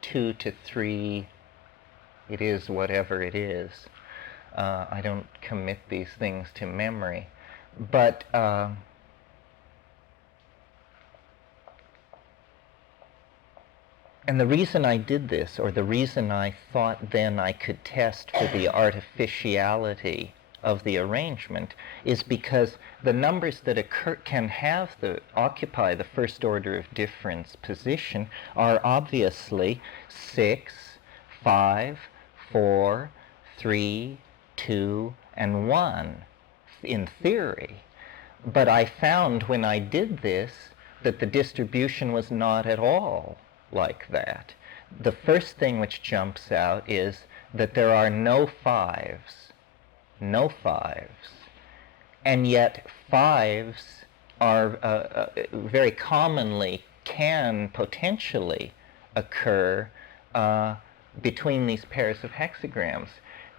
2 to 3, it is whatever it is. I don't commit these things to memory. But and the reason I did this, or the reason I thought then I could test for the artificiality of the arrangement, is because the numbers that can occupy the first order of difference position are obviously 6, 5, 4, 3, 2, and 1 in theory. But I found when I did this that the distribution was not at all like that. The first thing which jumps out is that there are no 5s. No 5s. And yet 5s are very commonly can potentially occur between these pairs of hexagrams.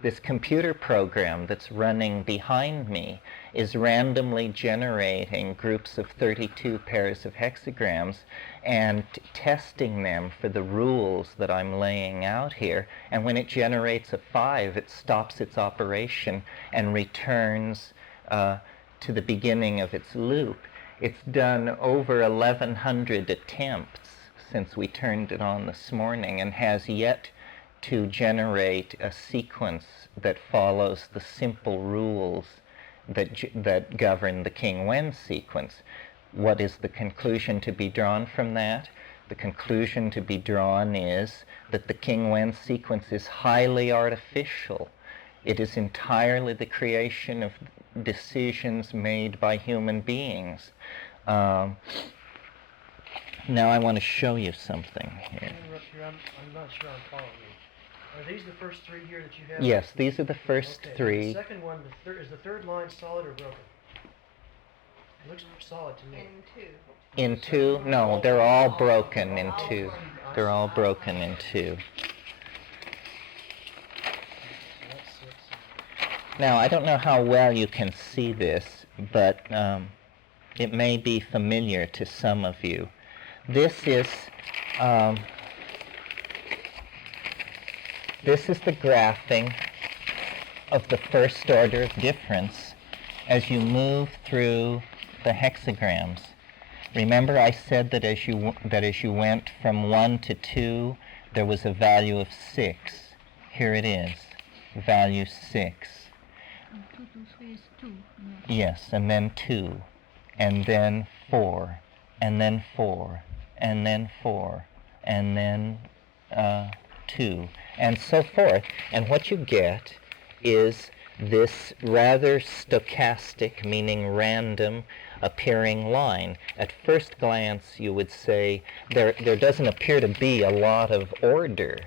This computer program that's running behind me is randomly generating groups of 32 pairs of hexagrams and testing them for the rules that I'm laying out here. And when it generates a 5, it stops its operation and returns to the beginning of its loop. It's done over 1,100 attempts since we turned it on this morning, and has yet to generate a sequence that follows the simple rules that govern the King-Wen sequence. What is the conclusion to be drawn from that? The conclusion to be drawn is that the King-Wen sequence is highly artificial. It is entirely the creation of decisions made by human beings. Now I want to show you something here. I'm not sure I'm following you. Are these the first 3 here that you have? Yes, these are the first 3. The second one, is the third line solid or broken? It looks solid to me. In 2? No, they're all broken in 2. They're all broken in 2. Now, I don't know how well you can see this, but it may be familiar to some of you. This is the graphing of the first order of difference as you move through the hexagrams. Remember I said that as you went from 1 to 2, there was a value of 6. Here it is, value 6. 2 to 3 is 2. Yes, and then 2, and then 4, and then 4, and then 4, and then 2, and so forth. And what you get is this rather stochastic, meaning random, appearing line. At first glance, you would say there doesn't appear to be a lot of order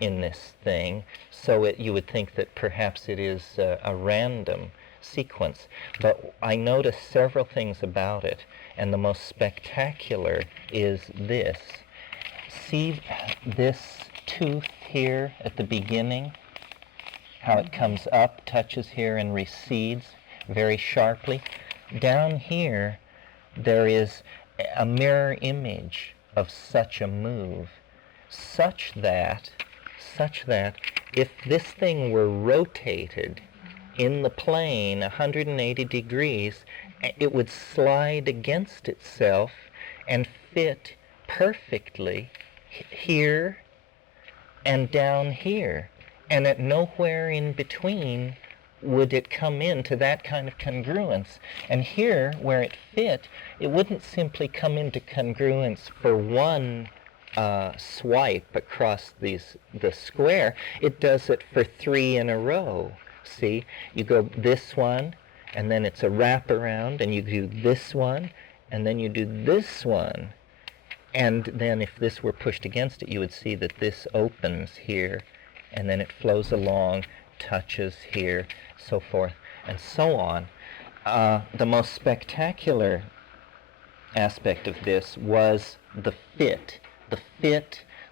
in this thing, so you would think that perhaps it is a random sequence. But I noticed several things about it, and the most spectacular is this. See this tooth here at the beginning? How it comes up, touches here, and recedes very sharply. Down here, there is a mirror image of such a move, such that if this thing were rotated in the plane 180 degrees, it would slide against itself and fit perfectly here and down here. And at nowhere in between would it come into that kind of congruence. And here, where it fit, it wouldn't simply come into congruence for one swipe across the square. It does it for 3 in a row. See, you go this one, and then it's a wraparound, and you do this one, and then you do this one. And then if this were pushed against it, you would see that this opens here, and then it flows along, touches here, so forth, and so on. The most spectacular aspect of this was the fit.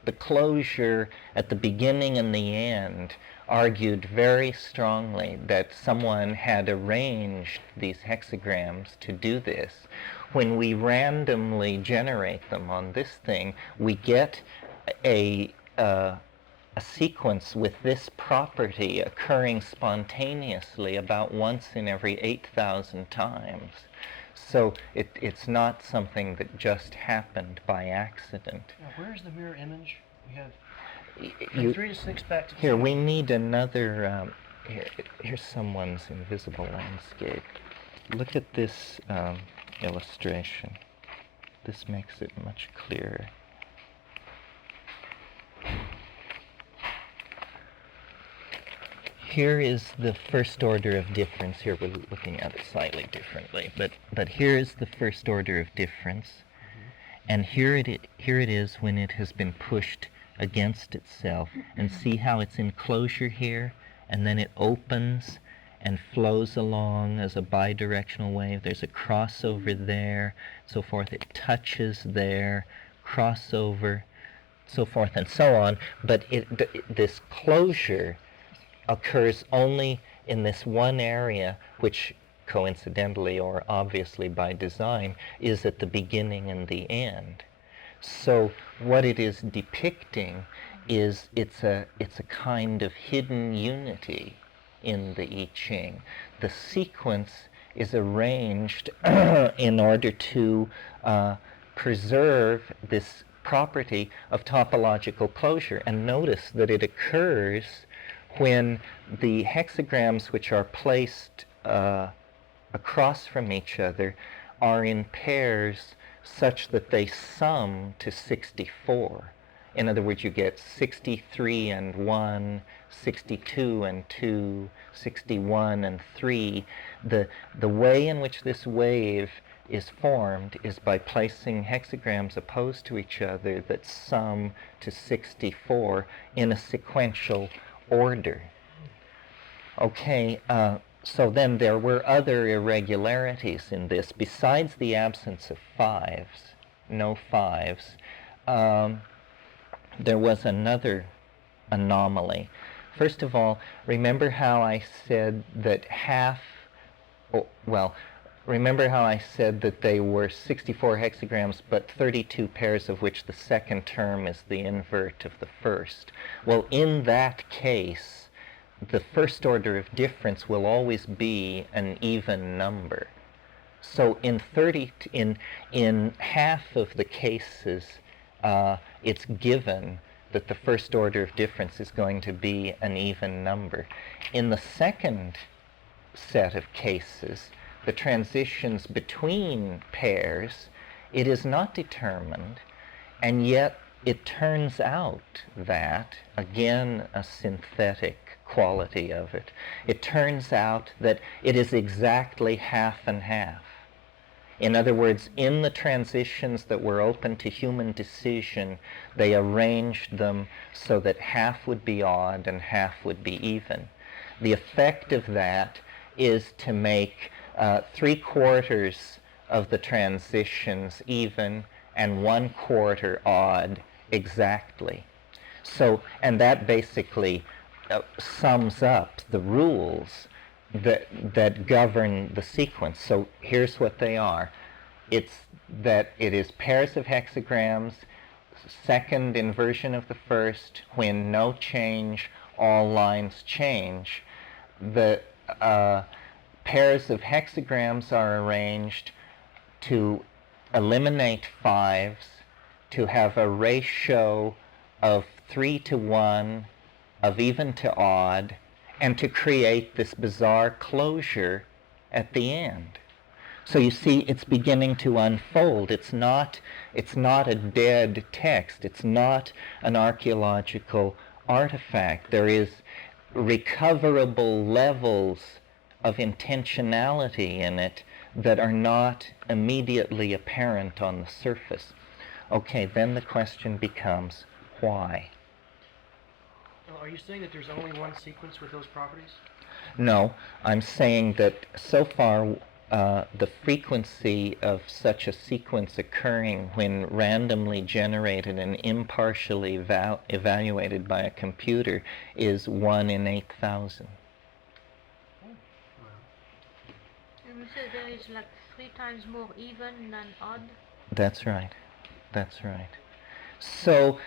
The closure at the beginning and the end argued very strongly that someone had arranged these hexagrams to do this. When we randomly generate them on this thing, we get a sequence with this property occurring spontaneously about once in every 8,000 times. So it's not something that just happened by accident. Now, where's the mirror image? We have You, 3 to 6 back to 2. here, we need another, here's someone's invisible landscape. Look at this illustration. This makes it much clearer. Here is the first order of difference. Here we're looking at it slightly differently, but here is the first order of difference, and here it is when it has been pushed against itself. And see how it's in closure here, and then it opens and flows along as a bidirectional wave. There's a crossover there, so forth. It touches there, crossover, so forth and so on. But this closure occurs only in this one area, which coincidentally or obviously by design is at the beginning and the end. So what it is depicting is it's a kind of hidden unity in the I Ching. The sequence is arranged in order to preserve this property of topological closure. And notice that it occurs when the hexagrams which are placed across from each other are in pairs such that they sum to 64. In other words, you get 63 and 1, 62 and 2, 61 and 3. The way in which this wave is formed is by placing hexagrams opposed to each other that sum to 64 in a sequential order. Okay, so then there were other irregularities in this. Besides the absence of fives, no fives, there was another anomaly. First of all, remember how I said that remember how I said that they were 64 hexagrams, but 32 pairs of which the second term is the invert of the first. Well, in that case, the first order of difference will always be an even number. So in half of the cases, it's given that the first order of difference is going to be an even number. In the second set of cases, the transitions between pairs, it is not determined, and yet it turns out that, again, a synthetic quality of it, it turns out that it is exactly half and half. In other words, in the transitions that were open to human decision, they arranged them so that half would be odd and half would be even. The effect of that is to make 3/4 of the transitions even and 1/4 odd exactly. So, and that basically sums up the rules that govern the sequence. So here's what they are. It's that it is pairs of hexagrams, second inversion of the first, when no change, all lines change. The pairs of hexagrams are arranged to eliminate fives, to have a ratio of 3 to 1, of even to odd, and to create this bizarre closure at the end. So you see, it's beginning to unfold. It's not a dead text. It's not an archaeological artifact. There is recoverable levels of intentionality in it that are not immediately apparent on the surface. Okay, then the question becomes, why? Are you saying that there's only one sequence with those properties? No, I'm saying that so far the frequency of such a sequence occurring when randomly generated and impartially evaluated by a computer is 1 in 8,000. And you said there is like 3 times more even than odd? That's right. That's right. So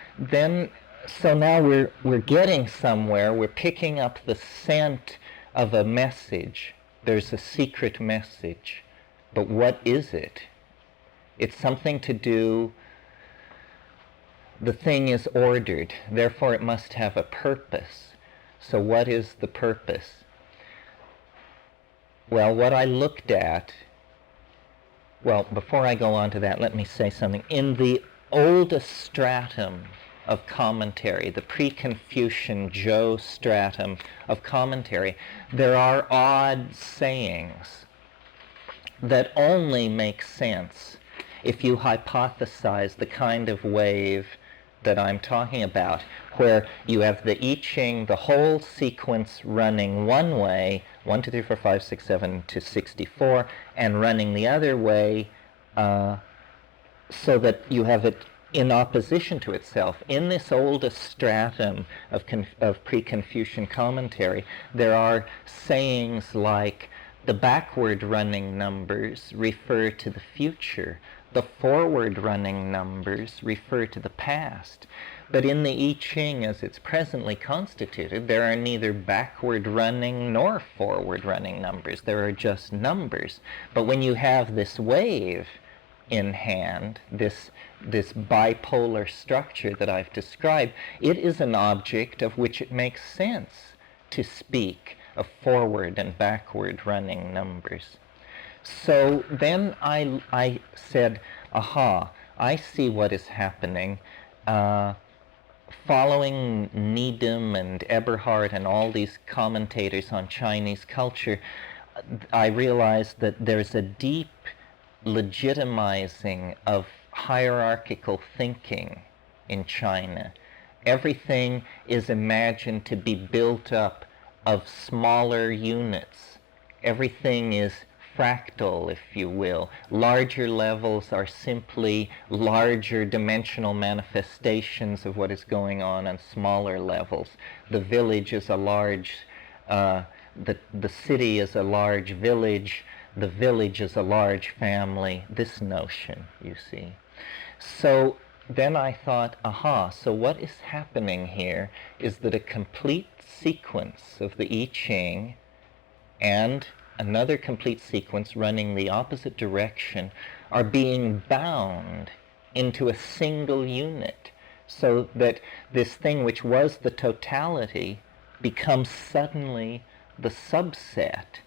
now we're getting somewhere. We're picking up the scent of a message. There's a secret message. But what is it? It's something to do, the thing is ordered, therefore it must have a purpose. So what is the purpose? Well, what I looked at, well, before I go on to that, let me say something. In the oldest stratum of commentary, the pre-Confucian Zhou stratum of commentary, there are odd sayings that only make sense if you hypothesize the kind of wave that I'm talking about, where you have the I Ching, the whole sequence running one way, 1, 2, 3, 4, 5, 6, 7 to 64, and running the other way so that you have it in opposition to itself. In this oldest stratum of pre-Confucian commentary, there are sayings like, the backward running numbers refer to the future, the forward running numbers refer to the past. But in the I Ching as it's presently constituted, there are neither backward running nor forward running numbers. There are just numbers. But when you have this wave in hand, this bipolar structure that I've described, it is an object of which it makes sense to speak of forward and backward running numbers. So then I said, aha, I see what is happening. Following Needham and Eberhard and all these commentators on Chinese culture, I realized that there's a deep legitimizing of hierarchical thinking in China. Everything is imagined to be built up of smaller units. Everything is fractal, if you will. Larger levels are simply larger dimensional manifestations of what is going on smaller levels. The village is a large, the city is a large village, the village is a large family, this notion, you see. So then I thought, aha, so what is happening here is that a complete sequence of the I Ching and another complete sequence running the opposite direction are being bound into a single unit, so that this thing which was the totality becomes suddenly the subset.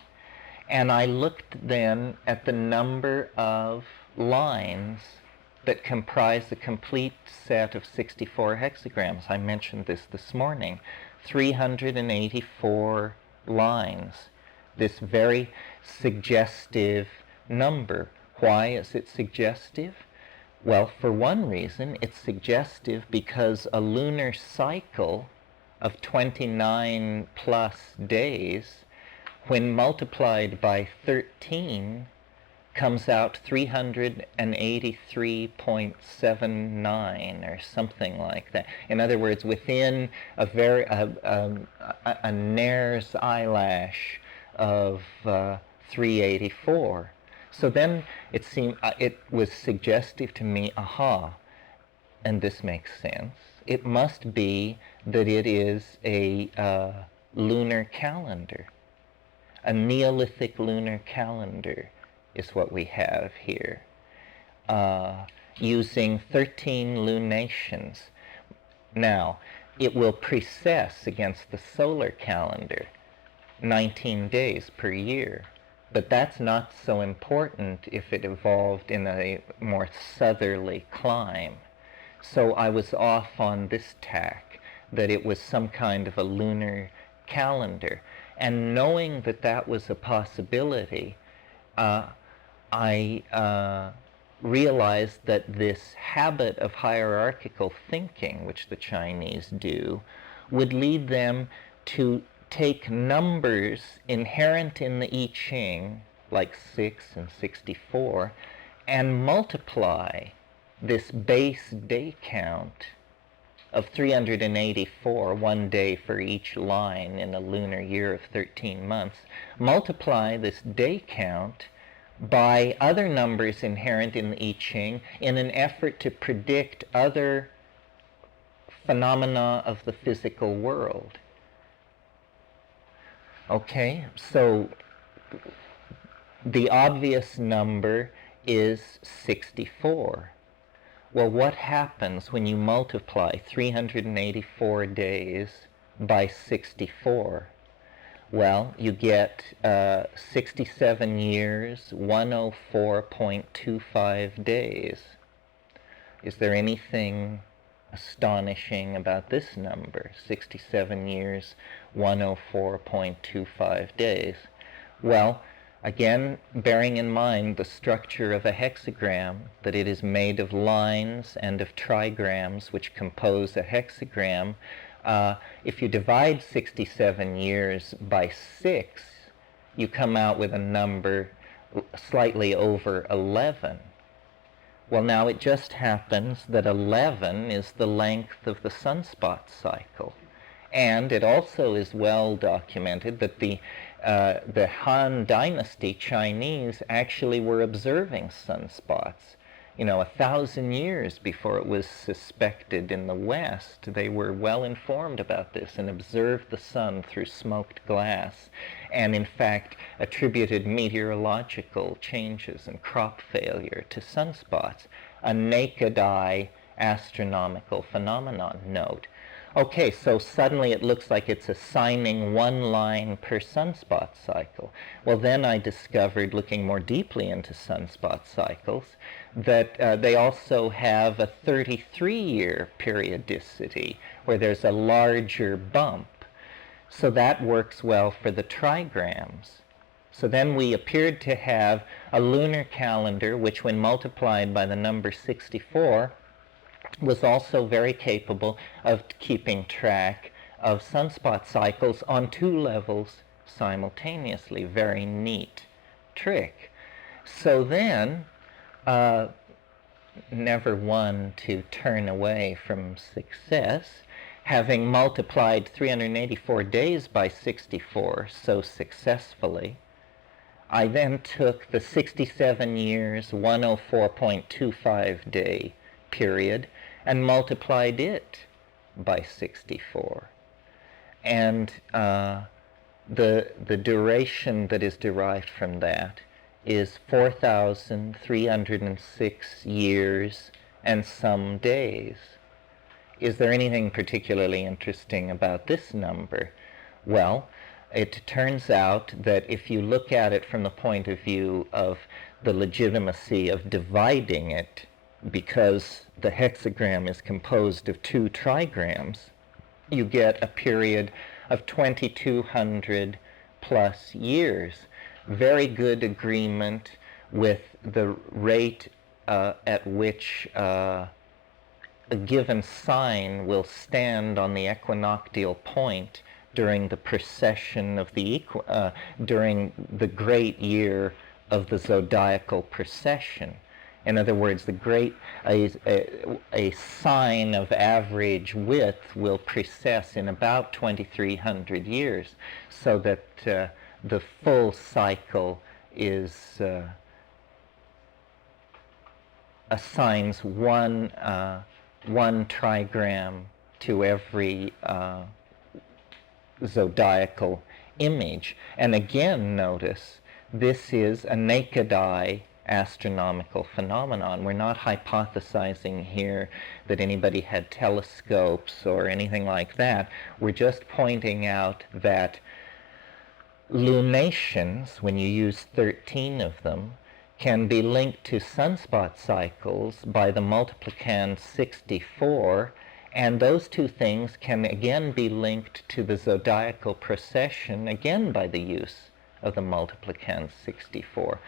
And I looked then at the number of lines that comprise a complete set of 64 hexagrams. I mentioned this morning. 384 lines. This very suggestive number. Why is it suggestive? Well, for one reason, it's suggestive because a lunar cycle of 29 plus days, when multiplied by 13, comes out 383.79 or something like that. In other words, within a very a Nair's eyelash of 384. So then it seemed it was suggestive to me. Aha, and this makes sense. It must be that it is a lunar calendar, a Neolithic lunar calendar. Is what we have here, using 13 lunations. Now, it will precess against the solar calendar 19 days per year, but that's not so important if it evolved in a more southerly clime. So I was off on this tack, that it was some kind of a lunar calendar. And knowing that that was a possibility, I realized that this habit of hierarchical thinking, which the Chinese do, would lead them to take numbers inherent in the I Ching, like 6 and 64, and multiply this base day count of 384, one day for each line in a lunar year of 13 months, multiply this day count by other numbers inherent in the I Ching in an effort to predict other phenomena of the physical world. Okay, so the obvious number is 64. Well, what happens when you multiply 384 days by 64? Well, you get 67 years, 104.25 days. Is there anything astonishing about this number? 67 years, 104.25 days. Well, again, bearing in mind the structure of a hexagram, that it is made of lines and of trigrams which compose a hexagram, if you divide 67 years by 6, you come out with a number slightly over 11. Well, now it just happens that 11 is the length of the sunspot cycle. And it also is well documented that the Han Dynasty Chinese actually were observing sunspots. 1,000 years before it was suspected in the West. They were well informed about this and observed the sun through smoked glass, and in fact attributed meteorological changes and crop failure to sunspots, a naked eye astronomical phenomenon. Note. Okay, so suddenly it looks like it's assigning one line per sunspot cycle. Well, then I discovered, looking more deeply into sunspot cycles, that they also have a 33-year periodicity where there's a larger bump. So that works well for the trigrams. So then we appeared to have a lunar calendar which, when multiplied by the number 64, was also very capable of keeping track of sunspot cycles on 2 levels simultaneously. Very neat trick. So then, never one to turn away from success, having multiplied 384 days by 64 so successfully, I then took the 67 years, 104.25 day period and multiplied it by 64. And the duration that is derived from that is 4,306 years and some days. Is there anything particularly interesting about this number? Well, it turns out that if you look at it from the point of view of the legitimacy of dividing it because the hexagram is composed of 2 trigrams, you get a period of 2200 plus years. Very good agreement with the rate at which a given sign will stand on the equinoctial point during the precession of the during the great year of the zodiacal precession. In other words, a sign of average width will precess in about 2300 years, so that the full cycle is assigns one trigram to every zodiacal image. And again, notice, this is a naked eye astronomical phenomenon. We're not hypothesizing here that anybody had telescopes or anything like that. We're just pointing out that lunations, when you use 13 of them, can be linked to sunspot cycles by the multiplicand 64, and those two things can again be linked to the zodiacal precession, again by the use of the multiplicand 64.